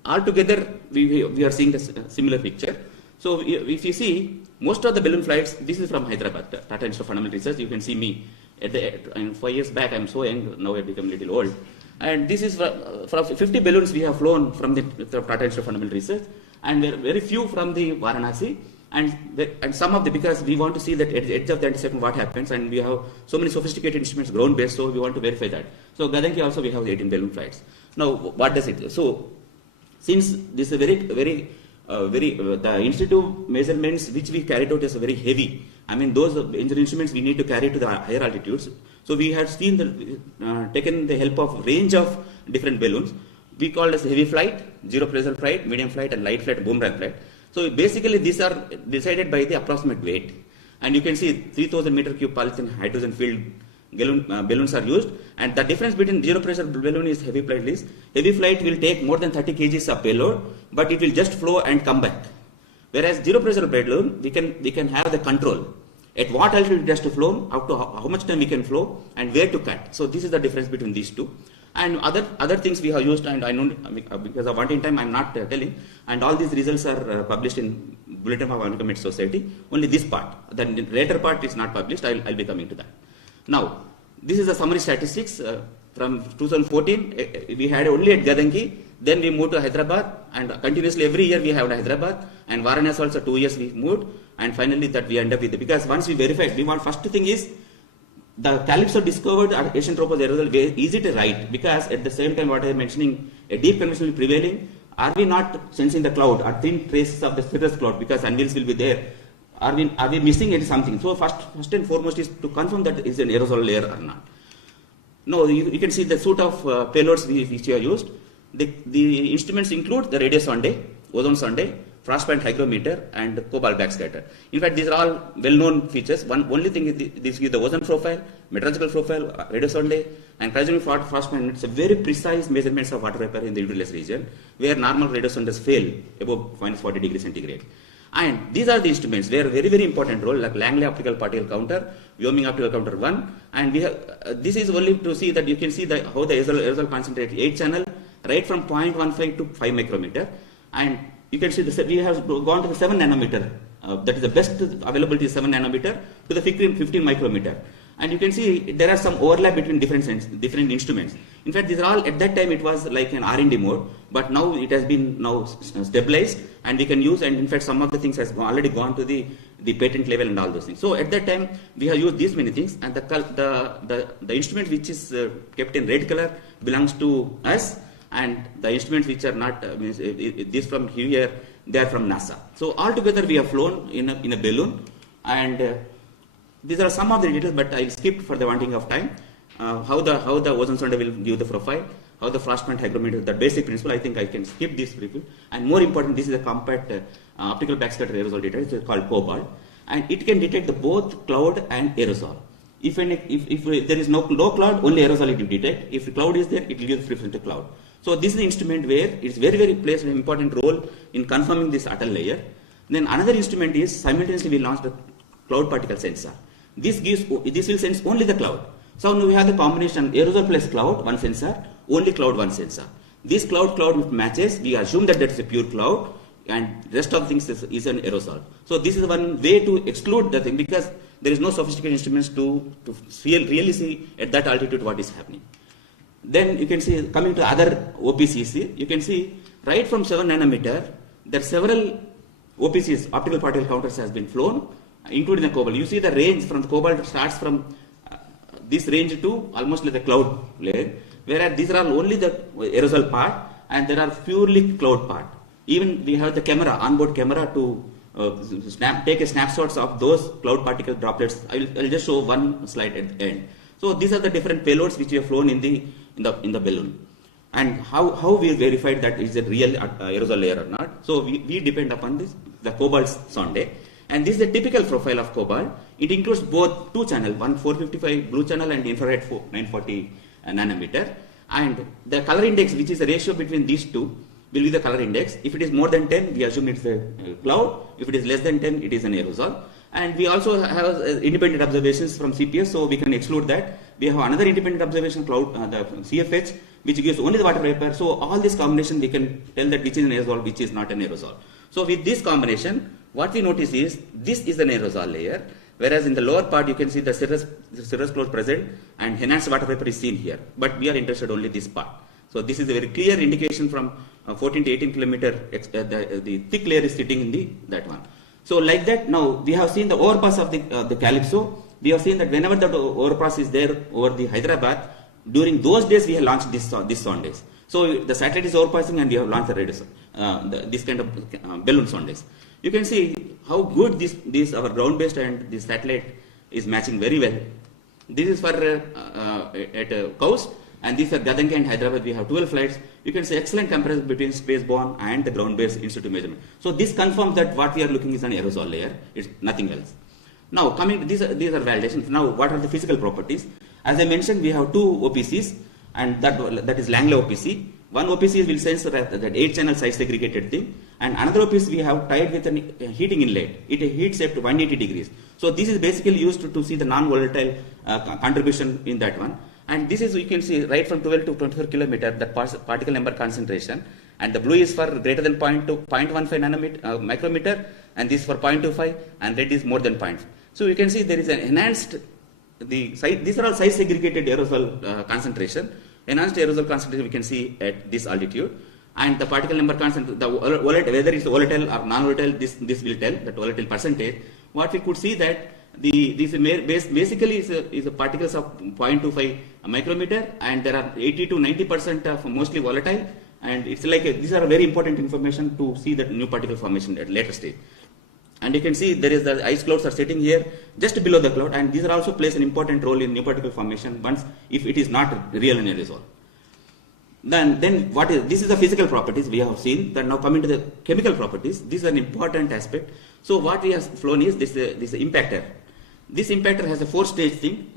altogether, we are seeing a similar picture. So if you see, most of the balloon flights, this is from Hyderabad, Tata Institute of Fundamental Research. You can see me at 5 years back. I'm so young now. I've become a little old. And this is from 50 balloons we have flown from the Tata Institute of Fundamental Research, and very few from the Varanasi, and some of the, because we want to see that at the edge of the anticyclone what happens, and we have so many sophisticated instruments, ground based, so we want to verify that. So Gadanki also we have 18 balloon flights. Now what does it do? So since this is very the institute measurements which we carried out is very heavy. Those instruments we need to carry to the higher altitudes. So we have seen taken the help of range of different balloons. We call as heavy flight, zero pressure flight, medium flight, and light flight, boomerang flight. So basically these are decided by the approximate weight. And you can see 3000 meter cube polyethylene hydrogen filled balloons are used, and the difference between zero pressure balloon is heavy flight is heavy flight will take more than 30 kgs of payload, but it will just flow and come back. Whereas zero pressure balloon, we can have the control at what altitude it has to flow, up to how much time we can flow, and where to cut. So this is the difference between these two. And other things we have used, and I know because of wanting time, I'm not telling. And all these results are published in Bulletin of Aeronautical Society. Only this part, the later part is not published. I'll be coming to that. Now, this is the summary statistics from 2014. We had only at Gadangi. Then we moved to Hyderabad, and continuously every year we have Hyderabad, and Varanasi also 2 years we moved, and finally that we end up with it. Because once we verified, we want first thing is the Calypso discovered at Asian Tropos aerosol very easy to write, because at the same time what I am mentioning, a deep convection will be prevailing. Are we not sensing the cloud or thin traces of the cirrus cloud, because anvils will be there? Are we missing something? So first and foremost is to confirm that is an aerosol layer or not. No, you can see the suite of payloads which we have used. The instruments include the radio sonde, ozone sonde, frostband hygrometer, and cobalt backscatter. In fact, these are all well-known features. Only thing is this is the ozone profile, meteorological profile, radio sonde, and cryogenic frostband. It's a very precise measurements of water vapor in the udderless region, where normal radio sondes fail above -40 degrees centigrade. And these are the instruments where very, very important role, like Langley optical particle counter, Wyoming optical counter 1, and we have this is only to see that you can see how the aerosol concentrate 8 channel right from 0.15 to 5 micrometer, and you can see we have gone to the 7 nanometer. That is the best availability is 7 nanometer to the 15 micrometer. And you can see there are some overlap between different instruments. In fact, these are all, at that time it was like an R&D mode, but now it has been stabilized, and we can use, and in fact some of the things has already gone to the patent level and all those things. So at that time we have used these many things, and the instrument which is kept in red color belongs to us, and the instruments which are not, this from here, they are from NASA. So altogether we have flown in a balloon, and these are some of the details, but I'll skip for the wanting of time. How the ozone sonde will give the profile, how the frostband hygrometer, the basic principle. I think I can skip this briefly. And more important, this is a compact optical backscatter aerosol detector. It's called cobalt, and it can detect both cloud and aerosol. If there is no cloud, only aerosol it will detect. If the cloud is there, it will give preference to cloud. So this is the instrument where it's very, very plays an important role in confirming this atoll layer. Then another instrument is simultaneously we launched a cloud particle sensor. This will sense only the cloud. So now we have the combination aerosol plus cloud, one sensor, only cloud, one sensor. This cloud matches, we assume that that's a pure cloud, and rest of things is an aerosol. So this is one way to exclude the thing, because there is no sophisticated instruments to really see at that altitude what is happening. Then you can see, coming to other OPCs, you can see right from 7 nanometer, there are several OPCs, optical particle counters, has been flown, including the cobalt. You see the range from the cobalt starts from this range to almost like the cloud layer, whereas these are all only the aerosol part, and there are purely cloud part. Even we have the camera, onboard camera, to take a snapshots of those cloud particle droplets. I'll just show one slide at the end. So these are the different payloads which we have flown in the balloon, and how we verified that is a real aerosol layer or not. So we depend upon the cobalt sonde. And this is the typical profile of cobalt. It includes both two channel, one 455 blue channel and infrared 940 nanometer. And the color index, which is the ratio between these two, will be the color index. If it is more than 10, we assume it's a cloud. If it is less than 10, it is an aerosol. And we also have independent observations from CPS, so we can exclude that. We have another independent observation cloud, the CFH, which gives only the water vapor. So all this combination, we can tell that which is an aerosol, which is not an aerosol. So with this combination, what we notice is this is an aerosol layer, whereas in the lower part you can see the cirrus cloud present and enhanced water vapor is seen here. But we are interested only this part. So this is a very clear indication from 14 to 18 kilometer. The thick layer is sitting in that one. So like that, now we have seen the overpass of the Calypso. We have seen that whenever the overpass is there over the Hyderabad, during those days we have launched this sondes. So the satellite is overpassing, and we have launched this kind of balloon sondes. You can see how good this our ground-based and this satellite is matching very well. This is for at coast, and these are Gadangi and Hyderabad. We have 12 flights. You can see excellent comparison between spaceborne and the ground-based in-situ measurement. So this confirms that what we are looking is an aerosol layer. It's nothing else. Now coming to these are validations. Now what are the physical properties? As I mentioned, we have two OPCs, and that is Langley OPC. One OPC will sense that 8-channel size segregated thing, and another OPC we have tied with a heating inlet. It heats up to 180 degrees. So this is basically used to see the non-volatile contribution in that one. And this is, you can see right from 12 to 24 kilometer, the particle number concentration. And the blue is for greater than 0.15 micrometer, and this for 0.25, and red is more than 0.5. So you can see there is an enhanced, these are all size segregated aerosol concentration. Enhanced aerosol concentration we can see at this altitude. And the particle number concentration, whether it's volatile or non-volatile, this will tell the volatile percentage. What we could see that this basically is a particles of 0.25 micrometer, and there are 80 to 90% of mostly volatile, and it's like these are very important information to see the new particle formation at later stage. And you can see there is the ice clouds are sitting here just below the cloud, and these are also plays an important role in new particle formation once if it is not real in aerosol. Then what is this is the physical properties we have seen. Then now coming to the chemical properties, this is an important aspect. So what we have flown is this impactor. This impactor has a 4-stage thing.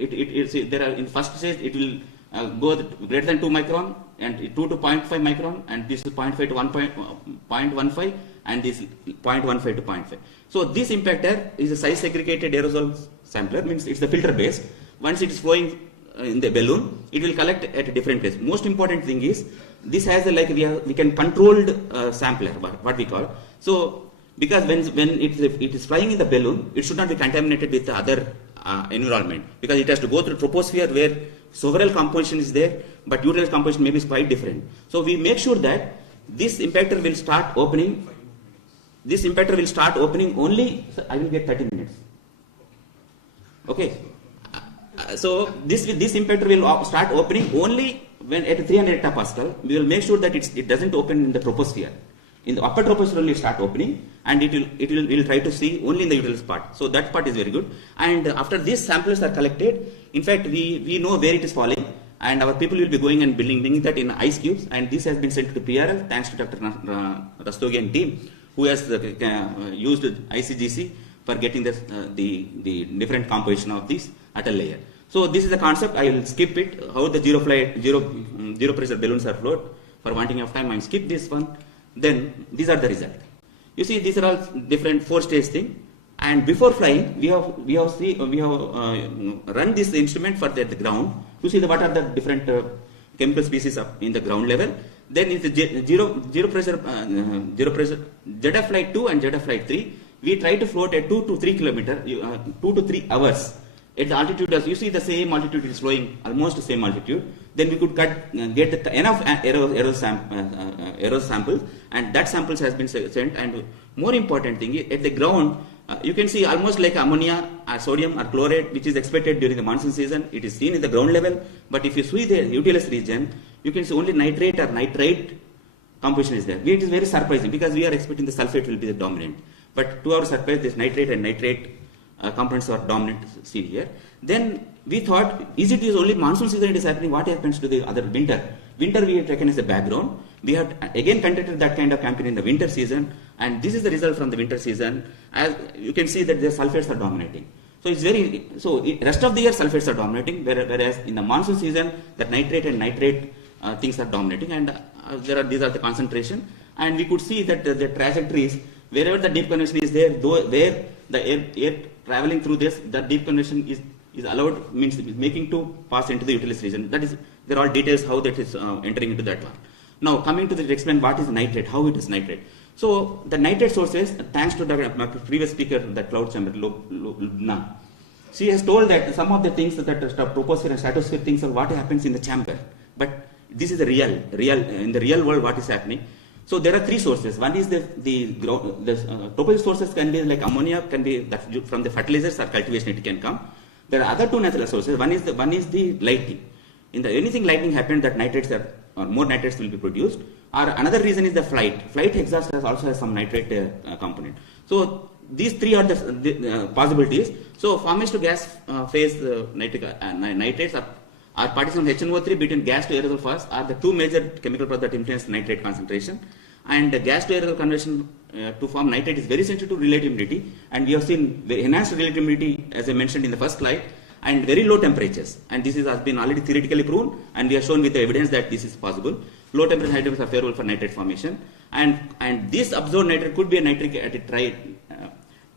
There are in first stage it will go greater than 2 micron and 2 to 0.5 micron, and this is 0.5 to 1.15, and this 0.15 to 0.5. So this impactor is a size segregated aerosol sampler, means it's the filter base. Once it is flowing in the balloon, it will collect at a different place. Most important thing is this has we can controlled sampler, what we call. So because when it is flying in the balloon, it should not be contaminated with the other environment, because it has to go through troposphere where several composition is there, but uterine composition maybe is quite different. So we make sure that this impactor will start opening. This impactor will start opening only. So I will get 30 minutes. Okay. So this impactor will start opening only when at 300 hectopascal. We will make sure that it doesn't open in the troposphere. In the upper troposphere only start opening, and we'll try to see only in the uterus part. So that part is very good. And after these samples are collected, in fact we know where it is falling, and our people will be going and bringing that in ice cubes, and this has been sent to PRL thanks to Dr. Rastogi and team, who has used ICGC for getting the different composition of this at a layer. So this is the concept. I will skip it. How the zero pressure balloons are float. For wanting of time, I will skip this one. Then these are the result. You see, these are all different 4-stage thing. And before flying, we have run this instrument for the ground to see what are the different chemical species up in the ground level. Then is the zero pressure ZF flight 2 and ZF flight 3. We try to float at 2 to 3 kilometer, 2 to 3 hours. At the altitude, as you see, the same altitude is flowing, almost the same altitude. Then we could get enough aero samples, and that samples has been sent. And more important thing, at the ground, you can see almost like ammonia, or sodium, or chloride, which is expected during the monsoon season. It is seen in the ground level, but if you see the utilus region, you can see only nitrate or nitrite composition is there. It is very surprising because we are expecting the sulfate will be the dominant. But to our surprise, this nitrate and nitrate components are dominant seen here. Then we thought, is it only monsoon season it is happening? What happens to the other winter? Winter we have taken as a background. We have again conducted that kind of campaign in the winter season, and this is the result from the winter season. As you can see that the sulfates are dominating. So it's rest of the year sulfates are dominating, whereas in the monsoon season the nitrate and nitrate things are dominating, and these are the concentration. And we could see that the trajectories wherever the deep convection is there, where the air traveling through this, the deep convection is allowed, means making to pass into the utilus region. That is, there are details how that is entering into that one. Now coming to explain what is nitrate, how it is nitrate. So the nitrate sources, thanks to my previous speaker, the cloud chamber, Lubna, she has told that some of the things that troposphere and stratosphere things are what happens in the chamber. But this is the real in the real world what is happening. So there are 3 sources. One is the troposphere sources can be like ammonia, can be that from the fertilizers or cultivation it can come. There are other 2 natural sources. One is the lighting. In anything lightning happens, that nitrates or more nitrates will be produced. Or another reason is the flight. Flight exhaust also has some nitrate component. So these 3 are the possibilities. So formation to gas phase nitrates are partition of HNO3 between gas to aerosol fast are the 2 major chemical products that influence nitrate concentration. And the gas to aerosol conversion to form nitrate is very sensitive to relative humidity, and we have seen the enhanced relative humidity as I mentioned in the first slide. and very low temperatures. And this has been already theoretically proven, and we have shown with the evidence that this is possible. Low temperature hydrocarbons are favorable for nitrate formation, and this absorbed nitrate could be a nitric acid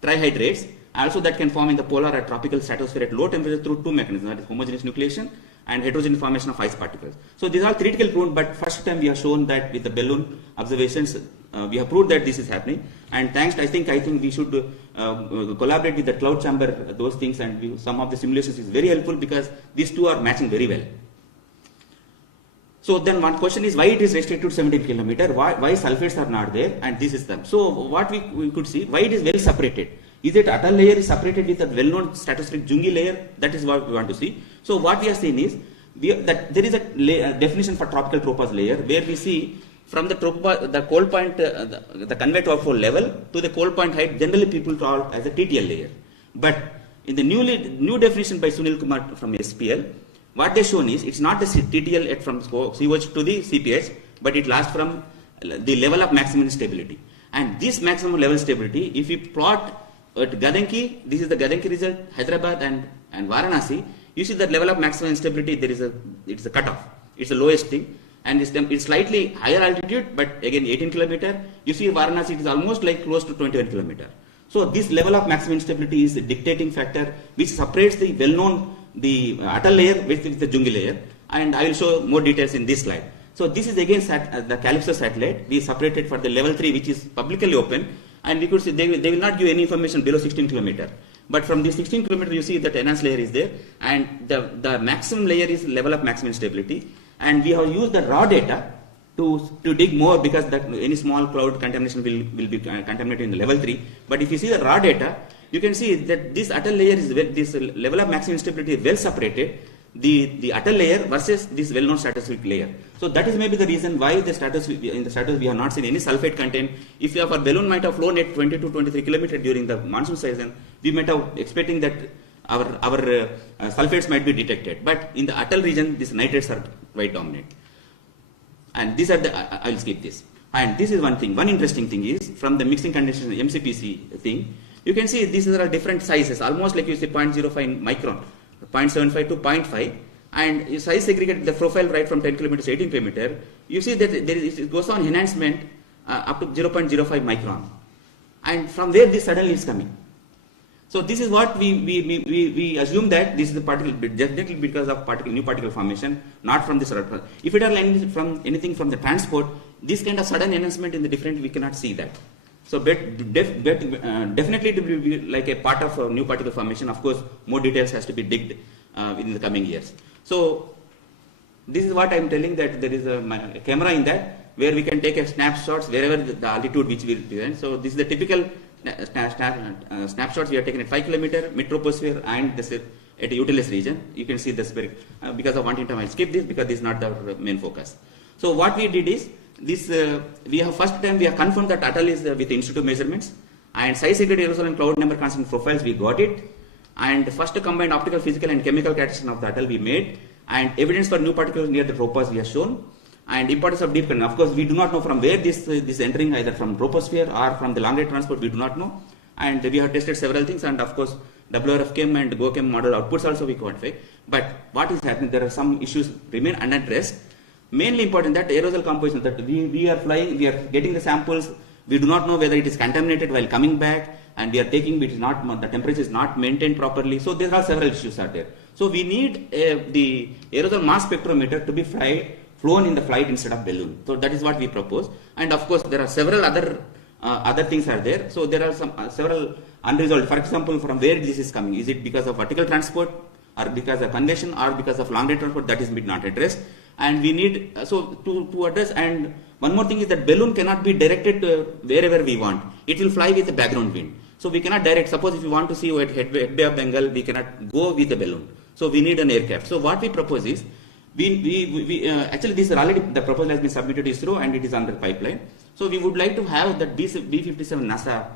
trihydrates, also that can form in the polar or tropical stratosphere at low temperature through two mechanisms, that is homogeneous nucleation and heterogeneous formation of ice particles. So these are all theoretically proven, but first time we have shown that with the balloon observations, we have proved that this is happening. And thanks, I think we should collaborate with the cloud chamber, those things, and some of the simulations is very helpful because these two are matching very well. So then one question is why it is restricted to 17 kilometer, why sulfates are not there, and this is them. So what we could see, why it is well separated. Is it atoll layer is separated with a well-known stratospheric Jungi layer? That is what we want to see. So what we are saying is that there is a definition for tropical tropaz layer where we see from the cold point, the conveyor outflow level to the cold point height, generally people call as a TTL layer. But in the new definition by Sunil Kumar from SPL, what they shown is it's not the TTL from COH to the CPH, but it lasts from the level of maximum stability. And this maximum level stability, if we plot at Gadanki, this is the Gadanki result, Hyderabad and Varanasi, you see that level of maximum instability, it's a cutoff. It's the lowest thing, and it's slightly higher altitude, but again 18 kilometer. You see Varanasi, it is almost like close to 21 kilometer. So this level of maximum instability is the dictating factor which separates the well-known, the atoll layer with the Jungi layer, and I will show more details in this slide. So this is again the Calypso satellite. We separated for the level 3, which is publicly open, and we could see they will not give any information below 16 kilometer. But from this 16 kilometer, you see that enhanced layer is there, and the maximum layer is level of maximum stability. And we have used the raw data to dig more because that any small cloud contamination will be contaminated in the level 3. But if you see the raw data, you can see that this atoll layer is this level of maximum stability is well separated. The atoll layer versus this well-known stratospheric layer. So that is maybe the reason why in the stratosphere we have not seen any sulfate content. If our balloon might have flown at 20 to 23 kilometers during the monsoon season, we might have expecting that our sulfates might be detected. But in the atoll region, these nitrates are quite dominant. And these are I will skip this. And this is one thing. One interesting thing is from the mixing condition MCPC thing, you can see these are different sizes, almost like you see 0.05 micron. 0.75 to 0.5, and you size segregate the profile right from 10 kilometers to 18 kilometers, you see that it goes on enhancement up to 0.05 micron, and from where this suddenly is coming. So this is what we assume that this is the particle, definitely because of new particle formation, not from this. If it are from anything from the transport, this kind of sudden enhancement in the different, we cannot see that. So definitely it will be like a part of new particle formation. Of course, more details has to be digged in the coming years. So this is what I am telling, that there is a camera in that where we can take a snapshots wherever the altitude which we present. So this is the typical snapshots we are taken at 5 kilometer mid troposphere and this at a utilized region. You can see this because of wanting time I skip this because this is not the main focus. So what we did is this we have first time we have confirmed that atoll is with institute measurements, and size segregated aerosol and cloud number constant profiles we got it, and first combined optical, physical and chemical characterization of the atoll we made, and evidence for new particles near the tropaz we have shown, and importance of deep conduction. Of course, we do not know from where this entering, either from troposphere or from the long range transport, we do not know, and we have tested several things, and of course WRF-Chem and GoChem model outputs also we quantify. But what is happening, there are some issues remain unaddressed. Mainly important that aerosol composition, that we are flying, we are getting the samples, we do not know whether it is contaminated while coming back, and we are taking, it is not, the temperature is not maintained properly. So there are several issues are there. So we need the aerosol mass spectrometer to be flown in the flight instead of balloon. So that is what we propose. And of course there are several other things are there. So there are some several unresolved. For example, from where this is coming, is it because of vertical transport, or because of convection, or because of long range transport? That is not addressed. And we need to address. And one more thing is that balloon cannot be directed wherever we want. It will fly with the background wind. So we cannot direct. Suppose if you want to see at Head Bay of Bengal, we cannot go with the balloon. So we need an aircraft. So what we propose is, actually this is already, the proposal has been submitted to ISRO and it is under pipeline. So we would like to have that B-57 NASA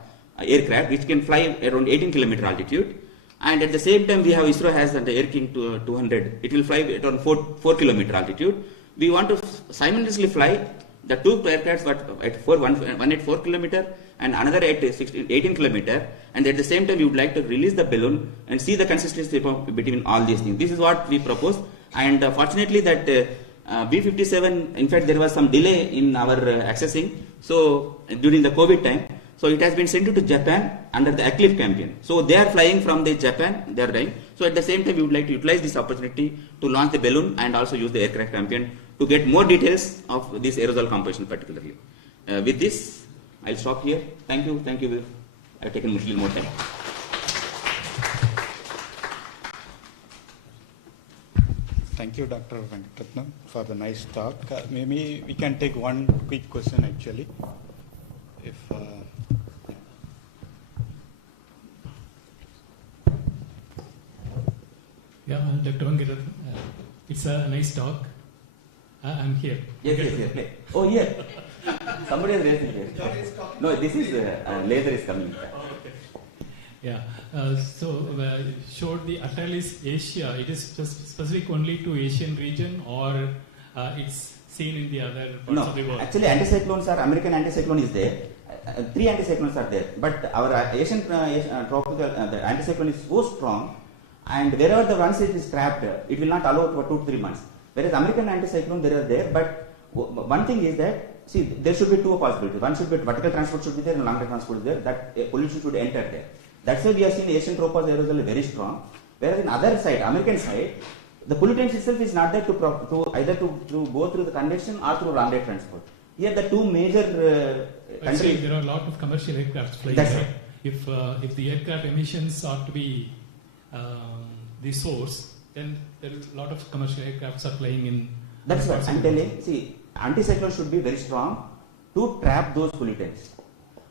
aircraft which can fly around 18 kilometer altitude. And at the same time, we have ISRO has the Air King 200. It will fly at around 4 kilometer altitude. We want to simultaneously fly The two aircrafts were at one at 4 kilometer and another at 18 kilometer, and at the same time we would like to release the balloon and see the consistency between all these things. This is what we propose, and fortunately that B-57, in fact there was some delay in our accessing, so during the COVID time, so it has been sent to Japan under the Eclipse campaign. So they are flying from the Japan, they are dying. So at the same time we would like to utilize this opportunity to launch the balloon and also use the aircraft campaign to get more details of this aerosol composition particularly. With this, I'll stop here. Thank you. I've taken a little more time. Thank you, Dr. Venkatratnam, for the nice talk. Maybe we can take one quick question actually. If Yeah, Dr. Venkatratnam, it's a nice talk. I'm here. Yes, play. Oh, here. Somebody has raised it. No, this is laser is coming. Okay. Yeah. Showed the Atalis Asia. It is specific only to Asian region, or it's seen in the other parts of the world? No, actually anticyclones are, American anticyclone is there. 3 anticyclones are there. But our Asian tropical, the anticyclone is so strong, and wherever the once it is trapped, it will not allow for 2 to 3 months. Whereas American anticyclone, they are there, but one thing is that, see, there should be 2 possibilities. One should be vertical transport should be there and long transport is there, that pollution should enter there. That's why we have seen Asian tropos aerosol very strong. Whereas in other side, American side, the pollutant itself is not there to either to go through the convection or through long transport. Here the 2 major countries. There are a lot of commercial aircraft flying. That's there. right. If the aircraft emissions are to be the source, then there is a lot of commercial aircrafts are flying in. That's what I'm telling. See, anticyclone should be very strong to trap those pollutants.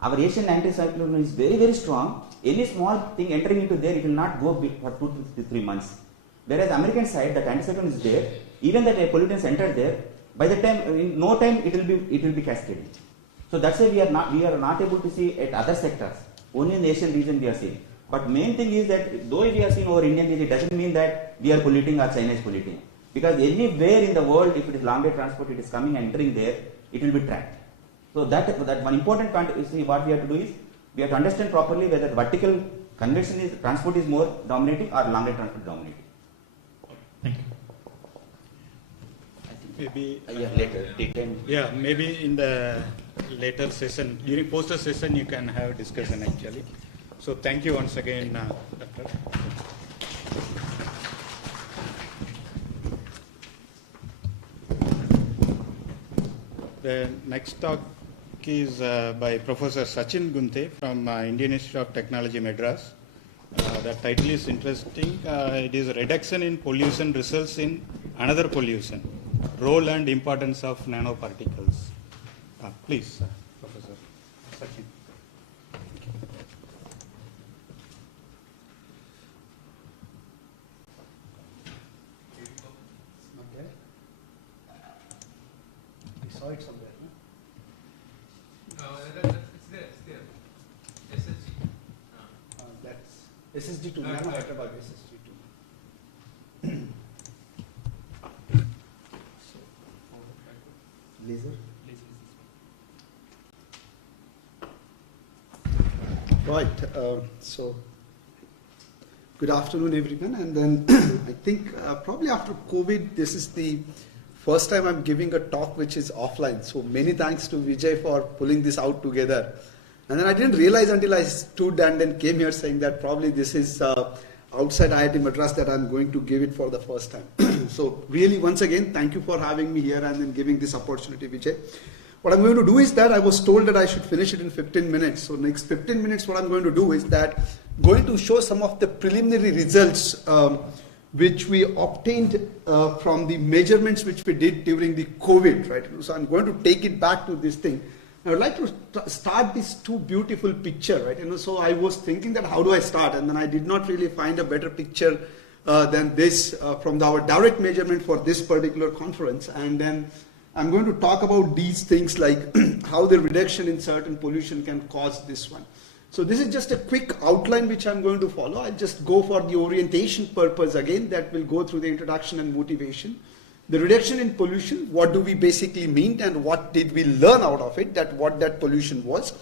Our Asian anticyclone is very, very strong. Any small thing entering into there, it will not go for 2 to 3 months. Whereas American side, that anticyclone is there. Even that pollutants enter there, by the time, in no time, it will be cascading. So that's why we are not able to see at other sectors. Only in the Asian region we are seeing. But main thing is that though we are seeing over Indian region, it doesn't mean that we are polluting or China is polluting. Because anywhere in the world, if it is long day transport, it is coming and entering there, it will be tracked. So that one important point is, what we have to do is, we have to understand properly whether Vertical convection is, transport is more dominating or long day transport dominating. Thank you. maybe later. Yeah, maybe in the later session, during poster session, you can have discussion actually. So thank you once again, Doctor. The next talk is by Professor Sachin Gunte from Indian Institute of Technology, Madras. The title is interesting. It is Reduction in Pollution Results in Another Pollution, Role and Importance of Nanoparticles. Please, Professor Sachin. I saw it somewhere. No, it's there. SSG. That's SSG2. Nano Hyderabad SSG2. Laser. Right. So, good afternoon, everyone. And then I think probably after COVID, this is the first time I'm giving a talk which is offline. So many thanks to Vijay for pulling this out together. And then I didn't realize until I stood and then came here saying that probably this is outside IIT Madras that I'm going to give it for the first time. So really, once again, thank you for having me here and then giving this opportunity, Vijay. What I'm going to do is that I was told that I should finish it in 15 minutes. So next 15 minutes, what I'm going to do is that going to show some of the preliminary results which we obtained from the measurements which we did during the COVID, right? So I'm going to take it back to this thing. I would like to start this 2 beautiful picture, right? So I was thinking that how do I start? And then I did not really find a better picture than this from our direct measurement for this particular conference. And then I'm going to talk about these things like how the reduction in certain pollution can cause this one. So this is just a quick outline which I'm going to follow. I'll just go for the orientation purpose again, that will go through the introduction and motivation. The reduction in pollution, what do we basically mean and what did we learn out of it, that what that pollution was.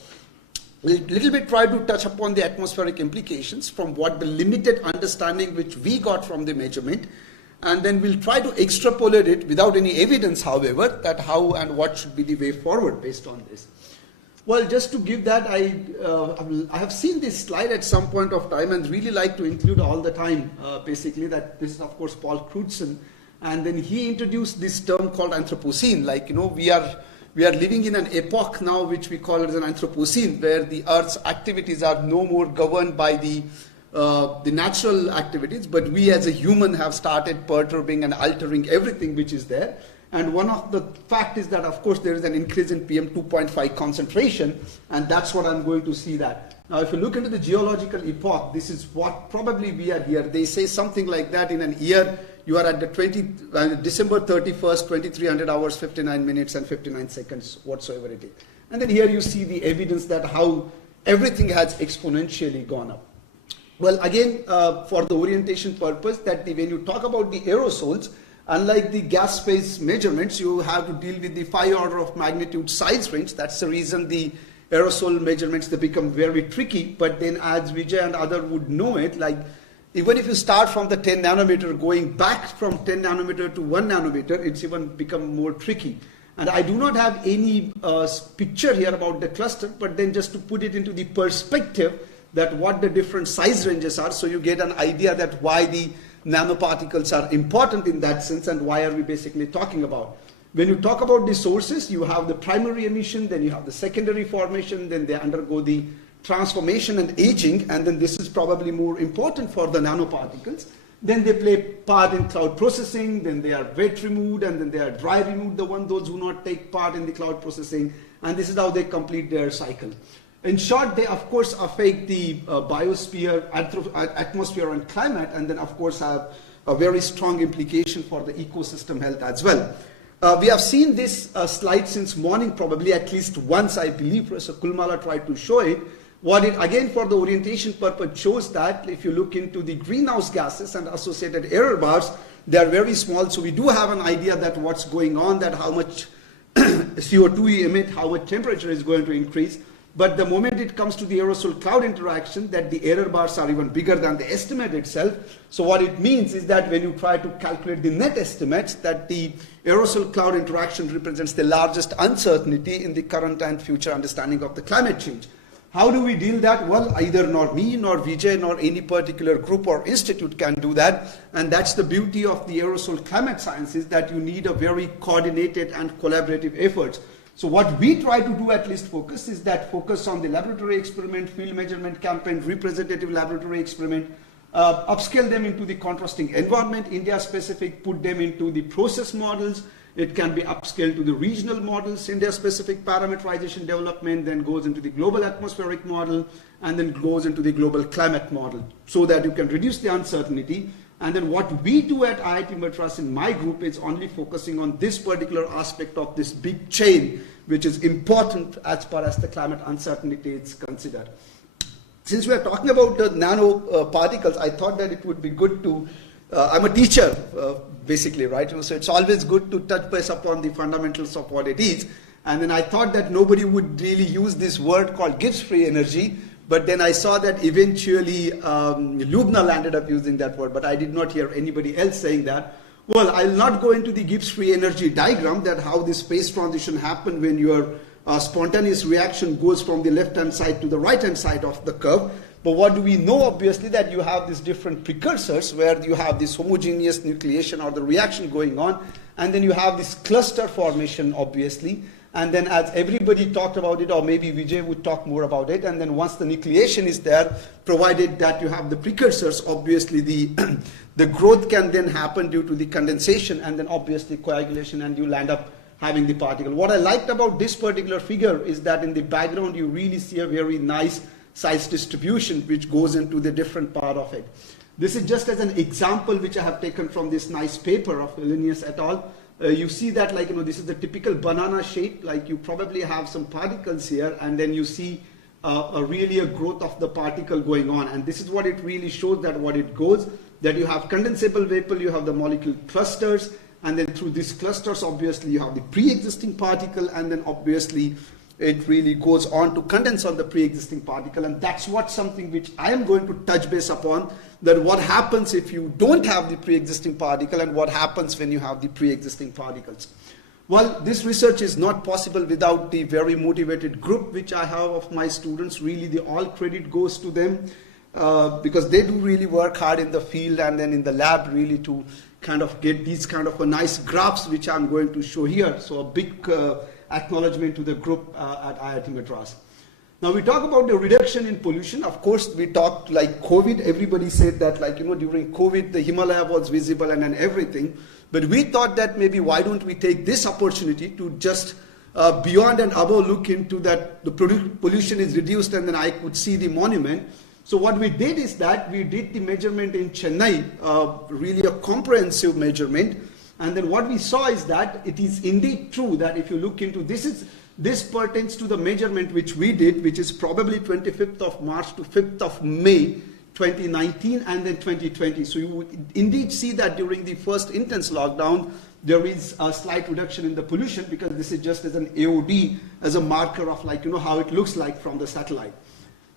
We'll little bit try to touch upon the atmospheric implications from what the limited understanding which we got from the measurement, and then we'll try to extrapolate it without any evidence, however, that how and what should be the way forward based on this. Well, just to give that, I have seen this slide at some point of time and really like to include all the time, basically, that this is of course Paul Crutzen, and then he introduced this term called Anthropocene. Like, we are living in an epoch now which we call it as an Anthropocene, where the Earth's activities are no more governed by the natural activities, but we as a human have started perturbing and altering everything which is there. And one of the fact is that, of course, there is an increase in PM 2.5 concentration, and that's what I'm going to see that. Now, if you look into the geological epoch, this is what probably we are here. They say something like that in an year, you are at the December 31st, 2300 hours, 59 minutes and 59 seconds, whatsoever it is. And then here you see the evidence that how everything has exponentially gone up. Well, again, for the orientation purpose, that when you talk about the aerosols, unlike the gas phase measurements, you have to deal with the 5 order of magnitude size range. That's the reason the aerosol measurements, they become very tricky. But then as Vijay and other would know it, like even if you start from the 10 nanometer, going back from 10 nanometer to 1 nanometer, it's even become more tricky. And I do not have any picture here about the cluster, but then just to put it into the perspective that what the different size ranges are, so you get an idea that why the nanoparticles are important in that sense and why are we basically talking about. When you talk about the sources, you have the primary emission, then you have the secondary formation, then they undergo the transformation and aging, and then this is probably more important for the nanoparticles. Then they play part in cloud processing, then they are wet removed, and then they are dry removed, those who not take part in the cloud processing, and this is how they complete their cycle. In short, they of course affect the biosphere, atmosphere and climate, and then of course have a very strong implication for the ecosystem health as well. We have seen this slide since morning, probably at least once, I believe. Professor Kulmala tried to show it. What it, again, for the orientation purpose, shows that if you look into the greenhouse gases and associated error bars, they are very small. So we do have an idea that what's going on, that how much CO2 you emit, how much temperature is going to increase. But the moment it comes to the aerosol cloud interaction, that the error bars are even bigger than the estimate itself. So what it means is that when you try to calculate the net estimates, that the aerosol cloud interaction represents the largest uncertainty in the current and future understanding of the climate change. How do we deal that? Well, either nor me, nor Vijay, nor any particular group or institute can do that. And that's the beauty of the aerosol climate science, is that you need a very coordinated and collaborative efforts. So what we try to do, at least focus, is that focus on the laboratory experiment, field measurement campaign, representative laboratory experiment, upscale them into the contrasting environment, India specific, put them into the process models. It can be upscaled to the regional models, India-specific parameterization development, then goes into the global atmospheric model, and then goes into the global climate model, so that you can reduce the uncertainty. And then what we do at IIT Madras in my group is only focusing on this particular aspect of this big chain, which is important as far as the climate uncertainty is considered. Since we are talking about the nano particles, I thought that it would be good to, I'm a teacher, basically, right? So it's always good to touch base upon the fundamentals of what it is. And then I thought that nobody would really use this word called Gibbs-free energy, but then I saw that eventually Lubna landed up using that word, but I did not hear anybody else saying that. Well, I'll not go into the Gibbs-free energy diagram, that how this phase transition happened when your spontaneous reaction goes from the left-hand side to the right-hand side of the curve. But what do we know? Obviously, that you have these different precursors where you have this homogeneous nucleation or the reaction going on, and then you have this cluster formation, obviously. And then as everybody talked about it, or maybe Vijay would talk more about it, and then once the nucleation is there, provided that you have the precursors, obviously the growth can then happen due to the condensation and then obviously coagulation, and you land up having the particle. What I liked about this particular figure is that in the background you really see a very nice size distribution which goes into the different part of it. This is just as an example which I have taken from this nice paper of Linnaeus et al. You see that, like, this is the typical banana shape, like you probably have some particles here, and then you see really a growth of the particle going on. And this is what it really shows, that what it goes, that you have condensable vapor, you have the molecule clusters, And then through these clusters, obviously, you have the pre-existing particle, and then obviously it really goes on to condense on the pre-existing particle. And that's what something which I am going to touch base upon, that what happens if you don't have the pre-existing particle and what happens when you have the pre-existing particles. Well, this research is not possible without the very motivated group which I have of my students. Really, the all credit goes to them because they do really work hard in the field and then in the lab really to kind of get these kind of a nice graphs which I'm going to show here. So a big acknowledgement to the group at IIT Madras. Now we talk about the reduction in pollution. Of course, we talked like COVID. Everybody said that during COVID the Himalaya was visible and everything. But we thought that maybe why don't we take this opportunity to just beyond and above look into that the pollution is reduced and then I could see the monument. So what we did is that we did the measurement in Chennai, really a comprehensive measurement. And then what we saw is that it is indeed true that if you look into this pertains to the measurement which we did, which is probably 25th of March to 5th of May 2019 and then 2020. So you would indeed see that during the first intense lockdown, there is a slight reduction in the pollution because this is just as an AOD, as a marker of how it looks like from the satellite.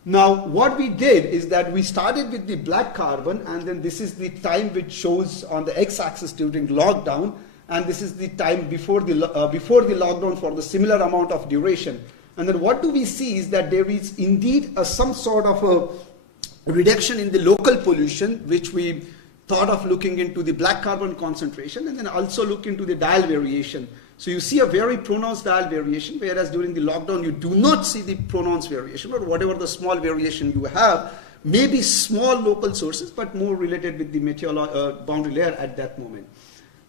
Now, what we did is that we started with the black carbon, and then this is the time which shows on the x-axis during lockdown, and this is the time before the lockdown for the similar amount of duration. And then what do we see is that there is indeed some sort of a reduction in the local pollution, which we thought of looking into the black carbon concentration, and then also look into the dial variation. So you see a very pronounced dial variation, whereas during the lockdown you do not see the pronounced variation, or whatever the small variation you have, maybe small local sources, but more related with the boundary layer at that moment.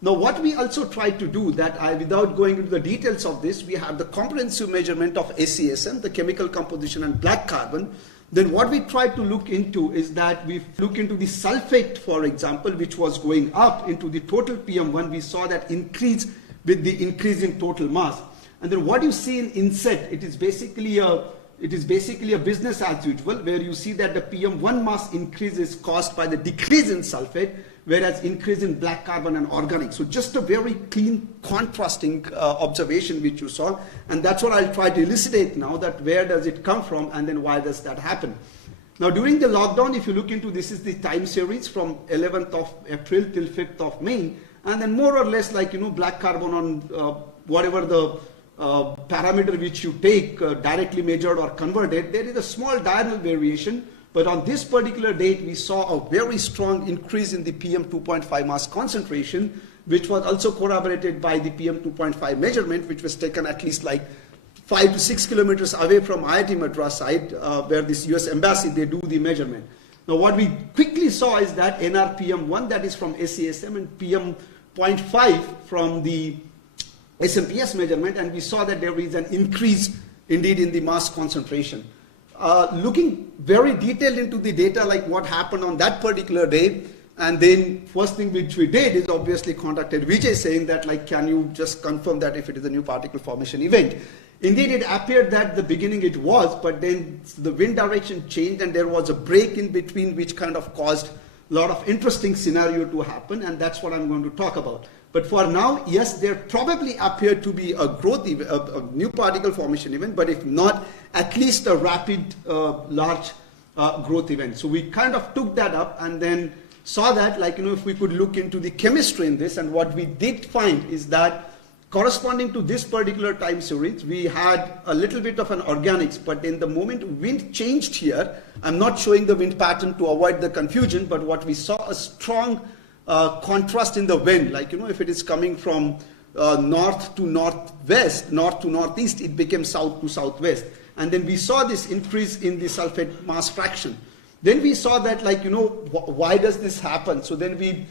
Now what we also tried to do, without going into the details of this, we have the comprehensive measurement of SESM, the chemical composition and black carbon. Then what we tried to look into is that we look into the sulfate, for example, which was going up into the total PM1. We saw that increase with the increase in total mass. And then what you see in inset, it is basically a business as usual, where you see that the PM1 mass increase is caused by the decrease in sulfate, whereas increase in black carbon and organic. So just a very clean contrasting observation which you saw, and that's what I'll try to elucidate now, that where does it come from and then why does that happen. Now during the lockdown, if you look into this is the time series from 11th of April till 5th of May, and then more or less black carbon on whatever the parameter which you take directly measured or converted, there is a small diurnal variation. But on this particular date, we saw a very strong increase in the PM 2.5 mass concentration, which was also corroborated by the PM 2.5 measurement, which was taken at least 5 to 6 kilometers away from IIT Madras site, where this US Embassy, they do the measurement. Now what we quickly saw is that NRPM1, that is from SESM, and PM.5 from the SMPS measurement, and we saw that there is an increase indeed in the mass concentration. Looking very detailed into the data, like what happened on that particular day, and then first thing which we did is obviously contacted Vijay saying that can you just confirm that if it is a new particle formation event. Indeed, it appeared that the beginning it was, but then the wind direction changed and there was a break in between which kind of caused a lot of interesting scenario to happen, and that's what I'm going to talk about. But for now, yes, there probably appeared to be a growth, a new particle formation event, but if not, at least a rapid, large growth event. So we kind of took that up and then saw that, if we could look into the chemistry in this, and what we did find is that corresponding to this particular time series, we had a little bit of an organics, but in the moment wind changed here, I'm not showing the wind pattern to avoid the confusion, but what we saw a strong contrast in the wind, if it is coming from north to northwest, north to northeast, it became south to southwest. And then we saw this increase in the sulfate mass fraction. Then we saw that, why does this happen? So then we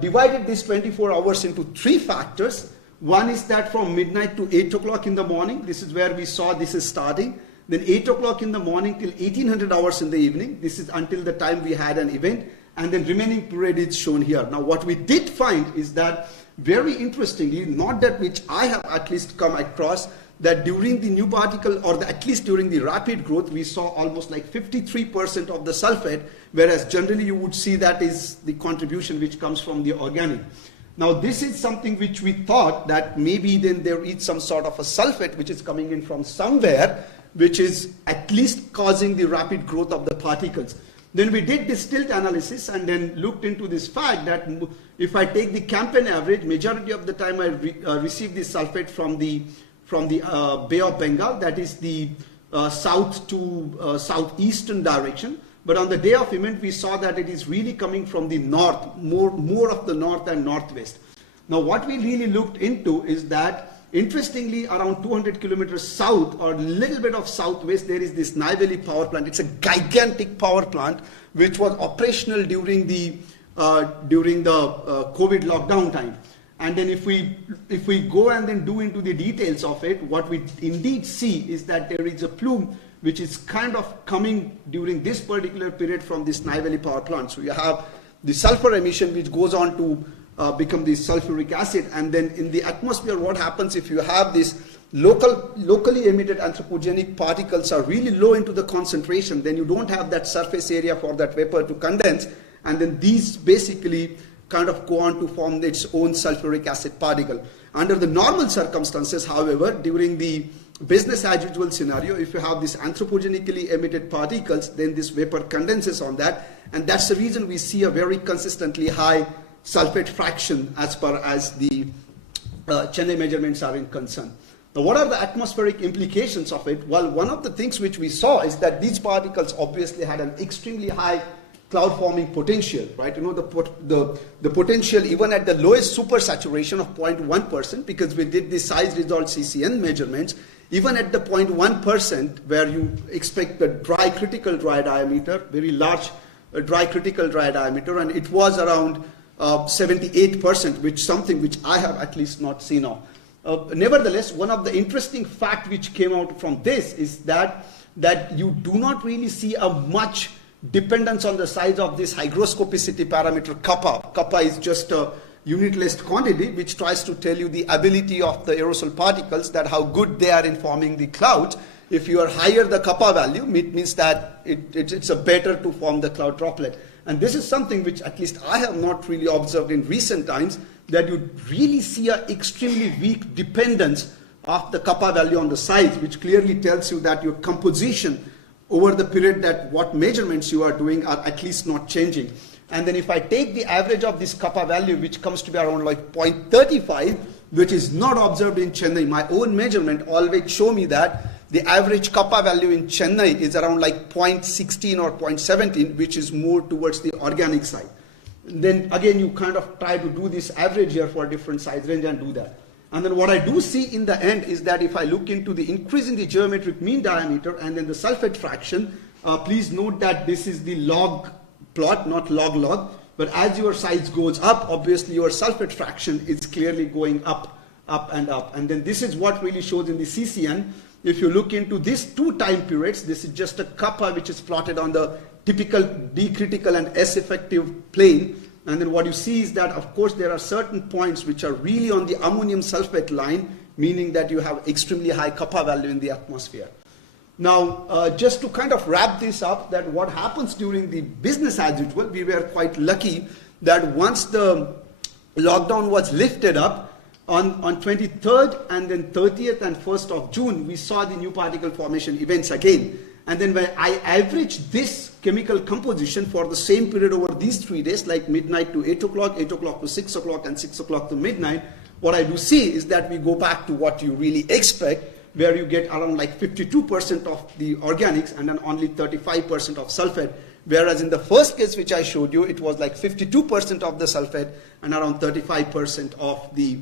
divided this 24 hours into 3 factors. One is that from midnight to 8 o'clock in the morning, this is where we saw this is starting. Then 8 o'clock in the morning till 1800 hours in the evening, this is until the time we had an event. And then remaining period is shown here. Now what we did find is that, very interestingly, not that which I have at least come across, that during the new particle, or at least during the rapid growth, we saw almost 53% of the sulfate, whereas generally you would see that is the contribution which comes from the organic. Now this is something which we thought that maybe then there is some sort of a sulfate which is coming in from somewhere, which is at least causing the rapid growth of the particles. Then we did this tilt analysis and then looked into this fact that if I take the campaign average, majority of the time I receive the sulfate from the Bay of Bengal, that is the south to southeastern direction. But on the day of event, we saw that it is really coming from the north, more of the north and northwest. Now, what we really looked into is that, interestingly, around 200 kilometers south or a little bit of southwest, there is this Neyveli power plant. It's a gigantic power plant which was operational during the COVID lockdown time. And then if we go and then do into the details of it, what we indeed see is that there is a plume which is kind of coming during this particular period from this Neyveli power plant. So you have the sulfur emission which goes on to become the sulfuric acid, and then in the atmosphere what happens if you have this locally emitted anthropogenic particles are really low into the concentration, then you don't have that surface area for that vapor to condense, and then these basically kind of go on to form its own sulfuric acid particle. Under the normal circumstances, however, during the business as usual scenario, if you have these anthropogenically emitted particles, then this vapor condenses on that, and that's the reason we see a very consistently high sulfate fraction as far as the Chennai measurements are concerned. Now, what are the atmospheric implications of it? Well, one of the things which we saw is that these particles obviously had an extremely high cloud forming potential, right? You know, the potential even at the lowest supersaturation of 0.1%, because we did the size resolved CCN measurements, even at the 0.1% where you expect the dry critical dry diameter, very large dry critical dry diameter, and it was around 78%, which something which I have at least not seen of. Nevertheless, one of the interesting fact which came out from this is that you do not really see a much dependence on the size of this hygroscopicity parameter kappa. Kappa is just a unit list quantity which tries to tell you the ability of the aerosol particles, that how good they are in forming the clouds. If you are higher the kappa value, it means that it's a better to form the cloud droplet. And this is something which at least I have not really observed in recent times, that you really see an extremely weak dependence of the kappa value on the size, which clearly tells you that your composition over the period that what measurements you are doing are at least not changing. And then if I take the average of this kappa value, which comes to be around like 0.35, which is not observed in Chennai, my own measurement always show me that the average kappa value in Chennai is around like 0.16 or 0.17, which is more towards the organic side. Then again, you kind of try to do this average here for different size range and do that. And then what I do see in the end is that if I look into the increase in the geometric mean diameter and then the sulfate fraction, please note that this is the log plot, not log, but as your size goes up, obviously your sulfate fraction is clearly going up and up. And then this is what really shows in the CCN. If you look into these two time periods, this is just a kappa which is plotted on the typical D critical and S effective plane. And then what you see is that, of course, there are certain points which are really on the ammonium sulfate line, meaning that you have extremely high kappa value in the atmosphere. Now, just to kind of wrap this up, that what happens during the business as usual, we were quite lucky that once the lockdown was lifted up, on 23rd and then 30th and 1st of June, we saw the new particle formation events again. And then when I average this chemical composition for the same period over these 3 days, like midnight to 8 o'clock, 8 o'clock to 6 o'clock, and 6 o'clock to midnight, what I do see is that we go back to what you really expect, where you get around like 52% of the organics and then only 35% of sulfate. Whereas in the first case which I showed you, it was like 52% of the sulfate and around 35% of the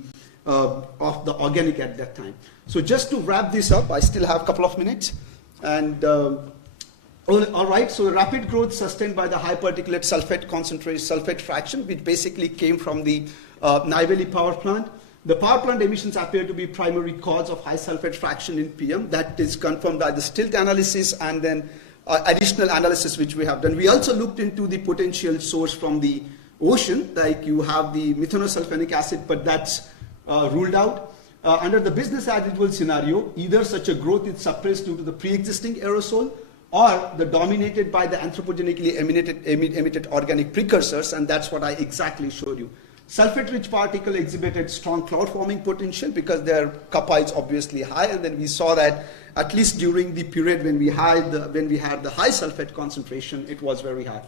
organic at that time. So just to wrap this up, I still have a couple of minutes. And all right, so rapid growth sustained by the high particulate sulfate concentration, sulfate fraction, which basically came from the Neyveli power plant. The power plant emissions appear to be primary cause of high sulfate fraction in PM. That is confirmed by the stilt analysis and then additional analysis which we have done. We also looked into the potential source from the ocean, like you have the methanosulfonic acid, but that's ruled out. Under the business as usual scenario, either such a growth is suppressed due to the pre-existing aerosol or the dominated by the anthropogenically emitted organic precursors, and that's what I exactly showed you. Sulfate-rich particle exhibited strong cloud forming potential because their kappa is obviously high, and then we saw that at least during the period when we had the high sulfate concentration, it was very high.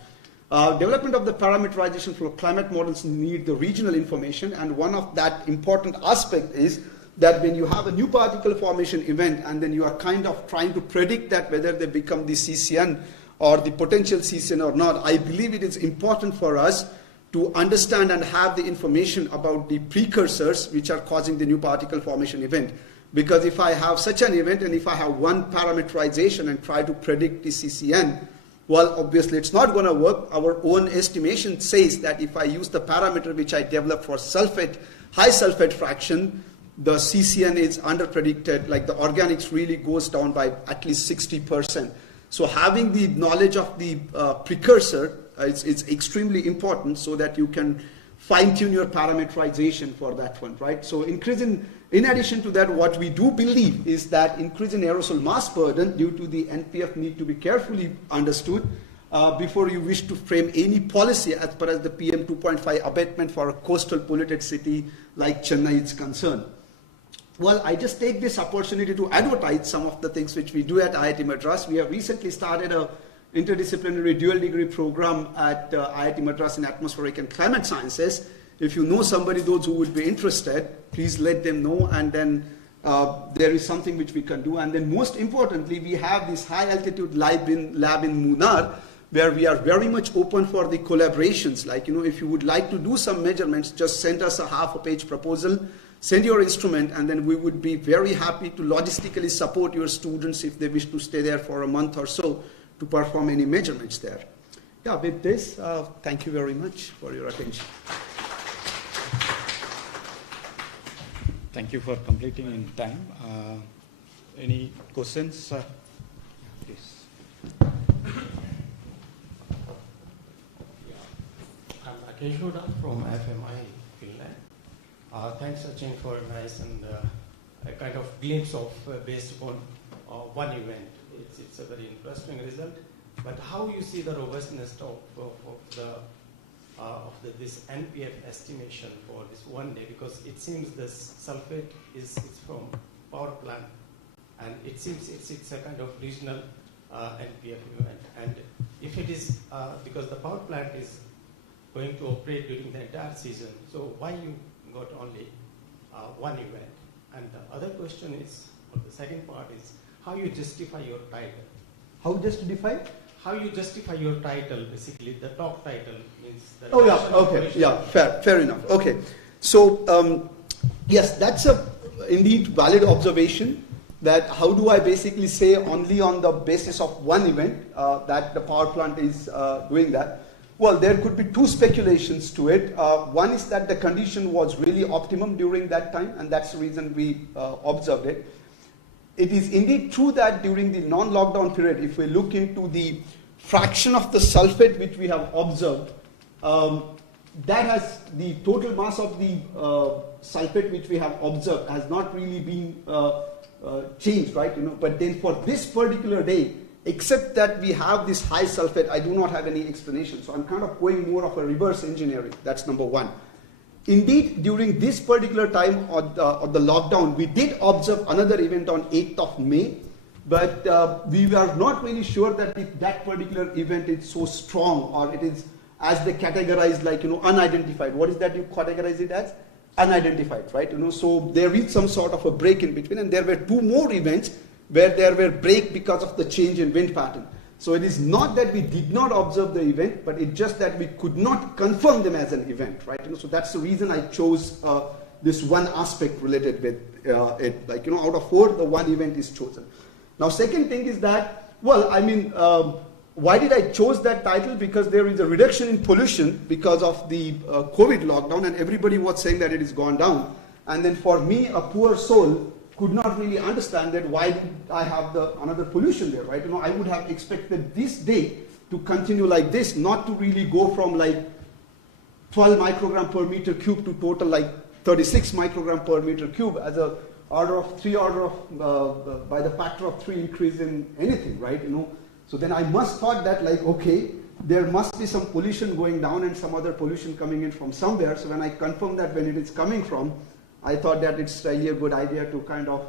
Development of the parameterization for climate models need the regional information, and one of that important aspect is that when you have a new particle formation event and then you are kind of trying to predict that whether they become the CCN or the potential CCN or not, I believe it is important for us to understand and have the information about the precursors which are causing the new particle formation event. Because if I have such an event and if I have one parameterization and try to predict the CCN, well, obviously it's not going to work. Our own estimation says that if I use the parameter which I developed for sulfate, high sulfate fraction, the CCN is under-predicted, like the organics really goes down by at least 60%. So having the knowledge of the precursor is extremely important so that you can fine-tune your parameterization for that one, right? So in addition to that, what we do believe is that increase in aerosol mass burden due to the NPF need to be carefully understood before you wish to frame any policy as far as the PM 2.5 abatement for a coastal polluted city like Chennai is concerned. Well, I just take this opportunity to advertise some of the things which we do at IIT Madras. We have recently started a interdisciplinary dual degree program at IIT Madras in Atmospheric and Climate Sciences. If you know somebody, those who would be interested, please let them know, and then there is something which we can do. And then most importantly, we have this high altitude lab in Munnar, where we are very much open for the collaborations. Like, you know, if you would like to do some measurements, just send us a half-page proposal, send your instrument, and then we would be very happy to logistically support your students if they wish to stay there for a month or so to perform any measurements there. Yeah, with this, thank you very much for your attention. Thank you for completing in time. Any questions? Please. I'm Akeshoda from FMI Finland. Thanks, Sachin, for a nice and a kind of glimpse of based upon one event. It's a very interesting result. But how you see the robustness of this NPF estimation for this one day? Because it seems this sulfate it's from power plant, and it seems it's a kind of regional NPF event. And if it is because the power plant is going to operate during the entire season, so why you got only one event? And the other question is, or the second part is, how you justify your title? How justify? How you justify your title, basically the talk title means that. Oh yeah, okay, yeah, fair enough. Okay, so yes, that's a indeed valid observation. That how do I basically say only on the basis of one event that the power plant is doing that? Well, there could be two speculations to it. One is that the condition was really optimum during that time, and that's the reason we observed it. It is indeed true that during the non-lockdown period, if we look into the fraction of the sulfate which we have observed, that has the total mass of the sulfate which we have observed has not really been changed, right? You know, but then for this particular day, except that we have this high sulfate, I do not have any explanation. So I'm kind of going more of a reverse engineering. That's number one. Indeed, during this particular time of the lockdown, we did observe another event on 8th of May, but we were not really sure that if that particular event is so strong, or it is as they categorize, like, you know, unidentified. What is that you categorize it as? Unidentified, right? You know, so there is some sort of a break in between, and there were two more events where there were break because of the change in wind pattern. So it is not that we did not observe the event, but it's just that we could not confirm them as an event, right? You know, so that's the reason I chose this one aspect related with it. Like, you know, out of 4, the one event is chosen. Now, second thing is that, well, I mean, why did I chose that title? Because there is a reduction in pollution because of the COVID lockdown, and everybody was saying that it has gone down. And then for me, a poor soul, could not really understand that why did I have another pollution there, right? You know, I would have expected this day to continue like this, not to really go from like 12 microgram per meter cube to total like 36 microgram per meter cube as a by the factor of 3 increase in anything, right? You know, so then I must thought that like, okay, there must be some pollution going down and some other pollution coming in from somewhere. So when I confirmed that when it is coming from, I thought that it's really a good idea to kind of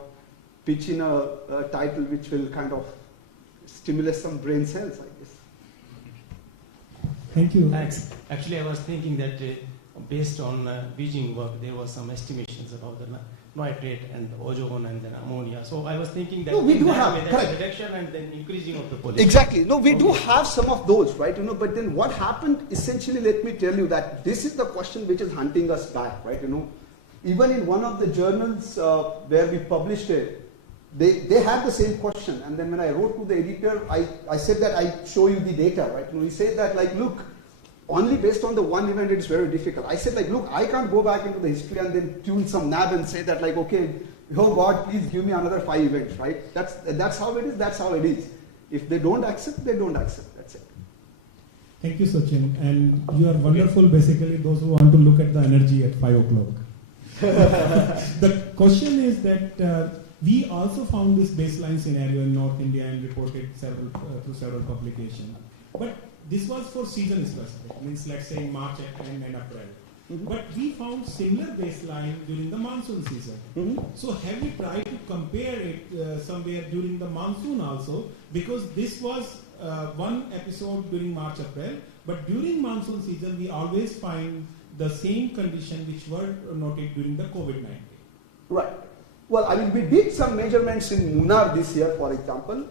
pitch in a title which will kind of stimulate some brain cells, I guess. Thank you. Thanks. Actually, I was thinking that based on Beijing work, there was some estimations about the nitrate and ozone and then ammonia. So I was thinking that we do have reduction and then increasing of the pollution. Exactly. No, we do have some of those, right? But then what happened, essentially, let me tell you that this is the question which is hunting us back, right? Even in one of the journals where we published it, they had the same question. And then when I wrote to the editor, I said that I show you the data, right? He said that, like, look, only based on the one event, it's very difficult. I said, like, look, I can't go back into the history and then tune some nab and say that, like, okay, oh God, please give me another 5 events, right? That's how it is, that's how it is. If they don't accept, they don't accept, that's it. Thank you, Sachin. And you are wonderful, basically, those who want to look at the energy at 5 o'clock. The question is that we also found this baseline scenario in North India and reported through several publications. But this was for season specific, means let's say March and April. Mm-hmm. But we found similar baseline during the monsoon season. Mm-hmm. So have we tried to compare it somewhere during the monsoon also? Because this was one episode during March, April, but during monsoon season we always find the same condition which were noted during the COVID-19. Right. Well, I mean, we did some measurements in Munnar this year, for example.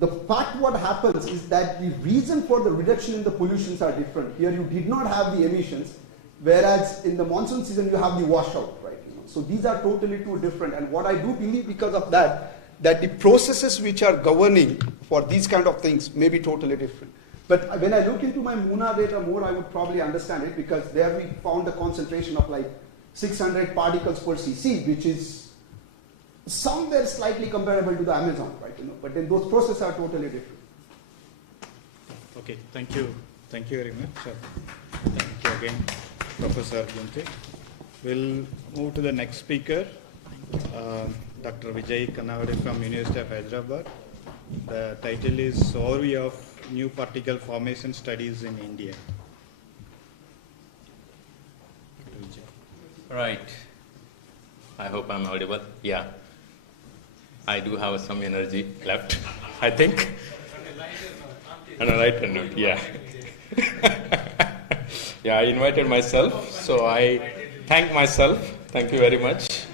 The fact what happens is that the reason for the reduction in the pollutions are different. Here you did not have the emissions, whereas in the monsoon season you have the washout, right? So these are totally two different. And what I do believe because of that the processes which are governing for these kind of things may be totally different. But when I look into my Munnar data more, I would probably understand it, because there we found a concentration of like 600 particles per cc, which is somewhere slightly comparable to the Amazon, right? But then those processes are totally different. Okay, thank you very much. Thank you again, Professor Gunte. We'll move to the next speaker, Dr. Vijay Kannavade from University of Hyderabad. The title is Overview of New Particle Formation Studies in India. Right. I hope I'm audible. Yeah. I do have some energy left, I think. On a lighter note, yeah. Yeah, I invited myself, so I thank myself. Thank you very much,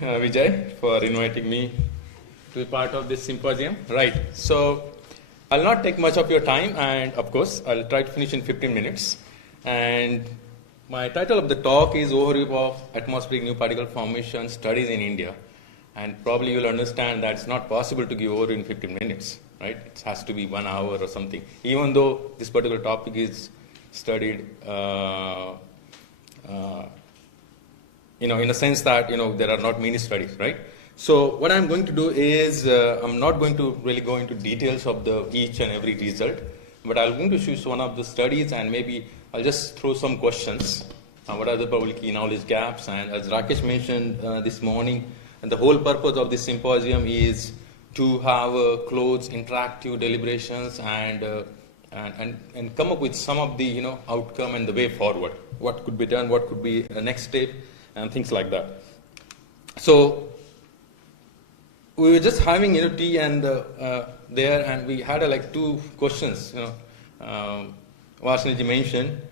Vijay, for inviting me to be part of this symposium. Right. So I'll not take much of your time, and of course, I'll try to finish in 15 minutes. And my title of the talk is Overview of Atmospheric New Particle Formation Studies in India. And probably you'll understand that it's not possible to give over in 15 minutes, right? It has to be 1 hour or something, even though this particular topic is studied, in a sense that, there are not many studies, right? So what I'm going to do is, I'm not going to really go into details of each and every result, but I'm going to choose one of the studies and maybe I'll just throw some questions. What are the probably key knowledge gaps? And as Rakesh mentioned this morning, and the whole purpose of this symposium is to have close interactive deliberations and come up with some of the outcome and the way forward. What could be done, what could be the next step, and things like that. So we were just having tea and there, and we had like 2 questions. Vasanji mentioned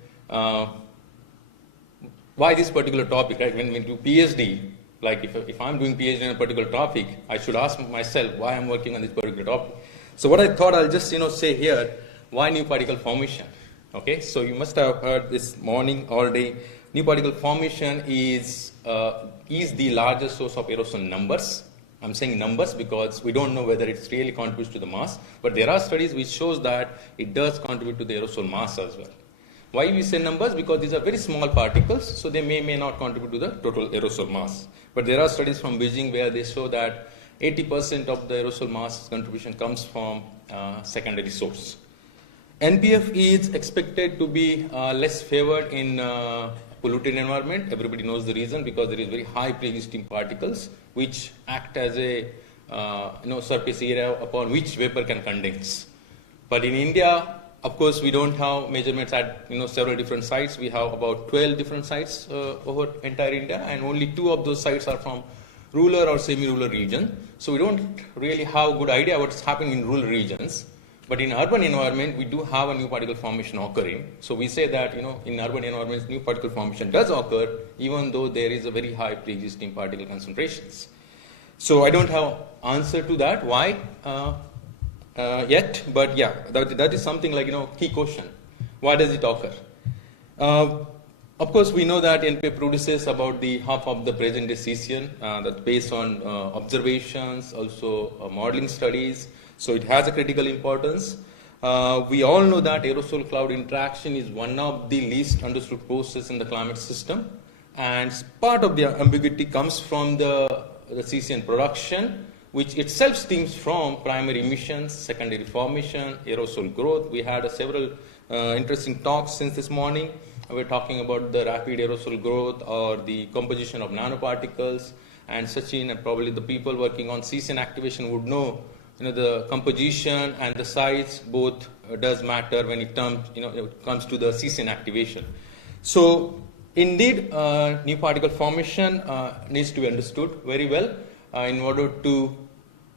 why this particular topic, right? When we do PhD. Like if I'm doing PhD on a particular topic, I should ask myself why I'm working on this particular topic. So what I thought I'll just say here, why new particle formation? Okay, so you must have heard this morning all day. New particle formation is the largest source of aerosol numbers. I'm saying numbers because we don't know whether it really contributes to the mass, but there are studies which shows that it does contribute to the aerosol mass as well. Why we say numbers? Because these are very small particles, so they may not contribute to the total aerosol mass. But there are studies from Beijing where they show that 80% of the aerosol mass contribution comes from secondary source. NPF is expected to be less favored in polluted environment. Everybody knows the reason, because there is very high pre-existing particles which act as a surface area upon which vapor can condense. But in India, Of course, we don't have measurements at several different sites. We have about 12 different sites over entire India, and only 2 of those sites are from rural or semi-rural region. So we don't really have a good idea what's happening in rural regions. But in urban environment, we do have a new particle formation occurring. So we say that in urban environments, new particle formation does occur, even though there is a very high pre-existing particle concentrations. So I don't have answer to that why yet, but yeah, that is something like key question. Why does it occur? Of course, we know that NPF produces about the half of the present day cesium. That's based on observations, also modeling studies. So it has a critical importance. We all know that aerosol cloud interaction is one of the least understood processes in the climate system, and part of the ambiguity comes from the cesium production, which itself stems from primary emissions, secondary formation, aerosol growth. We had several interesting talks since this morning. We're talking about the rapid aerosol growth or the composition of nanoparticles, and Sachin and probably the people working on cesium activation would know the composition and the size both does matter when it comes to the cesium activation. So indeed, new particle formation needs to be understood very well in order to,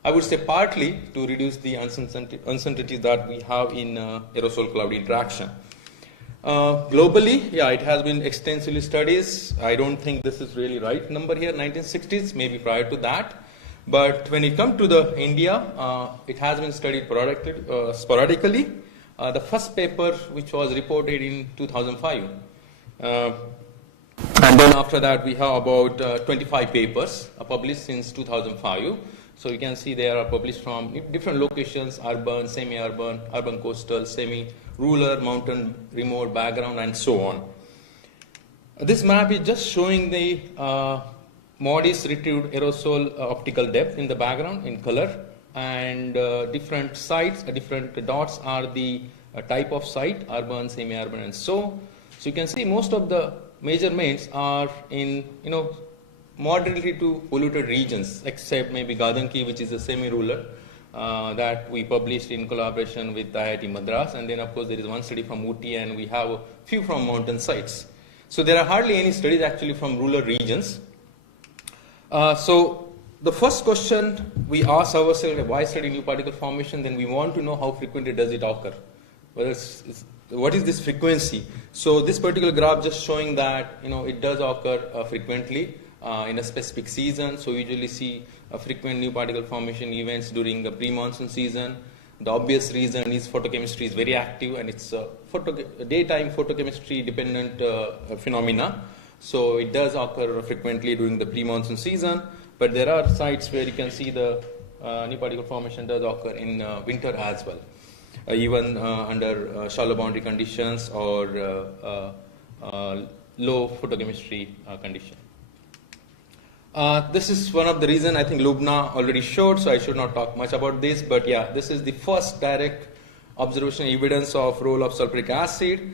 I would say, partly to reduce the uncertainties that we have in aerosol cloud interaction. Globally, yeah, it has been extensively studied. I don't think this is really right number here, 1960s, maybe prior to that. But when it comes to the India, it has been studied sporadically. The first paper, which was reported in 2005. And then after that, we have about 25 papers published since 2005. So you can see they are published from different locations: urban, semi-urban, urban coastal, semi-rural, mountain, remote background, and so on. This map is just showing the modest retrieved aerosol optical depth in the background in color, and different sites, different dots are the type of site: urban, semi-urban, and so. So you can see most of the measurements are in moderately to polluted regions, except maybe Gadanki, which is a semi-rural that we published in collaboration with IIT Madras, and then of course there is one study from Ooty, and we have a few from mountain sites. So there are hardly any studies actually from rural regions. So the first question we ask ourselves: why study new particle formation? Then we want to know how frequently does it occur. What is this frequency? So this particular graph just showing that it does occur frequently in a specific season. So we usually see frequent new particle formation events during the pre-monsoon season. The obvious reason is photochemistry is very active, and it's a daytime photochemistry dependent phenomena. So it does occur frequently during the pre-monsoon season, but there are sites where you can see the new particle formation does occur in winter as well, even under shallow boundary conditions or low photochemistry condition. This is one of the reasons I think Lubna already showed, so I should not talk much about this, but yeah, this is the first direct observational evidence of role of sulfuric acid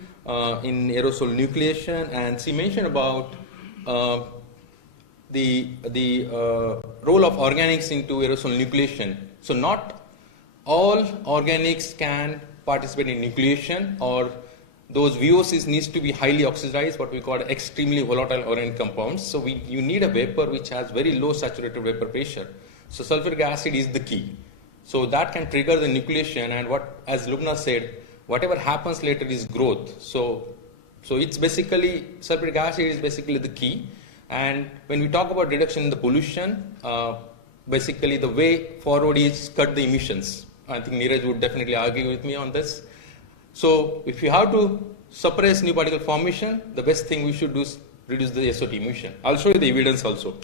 in aerosol nucleation, and she mentioned about the role of organics into aerosol nucleation. So not all organics can participate in nucleation, or those VOCs needs to be highly oxidized, what we call extremely volatile organic compounds. So you need a vapor which has very low saturated vapor pressure. So sulfuric acid is the key. So that can trigger the nucleation, and as Lubna said, whatever happens later is growth. So it's basically, sulfuric acid is basically the key. And when we talk about reduction in the pollution, basically the way forward is cut the emissions. I think Neeraj would definitely argue with me on this. So if you have to suppress new particle formation, the best thing we should do is reduce the SOT emission. I'll show you the evidence also.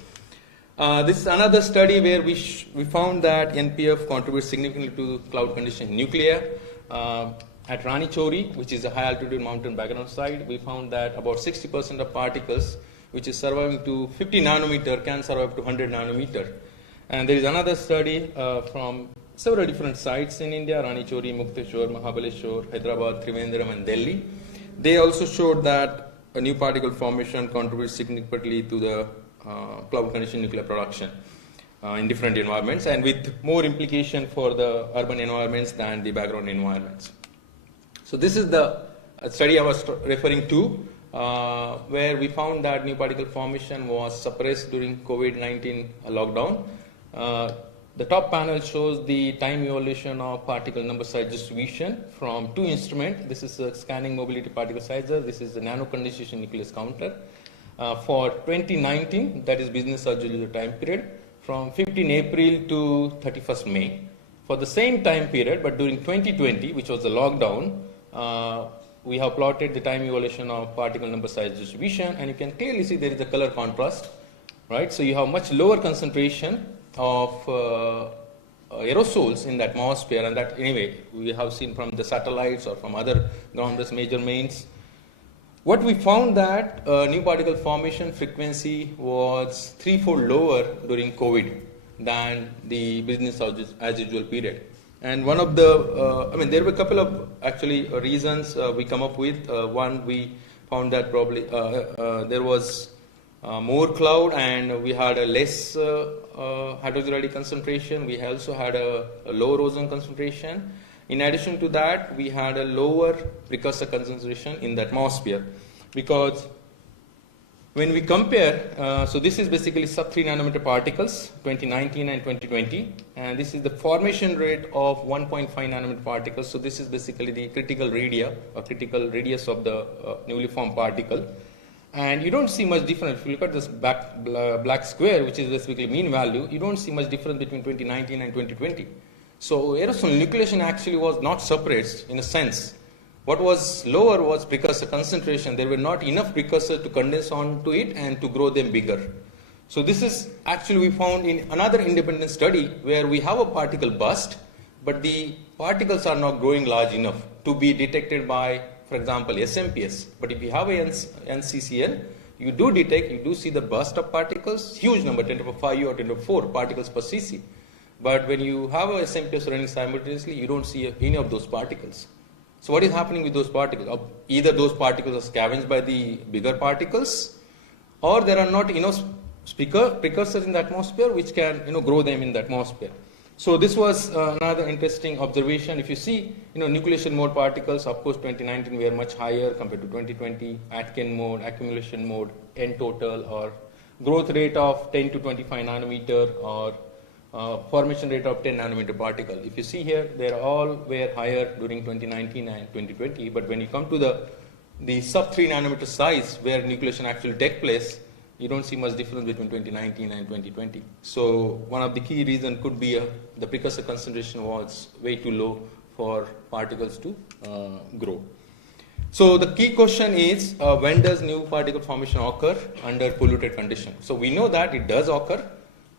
This is another study where we found that NPF contributes significantly to cloud condition nuclear. At Rani Chori, which is a high altitude mountain background site, we found that about 60% of particles which is surviving to 50 nanometer can survive to 100 nanometer. And there is another study from several different sites in India: Rani Chori, Mukteshwar, Mahabaleshwar, Hyderabad, Trivandrum, and Delhi. They also showed that a new particle formation contributes significantly to the cloud condition nuclear production in different environments, and with more implication for the urban environments than the background environments. So this is the study I was referring to, where we found that new particle formation was suppressed during COVID-19 lockdown. The top panel shows the time evolution of particle number size distribution from two instruments. This is a scanning mobility particle sizer. This is the nano condensation nucleus counter. For 2019, that is business as usual time period, from 15 April to 31st May. For the same time period, but during 2020, which was the lockdown, we have plotted the time evolution of particle number size distribution, and you can clearly see there is a color contrast, right? So you have much lower concentration of aerosols in the atmosphere, and that anyway we have seen from the satellites or from other ground-based measurements. What we found that new particle formation frequency was threefold lower during COVID than the business as usual period. And one of the, there were a couple of actually reasons we come up with. One, we found that probably there was more cloud and we had a less hydrogen concentration. We also had a lower ozone concentration. In addition to that, we had a lower precursor concentration in the atmosphere, because when we compare, so this is basically sub 3 nanometer particles, 2019 and 2020, and this is the formation rate of 1.5 nanometer particles. So this is basically the critical radius of the newly formed particle. And you don't see much difference. If you look at this black square, which is basically mean value, you don't see much difference between 2019 and 2020. So aerosol nucleation actually was not suppressed in a sense. What was lower was precursor concentration. There were not enough precursors to condense onto it and to grow them bigger. So this is actually we found in another independent study where we have a particle burst, but the particles are not growing large enough to be detected by, for example, SMPS. But if you have a NCCL, you do see the burst of particles, huge number, 10 to the power 5 or 10 to the power 4 particles per cc. But when you have a SMPS running simultaneously, you don't see any of those particles. So what is happening with those particles? Either those particles are scavenged by the bigger particles, or there are not enough precursors in the atmosphere which can grow them in the atmosphere. So this was another interesting observation. If you see nucleation mode particles, of course 2019 were much higher compared to 2020, Atkin mode, accumulation mode, N total, or growth rate of 10 to 25 nanometer, or formation rate of 10 nanometer particle. If you see here, they all were higher during 2019 and 2020, but when you come to the sub 3 nanometer size where nucleation actually takes place, you don't see much difference between 2019 and 2020. So one of the key reasons could be the precursor concentration was way too low for particles to grow. So the key question is, when does new particle formation occur under polluted conditions? So we know that it does occur,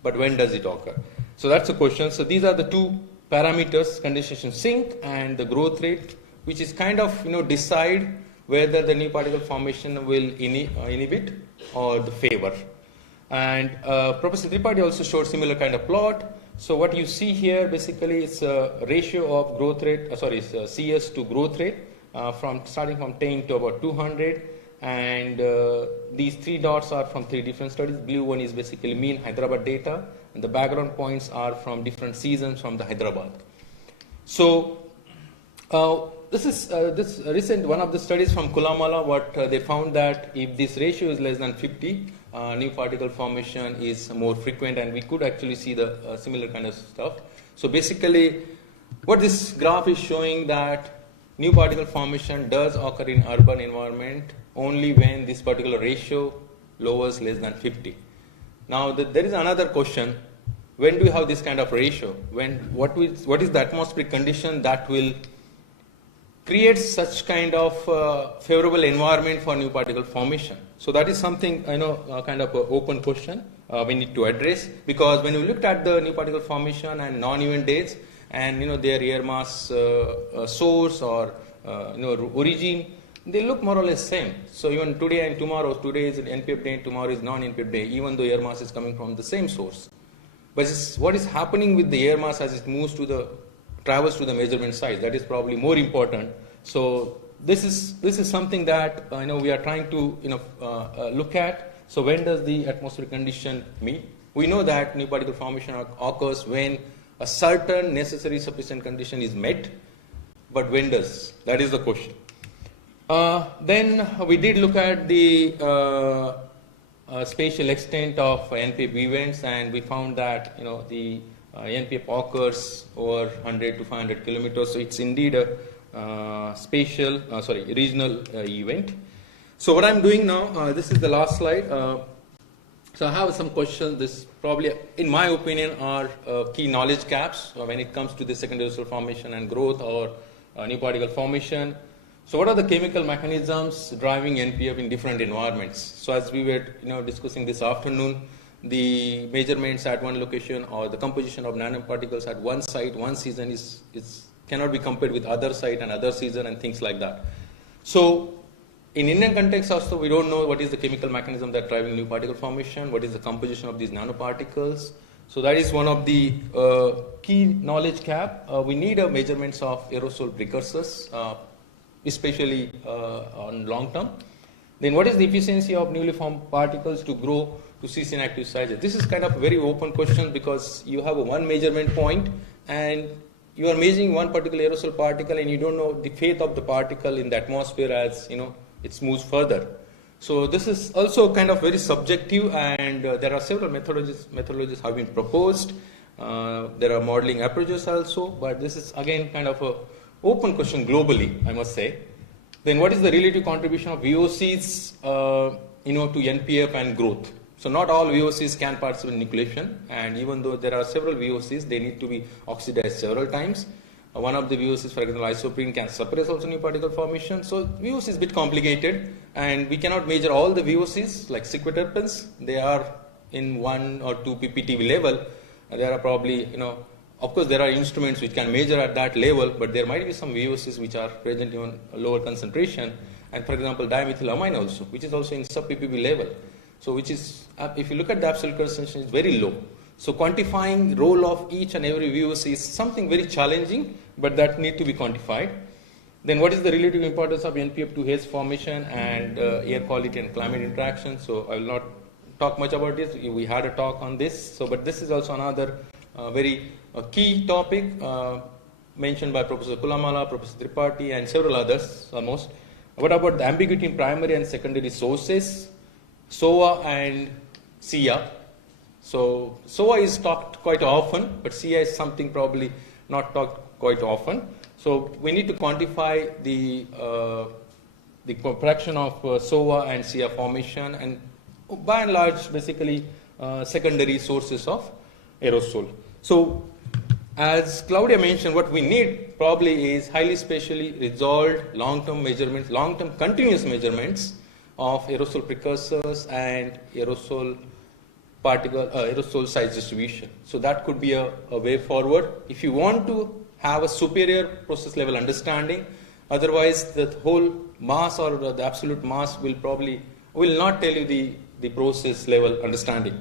but when does it occur? So that's the question. So these are the two parameters, condensation sink and the growth rate, which is kind of decide whether the new particle formation will inhibit or the favor. And Professor Tripathi also showed similar kind of plot. So what you see here basically is a ratio of growth rate, CS to growth rate, starting from 10 to about 200. And these three dots are from three different studies. Blue one is basically mean Hyderabad data, and the background points are from different seasons from the Hyderabad. So this is this recent one of the studies from Kulamala. What they found that if this ratio is less than 50, new particle formation is more frequent, and we could actually see the similar kind of stuff. So basically, what this graph is showing that new particle formation does occur in urban environment only when this particular ratio lowers less than 50. Now there is another question: when do you have this kind of ratio? What is the atmospheric condition that will create such kind of favorable environment for new particle formation? So that is something kind of an open question we need to address, because when we looked at the new particle formation and non-event dates and their air mass source or origin, they look more or less same. So even today and tomorrow, today is an NPF day and tomorrow is non-NPF day, even though air mass is coming from the same source. But what is happening with the air mass as it moves travels to the measurement site, that is probably more important. So this is something that we are trying to look at. So when does the atmospheric condition meet? We know that new particle formation occurs when a certain necessary sufficient condition is met. but when does? That is the question. Then we did look at the spatial extent of NPF events, and we found that the NPF occurs over 100 to 500 kilometers. So it's indeed a regional event. So what I'm doing now, this is the last slide. So I have some questions. This probably, in my opinion, are key knowledge gaps when it comes to the secondary aerosol formation and growth or new particle formation. So what are the chemical mechanisms driving NPF in different environments? So as we were discussing this afternoon, the measurements at one location or the composition of nanoparticles at one site, one season cannot be compared with other site and other season and things like that. So in Indian context also, we don't know what is the chemical mechanism that driving new particle formation, what is the composition of these nanoparticles. So that is one of the key knowledge gap. We need measurements of aerosol precursors, especially on long term. Then what is the efficiency of newly formed particles to grow to cease inactive sizes? This is kind of a very open question because you have one measurement point and you are measuring one particular aerosol particle and you don't know the fate of the particle in the atmosphere as it moves further. So this is also kind of very subjective, and there are several methodologies have been proposed. There are modeling approaches also, but this is again kind of a open question globally, I must say. Then what is the relative contribution of VOCs to NPF and growth? So not all VOCs can participate in nucleation, and even though there are several VOCs, they need to be oxidized several times. One of the VOCs, for example, isoprene, can suppress also new particle formation. So VOC is a bit complicated, and we cannot measure all the VOCs like sequiterpenes. They are in 1 or 2 pptv level. There are probably, of course, there are instruments which can measure at that level, but there might be some VOCs which are present in a lower concentration. And for example, dimethylamine also, which is also in sub-ppb level. So which is, if you look at the absolute concentration, it's very low. So quantifying role of each and every VOC is something very challenging, but that need to be quantified. Then what is the relative importance of NPF to haze formation and air quality and climate interaction? So I will not talk much about this. We had a talk on this. So, but this is also another very key topic mentioned by Professor Kulamala, Professor Tripathi, and several others almost. What about the ambiguity in primary and secondary sources, SOA and SIA? So SOA is talked quite often, but SIA is something probably not talked quite often. So we need to quantify the fraction of SOA and SIA formation, and by and large, basically secondary sources of aerosol. So as Claudia mentioned, what we need probably is highly spatially resolved long-term measurements, long-term continuous measurements of aerosol precursors and aerosol particle, aerosol size distribution. So that could be a way forward if you want to have a superior process level understanding. Otherwise, the whole mass or the absolute mass will not tell you the process level understanding.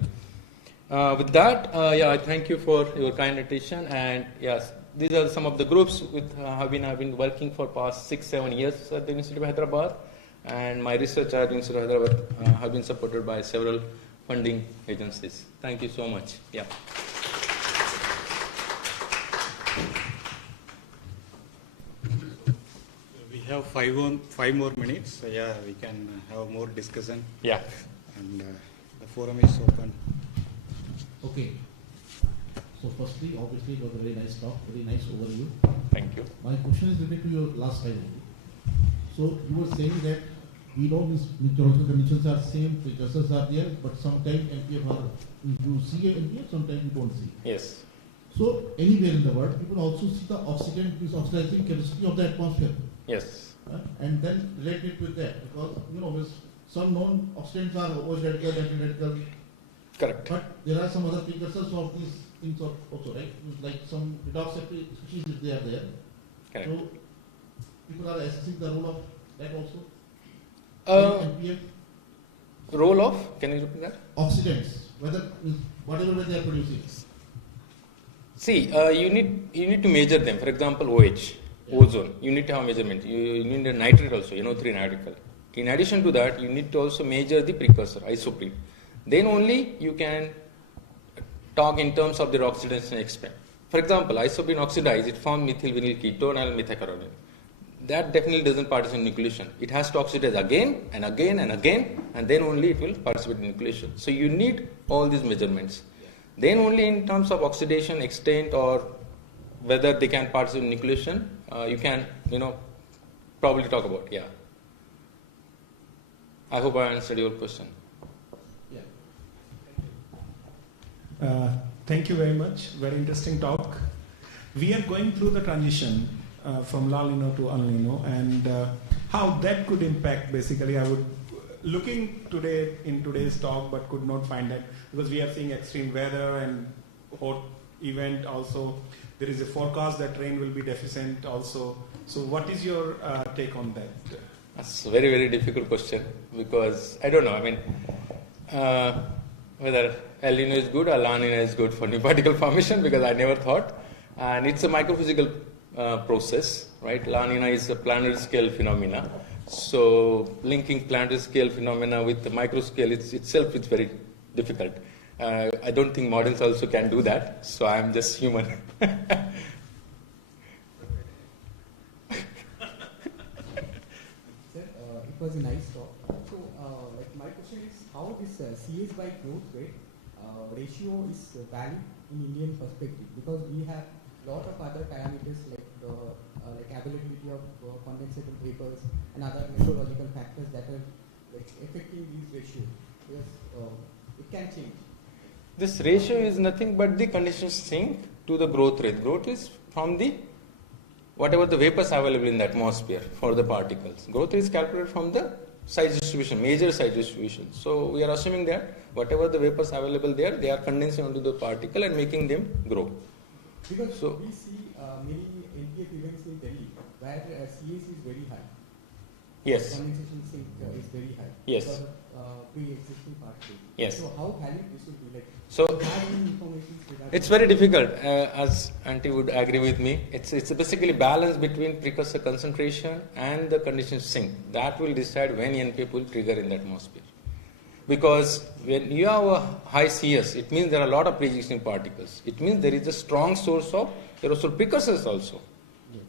With that, I thank you for your kind attention. And yes, these are some of the groups with have been working for past 6-7 years at the University of Hyderabad, and my research at the University of Hyderabad have been supported by several funding agencies. Thank you so much. Yeah. We have five more minutes. So yeah, we can have more discussion. Yeah. And the forum is open. Okay. So firstly, obviously, it was a very nice talk, very nice overview. Thank you. My question is related to your last slide. So you were saying that we know meteorological conditions are same, precursors are there, but sometimes NPF are, you see a NPF, sometimes you don't see. Yes. So anywhere in the world, you can also see the oxidizing capacity of the atmosphere. Yes. And then relate it with that, because with some known oxidants are OH radical, anti-radical. Correct. But there are some other precursors of these things also, right? Like some redox species, if they are there. Correct. So people are assessing the role of that also. NPF. Role of? Can you repeat that? Oxidants, whatever way they are producing. See, you need to measure them. For example, OH, ozone. You need to have measurement. You need a nitrate also, NO3 radical. In addition to that, you need to also measure the precursor, isoprene. Then only you can talk in terms of their oxidation extent. For example, isoprene oxidized, it forms methyl vinyl ketone and methacrylate. that definitely doesn't participate in nucleation. It has to oxidize again and again and again, and then only it will participate in nucleation. So you need all these measurements. Then only in terms of oxidation extent or whether they can participate in nucleation, you can, probably talk about. Yeah. I hope I answered your question. Thank you very much. Very interesting talk. We are going through the transition from La Nino to El Nino, and how that could impact. Basically, I would looking today in today's talk, but could not find that because we are seeing extreme weather and hot event. Also, there is a forecast that rain will be deficient. Also, so what is your take on that? That's a very, very difficult question because I don't know. I mean, whether El Nino is good or La Nina is good for new particle formation because I never thought. And it's a microphysical process, right? La Nina is a planetary scale phenomena. So linking planetary scale phenomena with the micro scale itself is very difficult. I don't think models also can do that. So I'm just human. It was a nice talk. So, my question is how this CS by growth rate ratio is valid in Indian perspective, because we have a lot of other parameters like the availability of condensable vapors and other meteorological factors that are affecting these ratios. Because it can change. This ratio is nothing but the condition sink to the growth rate. Growth is from the whatever the vapors available in the atmosphere for the particles. Growth is calculated from the size distribution, major size distribution. So we are assuming that whatever the vapors available there, they are condensing onto the particle and making them grow. Because we see many NPF events in Delhi where CS is very high. Yes. Condensation sink is very high. Yes. Because of pre-existing particles. Yes. So how valid this would be? So it's very difficult, as Auntie would agree with me. It's basically balance between precursor concentration and the condition sink. That will decide when NPF will trigger in the atmosphere. Because when you have a high CS, it means there are a lot of pre-existing particles. It means there is a strong source of aerosol precursors also,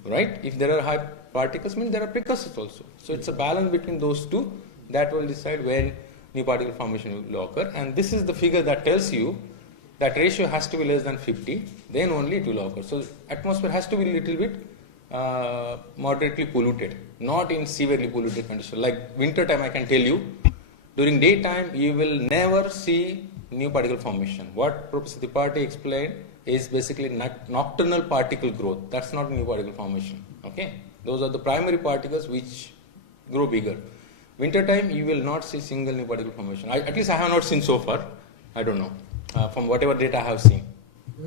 right? If there are high particles, means there are precursors also. So it's a balance between those two that will decide when new particle formation will occur, and this is the figure that tells you that ratio has to be less than 50, then only it will occur. So atmosphere has to be a little bit moderately polluted, not in severely polluted condition. Like winter time, I can tell you, during daytime you will never see new particle formation. What Professor Tripathi explained is basically nocturnal particle growth. That's not new particle formation. Okay, those are the primary particles which grow bigger. Winter time, you will not see single new particle formation. At least I have not seen so far. I don't know. From whatever data I have seen.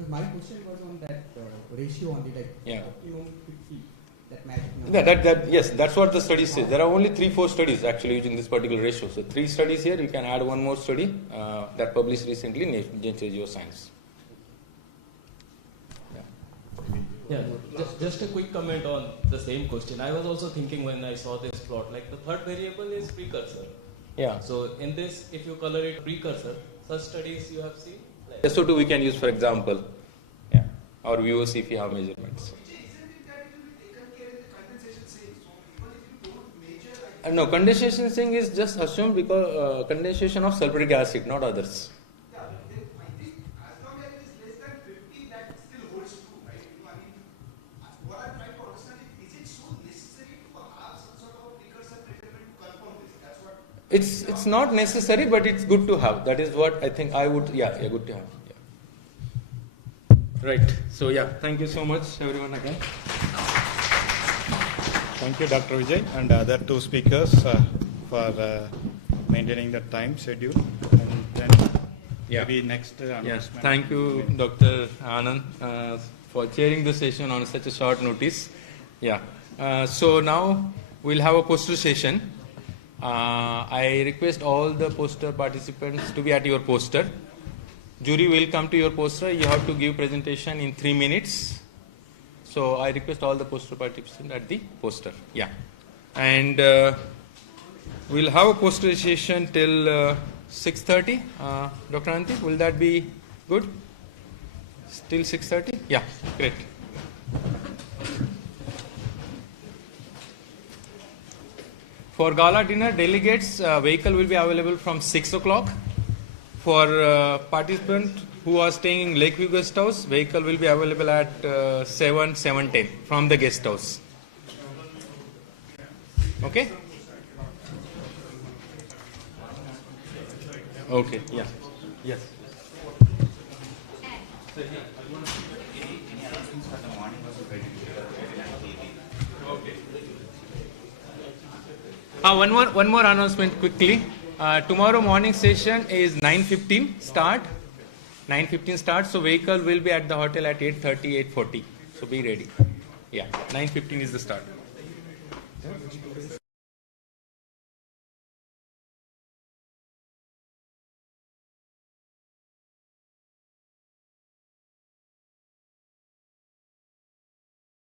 My question was on that ratio only, yeah. Optimum 50, that magic number. Yes, that's what the study says. There are only 3-4 studies actually using this particular ratio. So 3 studies here. You can add one more study that published recently in Nature Geoscience. Yeah, just a quick comment on the same question. I was also thinking when I saw this plot, like the third variable is precursor. Yeah. So in this, if you color it precursor, such studies you have seen? Like SO2 we can use, for example. Yeah. Or VOC if you have measurements. No, condensation sink is just assumed because condensation of sulfuric acid, not others. It's not necessary, but it's good to have. That is what I think I would, good to have. Yeah. Right. So thank you so much everyone again. Thank you, Dr. Vijay, and other 2 speakers for maintaining the time schedule. And then maybe next announcement. Yes. Thank you, Dr. Anand, for chairing the session on such a short notice. Yeah. So now we'll have a poster session. I request all the poster participants to be at your poster. Jury will come to your poster. You have to give presentation in 3 minutes. So I request all the poster participants at the poster. Yeah. And we'll have a poster session till 6:30. Dr. Anti, will that be good? Till 6:30? Yeah, great. For gala dinner, delegates, vehicle will be available from 6 o'clock. For participants who are staying in Lakeview Guest House, vehicle will be available at 7:10 from the guest house. Okay? Okay, yeah. Yes. One more announcement quickly. Tomorrow morning session is 9:15 start. 9:15 start. So vehicle will be at the hotel at 8:30, 8:40. So be ready. Yeah, 9:15 is the start.